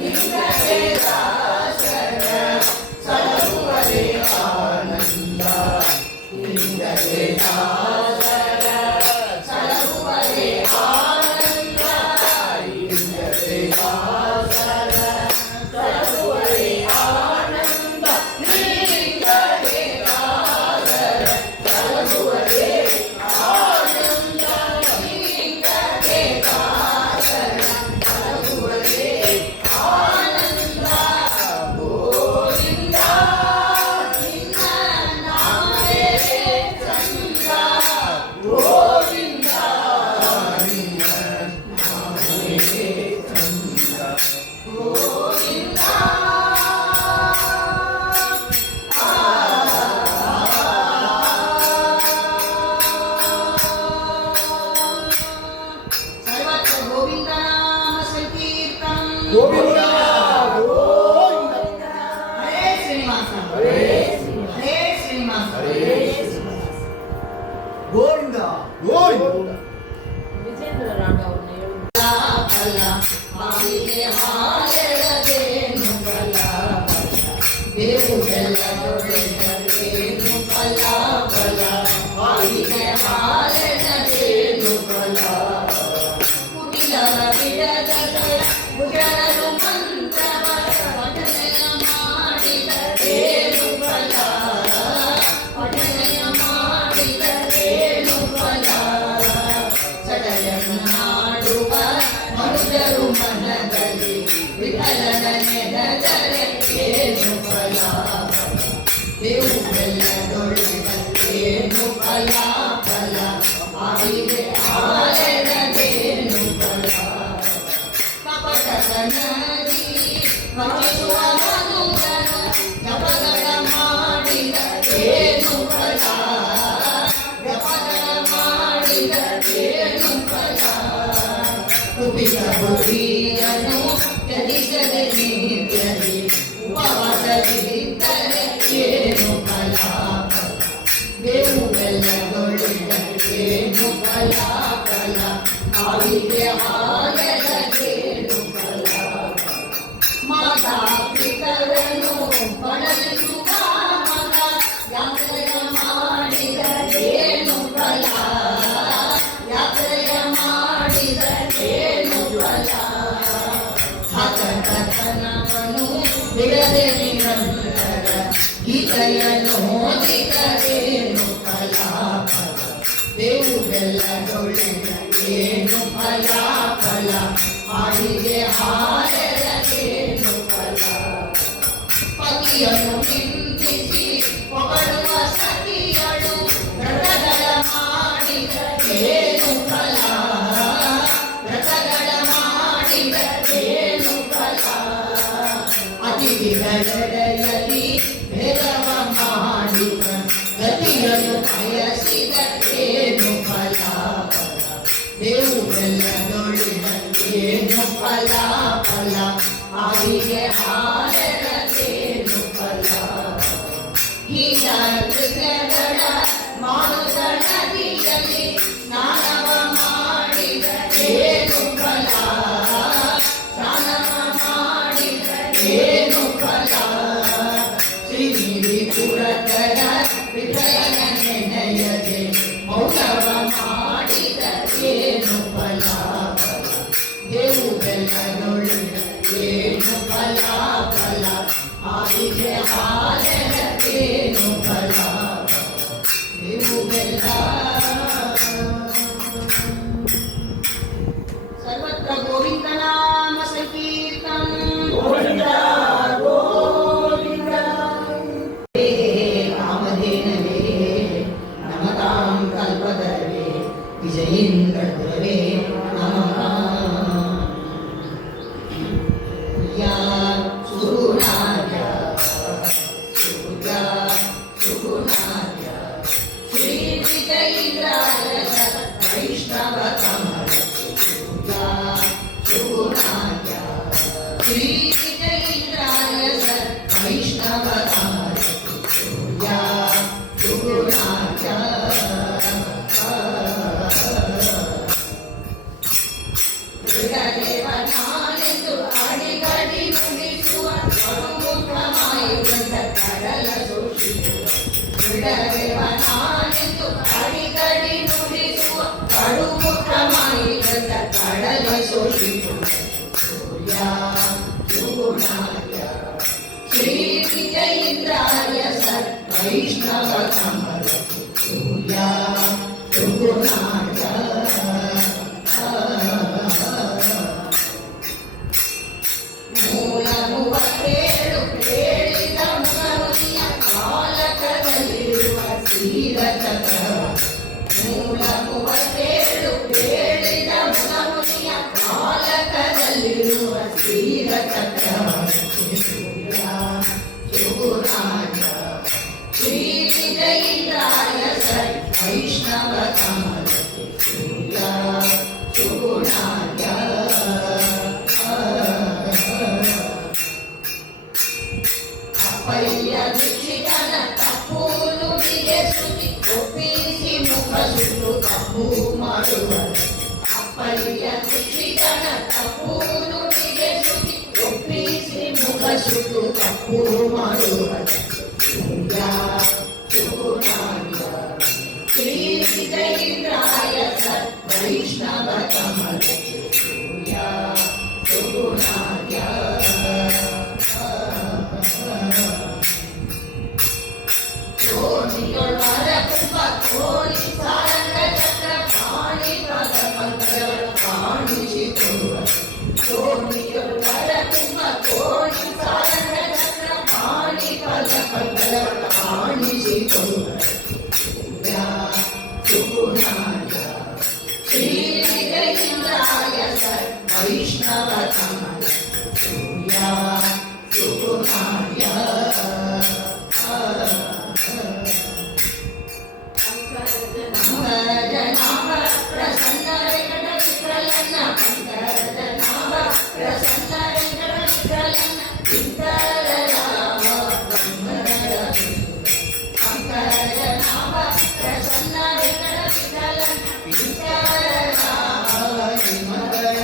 ನಿನಗೆ ದಾಸರ ಸಲಹುವರೆ ಆನಂದ ನಿನಗೆ ದಾಸರ ಗೋವಿಂದ ಗೋವಿಂದ. ಹರೇ ಶ್ರೀನಿವಾಸ ಹರೇ ಹರೇ ಶ್ರೀನಿವಾಸ ಗೋವಿಂದ ಗೋವಿಂದ. ವಿಜೇಂದ್ರ ರಾಗ ಅವ್ರನ್ನ ಹೇಳಿ ಫಲ ಬಾಯಿಗೆ ಹಾಲೆರದೇನು ಫಲ ಬೇವು ಬೆಲ್ಲದೊಡೆದರೇನು ಫಲ ಫಲ ಬಾಯಿಗೆ ಹಾಲೆರದೇನು ಫಲ ಕುಟಿಲರ ಬಿಡದರ ಭುಜನರು ಮಂತ್ರವ ಪಠನೆಯ ಮಾಡಿದರೇನು ಫಲ ಪಠನೆಯ ಮಾಡಿದರೇನು ಫಲ ಸಡಲನ್ನು ನಾಡುವ ಮನುಜರು ಮನದಲ್ಲಿ ವಿಠಲನ ನೆನೆದರೆ ಏನು ಫಲ ಬೇವು ಬೆಲ್ಲದೊಡೆದರೇನು ಫಲ ಫಲ ಬಾಯಿಗೆ ಹಾಲೆರದೇನು ಫಲ ಕಪಟದ ನದಿ ವಚಿಸುವ ಮಧುರನು ಜಪಗಳ ಮಾಡಿದರೇನು ಫಲ ಜಪಗಳ ಮಾಡಿದರೇನು ಫಲ ಕುಪಿತ ಬುದ್ಧಿಯನ್ನು ತ್ಯಜಿಸದೆ ನಿತ್ಯದಿ ಉಪವಾಸವಿದ್ದರೆ ಏನು ಫಲ ಬೇವು ಬೆಲ್ಲದೊಡೆದರೇನು ಫಲ ಫಲ ಬಾಯಿಗೆ ಹಾಲೆರದೇನು ಫಲ ಮಾತಾ ಪಿತರನ್ನು ಬಳಸುವ ಮಗ ಯಾತ್ರೆಯ ಮಾಡಿದರೇನು ಫಲ ಯಾತ್ರೆಯ ಮಾಡಿದರೇನು ಫಲ ಹತಕತನವನ್ನು ಬಿಡದೆ ನಿರಂತರ ಗೀತೆಯನ್ನು ಓದಿದರೇನು ಫಲ ಬೇವು ಬೆಲ್ಲದೊಡೆದರೇನು ಫಲ ಫಲ ಬಾಯಿಗೆ ಹಾಲೆರದೇನು ಫಲ ಪತಿಯನ್ನು ನಿಂದಿಸಿ ಹೊಗಳುವ ಸತಿಯಳು ವ್ರತಗಳ ಮಾಡಿದರೇನು ಫಲ ವ್ರತಗಳ ಮಾಡಿದರೇನು ಫಲ ಅತಿಥಿಗಳೆಡೆಯಲಿ ಭೇದವ ಮಾಡಿದ ಗತಿಯನ್ನು ಬಯಸಿದರೇನು ಫಲ ಬೇವು ಬೆಲ್ಲದೊಡೆದರೇನು ಫಲ ಫಲ ಬಾಯಿಗೆ ಹಾಲೆರದೇನು ಫಲ ಹೀನಕೃತ್ಯಗಳ ಮಾಡುತ್ತ ನದಿಯಲ್ಲಿ ಸ್ನಾನವ ಮಾಡಿದರೇನು ಫಲ ಸ್ನಾನವ ಮಾಡಿದರೇನು ಫಲ ಶ್ರೀನಿಧಿ ಪುರಕರ ವಿಠಲನ ನೆನೆಯದೆ ಮೌನವ ಮಾಡಿದರೇನು ಫಲ ಬೇವು ಬೆಲ್ಲದೊಡೆದರೇನು ಫಲ ಫಲ ಬಾಯಿಗೆ ಹಾಲೆರದೇನು ಫಲ ಬೇವು ಬೆಲ್ಲ ಸರ್ವತ್ರ ಗೋವಿಂದ ನಾಮ ಸಂಕೀರ್ತಂ ಗೋವಿಂದ ಗೋವಿಂದ. ಕಾಮಧೇನವೇ ನಮತಾಂ ಕಲ್ಪತರವೇ ವಿಜಯೀಂದ್ರಧ್ರುವೇ ನಮಃ ಯಾ ಸುಗುಣಾಯ ಸೂರ್ಯ ಸುಗುಣಾಯ ಶ್ರೀ ವಿಜಯೀಂದ್ರಾಯ ವೈಷ್ಣವ ಕಮಲ ಸೂರ್ಯ ಸುಗುಣಾಯ ಶ್ರೀ ವಿಜಯೀಂದ್ರಾಯ ವೈಷ್ಣವ ಕಮಲ ಸೂರ್ಯ ಸುಗುಣಾಯ ದೇವನಾನೆಂದು ಅಡಿಗಡಿ ನುಡಿಸುವ ಮುಖಮಾಯುವಂತ ಕಡಲ ಸೋಷಿಸುವ ದೇವನಾನೆಂದು ಅಡಿಗಡಿ ನುಡಿಸುವ ಕಡುಮುಖಮಾಯುವಂತ ಕಡಲ ಸೋಷಿಸುವ ಸೂರ್ಯ ಸುಗುಣಾಯ ಶ್ರೀ ವಿಜಯೀಂದ್ರಾಯ ವೈಷ್ಣವ ಕಮಲ ಸೂರ್ಯ ಸುಗುಣಾಯ ಮೂಲ ಮೂವತ್ತೇಳು ಹೇಳಿದ ಮುನಿಯ ಕಾಲಕದಲ್ಲಿರುವ ಶ್ರೀರ ಚಕ್ರವ ಮೂಲ ಮೂವತ್ತೇಳು ಹೇಳಿದ ಮುನಿಯ ಕಾಲಕದಲ್ಲಿರುವ ಶ್ರೀರ ಚಕ್ರವ ಸೂರ್ಯ ಸುಗುಣಾಯ ಶ್ರೀ ವಿಜಯೀಂದ್ರಾಯ ವೈಷ್ಣವ ಕಮಲ ತಪ್ಪು ಮಾಡುವರು ಅಪ್ಪಯ್ಯ ಶಿಕ್ಷಿತನ ತಪ್ಪು ನುಡಿಗೆ ಶ್ರುತಿ ಒಪ್ಪಿಸಿ ಮುಖ ಸುಟ್ಟು ತಪ್ಪು ಮಾಡುವರು ಸೂರ್ಯ ಚೂಡಾರ್ಯ ಶ್ರೀ ವಿಜಯೇಂದ್ರಾಯ ವೈಷ್ಣವ ಕಮಲ ಸೂರ್ಯ ಚೂಡಾರ್ಯ ಕೋಟಿಯೊಳವರ ಕುಂಭ ಕೋಟಿ ಸಾರಂಗ ಚಕ್ರ ಪಾಣಿ ಪದ ಪಂಕಜಗಳ ಕಾಣಿಸಿಕೊಳ್ಳುವ ಕೋಟಿಯೊಳವರ ಕುಂಭ ಕೋಟಿ ಸಾರಂಗ ಚಕ್ರ ಪಾಣಿ ಪದ ಪಂಕಜಗಳ ಕಾಣಿಸಿಕೊಳ್ಳುವ ಶ್ರೀ ವಿಜಯೇಂದ್ರಾಯ ವೈಷ್ಣವ ಕಮಲ ಸೂರ್ಯ ಸುಗುಣಾರ್ಯ ಪಂಕಜನಾಭ ಪ್ರಸನ್ನ ವೆಂಕಟ ವಿಠಲನ ಪಂಕಜನಾಭ ಪ್ರಸನ್ನ ವೆಂಕಟ ವಿಠಲನ ಚಿಂತನ ರಾಮ ಬ್ರಹ್ಮಗಳ ಪಂಕಜನಾಭ ಪ್ರಸನ್ನ ವೆಂಕಟ ವಿಠಲನ ಚಿಂತನ ರಾಮ ಬ್ರಹ್ಮಗಳ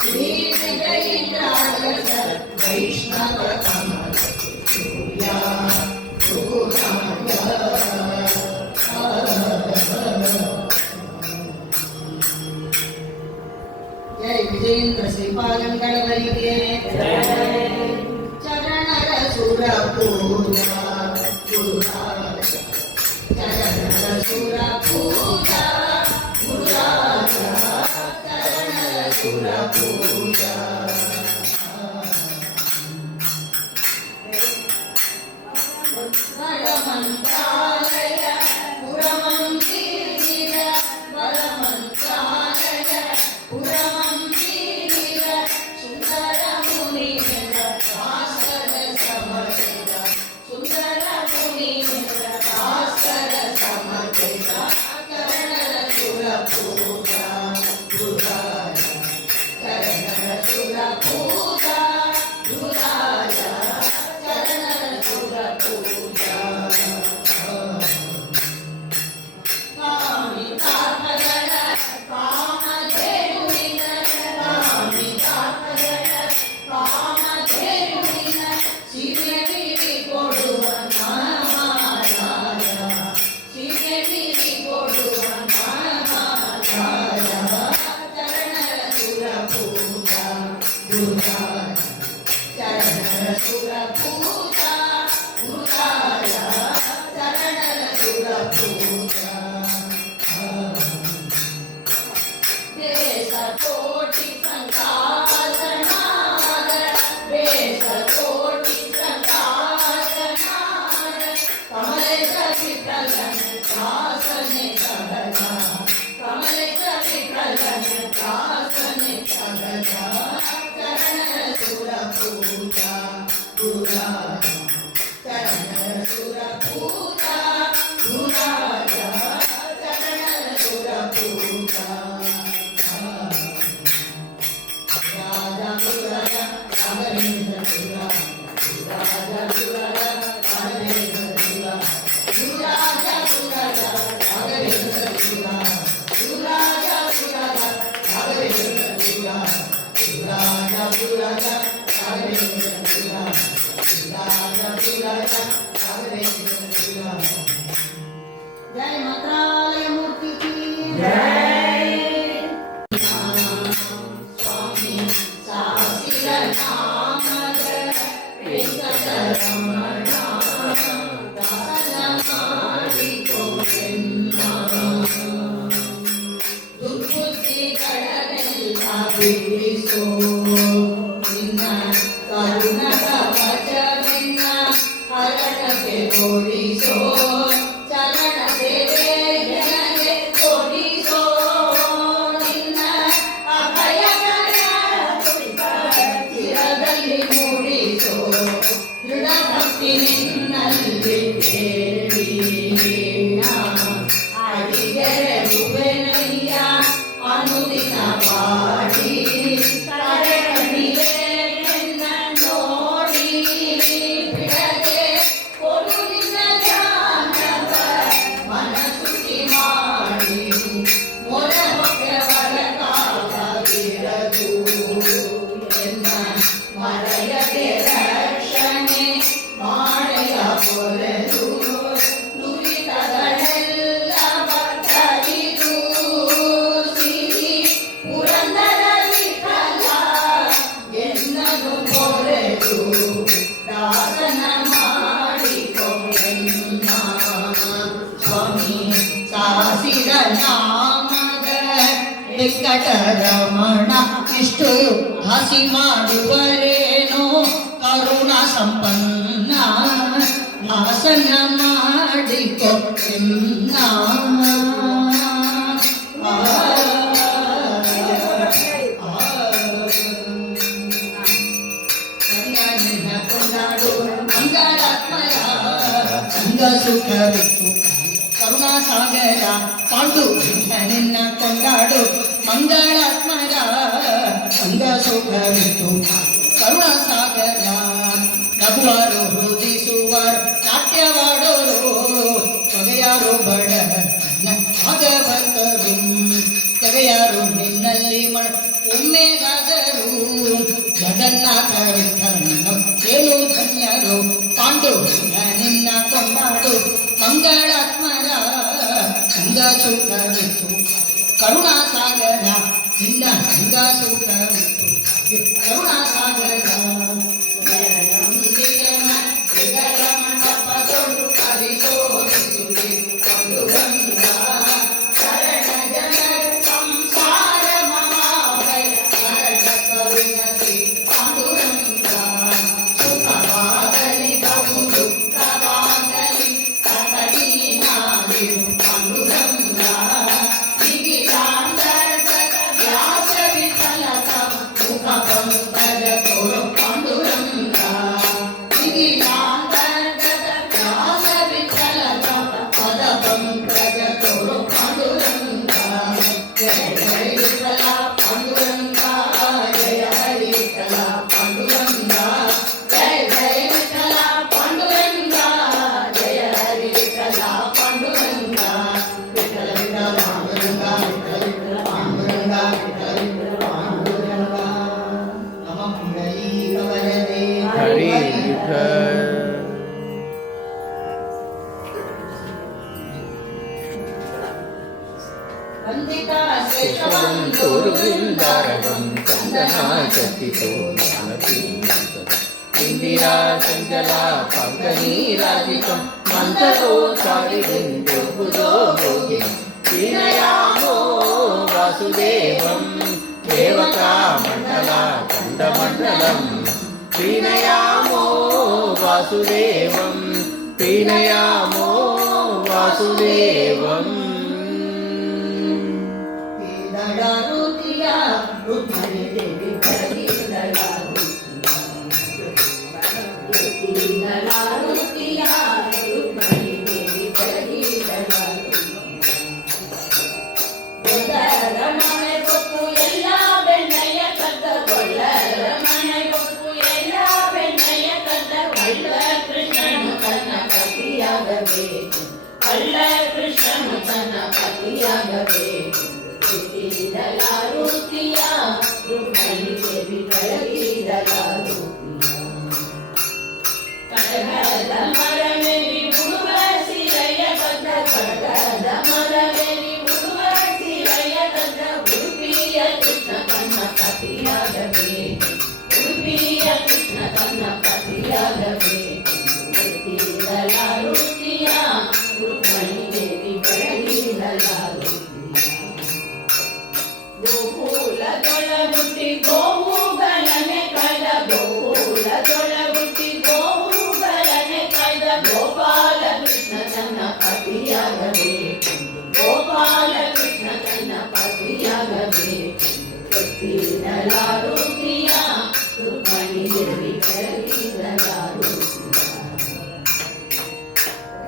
ಶ್ರೀ ವಿಜಯೇಂದ್ರಾಯ ವೈಷ್ಣವ ಕಮಲ ಸೂರ್ಯ ಜಯ ವಿಜಯೇಂದ್ರ ಶ್ರೀಪಾದಂಗಳವರಿಗೆ ಚರಣರ ಸುರ ಪೂಜಾ ಗುರುರಾಜ ಚರಣರ ಸುರ ಪೂಜಾ ಗುರುರಾಜ ಚರಣರ ಸುರ ಪೂಜಾ ವರಮಂತ್ರಾಲಯ ಪುರಮಂದಿರ ವರಮಂತ್ರಾಲಯ ಪುರಮಂದಿರ ಸುಂದರ ಮುನಿಗಳ ಭಾಸ್ಕರ ಸಮರ್ಪಿತ ಸುಂದರ ಮುನಿಗಳ ಭಾಸ್ಕರ ಸಮರ್ಪಿತ ಚರಣರ ಸುರ ಪೂಜಾ ಗುರುರಾಜ ಚರಣರ ಸುರ ಪೂಜಾ ಗುರುರಾಜ ಚರಣರ ಸುರ ಪೂಜಾ ಕಾಮಿತಾಪಗಳ ಕಾಮಧೇನುವಿನ ಕಾಮಿತಾಪಗಳ ಕಾಮಧೇನುವಿನ ಸಿರೆ ಬೀರಿ ಕೊಡುವ ಮಹಾರಾಯ ಸಿರೆ ಬೀರಿ ಕೊಡುವ ಮಹಾರಾಯ ಚರಣರ ಸುರ ಪೂಜಾ ಗುರುರಾಜ ಚರಣರ ಸುರ ಪೂಜಾ ಗುರುರಾಜ ಚರಣರ ಸುರ ಪೂಜಾ ದೇಶ ಕೋಟಿ ಸಂಕಾಸನಾದ ದೇಶ ಕೋಟಿ ಸಂಕಾಸನಾದ ಕಮಲೇಶ ವಿಠಲನ ಶಾಸನೆ ಸಹಜ ಕಮಲೇಶ ವಿಠಲನ ಶಾಸನೆ ಸಹಜ ಚರಣರ ಸುರ ಪೂಜಾ ಗುರುರಾಜ ಚರಣರ ಸುರ ಪೂಜಾ ಗುರುರಾಜ ಚರಣರ ಸುರ ಪೂಜಾ ರಾಜ ಗುರುರಾಜ ರಾಘವೇಂದ್ರ ಗುರುರಾಜ ಗುರುರಾಜ ಗುರುರಾಜ ರಾಘವೇಂದ್ರ ಗುರುರಾಜ ಗುರುರಾಜ ಗುರುರಾಜ ರಾಘವೇಂದ್ರ ಗುರುರಾಜ ವೆಂಕಟರಮಣ ಇಷ್ಟು ಹಸಿ ಮಾಡುವರೇನೋ ಕರುಣಾ ಸಂಪನ್ನ ಆಸನ ಮಾಡಿಕೊ ಎನ್ನ. ಕೊಂಡಾಡು ಮಂಗಳಾತ್ಮರ ಚಂದ ಸುಖವಿತ್ತು ಕರುಣಾ ಸಾಗರ ಪಾಂಡು ನಿನ್ನ ಕೊಂಡಾಡು ಮಂಗಳಾತ್ಮರ ಚಂದ ಸುಖವಿತ್ತು ಕರುಣಾ ಸಾಗರ. ನಗುವರು ಹೃದಿಸುವರು ನಾಟ್ಯವಾಡೋರು ತೊಗೆಯಾರು ಬಡ ಭಾಗವತರು ತೆಗೆಯಾರು ನಿನ್ನಲ್ಲಿ ಒಮ್ಮೆಗಾದರು ಜಗನ್ನಾಥ ವಿಠಲನ ಏನು ಧನ್ಯರು ಪಾಂಡು ನಿನ್ನ ಕೊಂಡಾಡು ಮಂಗಳಾತ್ಮರ ಚಂದ ಸುಖವಿತ್ತು ಕರುಣಾ ಸಾಗರ ನಿನ್ನ ಚಂದ ಸುಖವಿತ್ತು ಕರುಣಾ ಸಾಗರ. इंदिरा संजला पंकनीराजितं मन्तरोच्चारिणो भोगि वीणयामो वासुदेवं देवता मण्डला खण्डमण्डलं वीणयामो वासुदेवं वीणयामो वासुदेवम्. ಕಳ್ಳ ಕೃಷ್ಣನು ತನ್ನ ಪತಿಯಾಗಬೇಕು ಹುಟ್ಟಿದಲಾರುತಿಯ ರುಕ್ಮಿಣಿ ದೇವಿ ಬೆಳಗಿದಲಾರುತಿಯ ಕಟಕದ ಮರವೇರಿ ಉಡುವ ಸೀರೆಯ ಕದ್ದ ಕಟಕದ ಮರವೇರಿ ಉಡುವ ಸೀರೆಯ ಕದ್ದ ಉಡುಪಿಯ ಕೃಷ್ಣ ತನ್ನ ಪತಿಯಾಗಬೇಕು ಉಡುಪಿಯ ಕೃಷ್ಣ ತನ್ನ ಪತಿಯಾಗಬೇಕು ಹುಟ್ಟಿದಲಾರುತಿಯ ರುಕ್ಮಿಣಿ ದೇವಿ ಬೆಳಗಿದಲಾರುತಿಯ ಗೋಕುಲದೊಳಗುಟ್ಟಿ ಗೋವುಗಳನೆ ಕಳೆದ ಗೋಕುಲದೊಳಗುಟ್ಟಿ ಗೋವುಗಳನೆ ಕಳೆದ ಗೋಪಾಲ ಕೃಷ್ಣ ತನ್ನ ಪತಿಯಾಗಬೇಕು ಗೋಪಾಲ ಕೃಷ್ಣ ತನ್ನ ಪತಿಯಾಗಬೇಕು ಹುಟ್ಟಿದಲಾರುತಿಯ ರುಕ್ಮಿಣಿ ದೇವಿ ಬೆಳಗಿದಲಾರುತಿಯ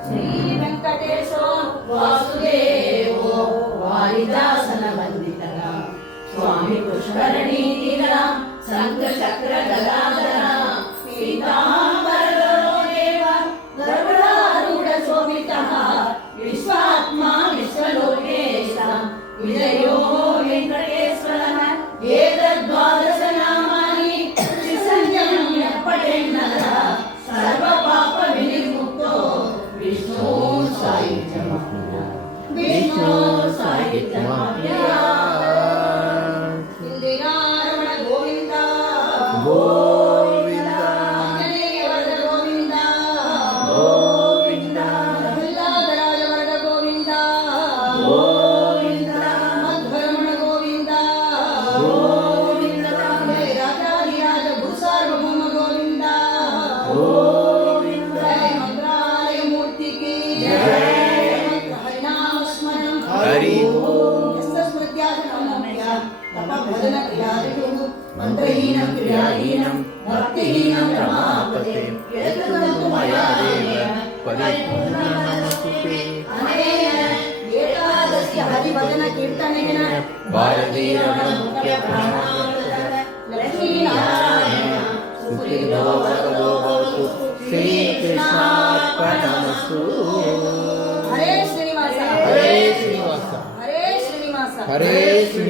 ಶ್ರೀ ವೆಂಕಟೇಶೋ ವಾಸುದೇವೋ ವಾರಿದಾಸನ ವಂದಿತರ ಸ್ವಾಮಿ ಪುಷ್ಕರಣಿ ತೀರ ಸಂಘ ಚಕ್ರ ಗದಾಧರ ಪೀತಾಂಬರಧರೋ ದೇವ ಗರುಡಾರೂಢ ಶೋಭಿತಃ ವಿಶ್ವಾತ್ಮ ವಿಶ್ವಲೋಕೇಶ ವಿಜಯೋ ವೆಂಕಟೇಶ್ವರಃ ಏತದ್ವಾದಶ ನಾಮಾನಿ ತ್ರಿಸಂಜನಂ ಪಠೇನ್ನರ ಸರ್ವ ಪಾಪ ವಿನಿರ್ಮುಕ್ತೋ ವಿಷ್ಣು ಸಾಯುಜ್ಯಮಾನ ವಿಷ್ಣು ಸಾಯುಜ್ಯಮಾನ. ಇಂದಿರಾರಮಣ ಗೋವಿಂದ ಗೋವಿಂದ ಆಂಜನೇಯ ವರದ ಗೋವಿಂದ ಗೋವಿಂದ ಪ್ರಹ್ಲಾದರಾಜ ವರದ ಗೋವಿಂದ ಗೋವಿಂದ ಮಧ್ವರಮಣ ಗೋವಿಂದ हरि मंत्रहीनं क्रियाहीनं भक्तिहीनं रमापते यत्कृतं मया देव परिपूर्णं नमस्तुते एकादशी हरिभजन कीर्तनेन लक्ष्मीनारायण सुखिनो वरदो भवतु श्रीकृष्णार्पणमस्तु हरे श्रीनिवास हरे श्रीनिवास हरे श्रीनिवास हरे श्रीनिवास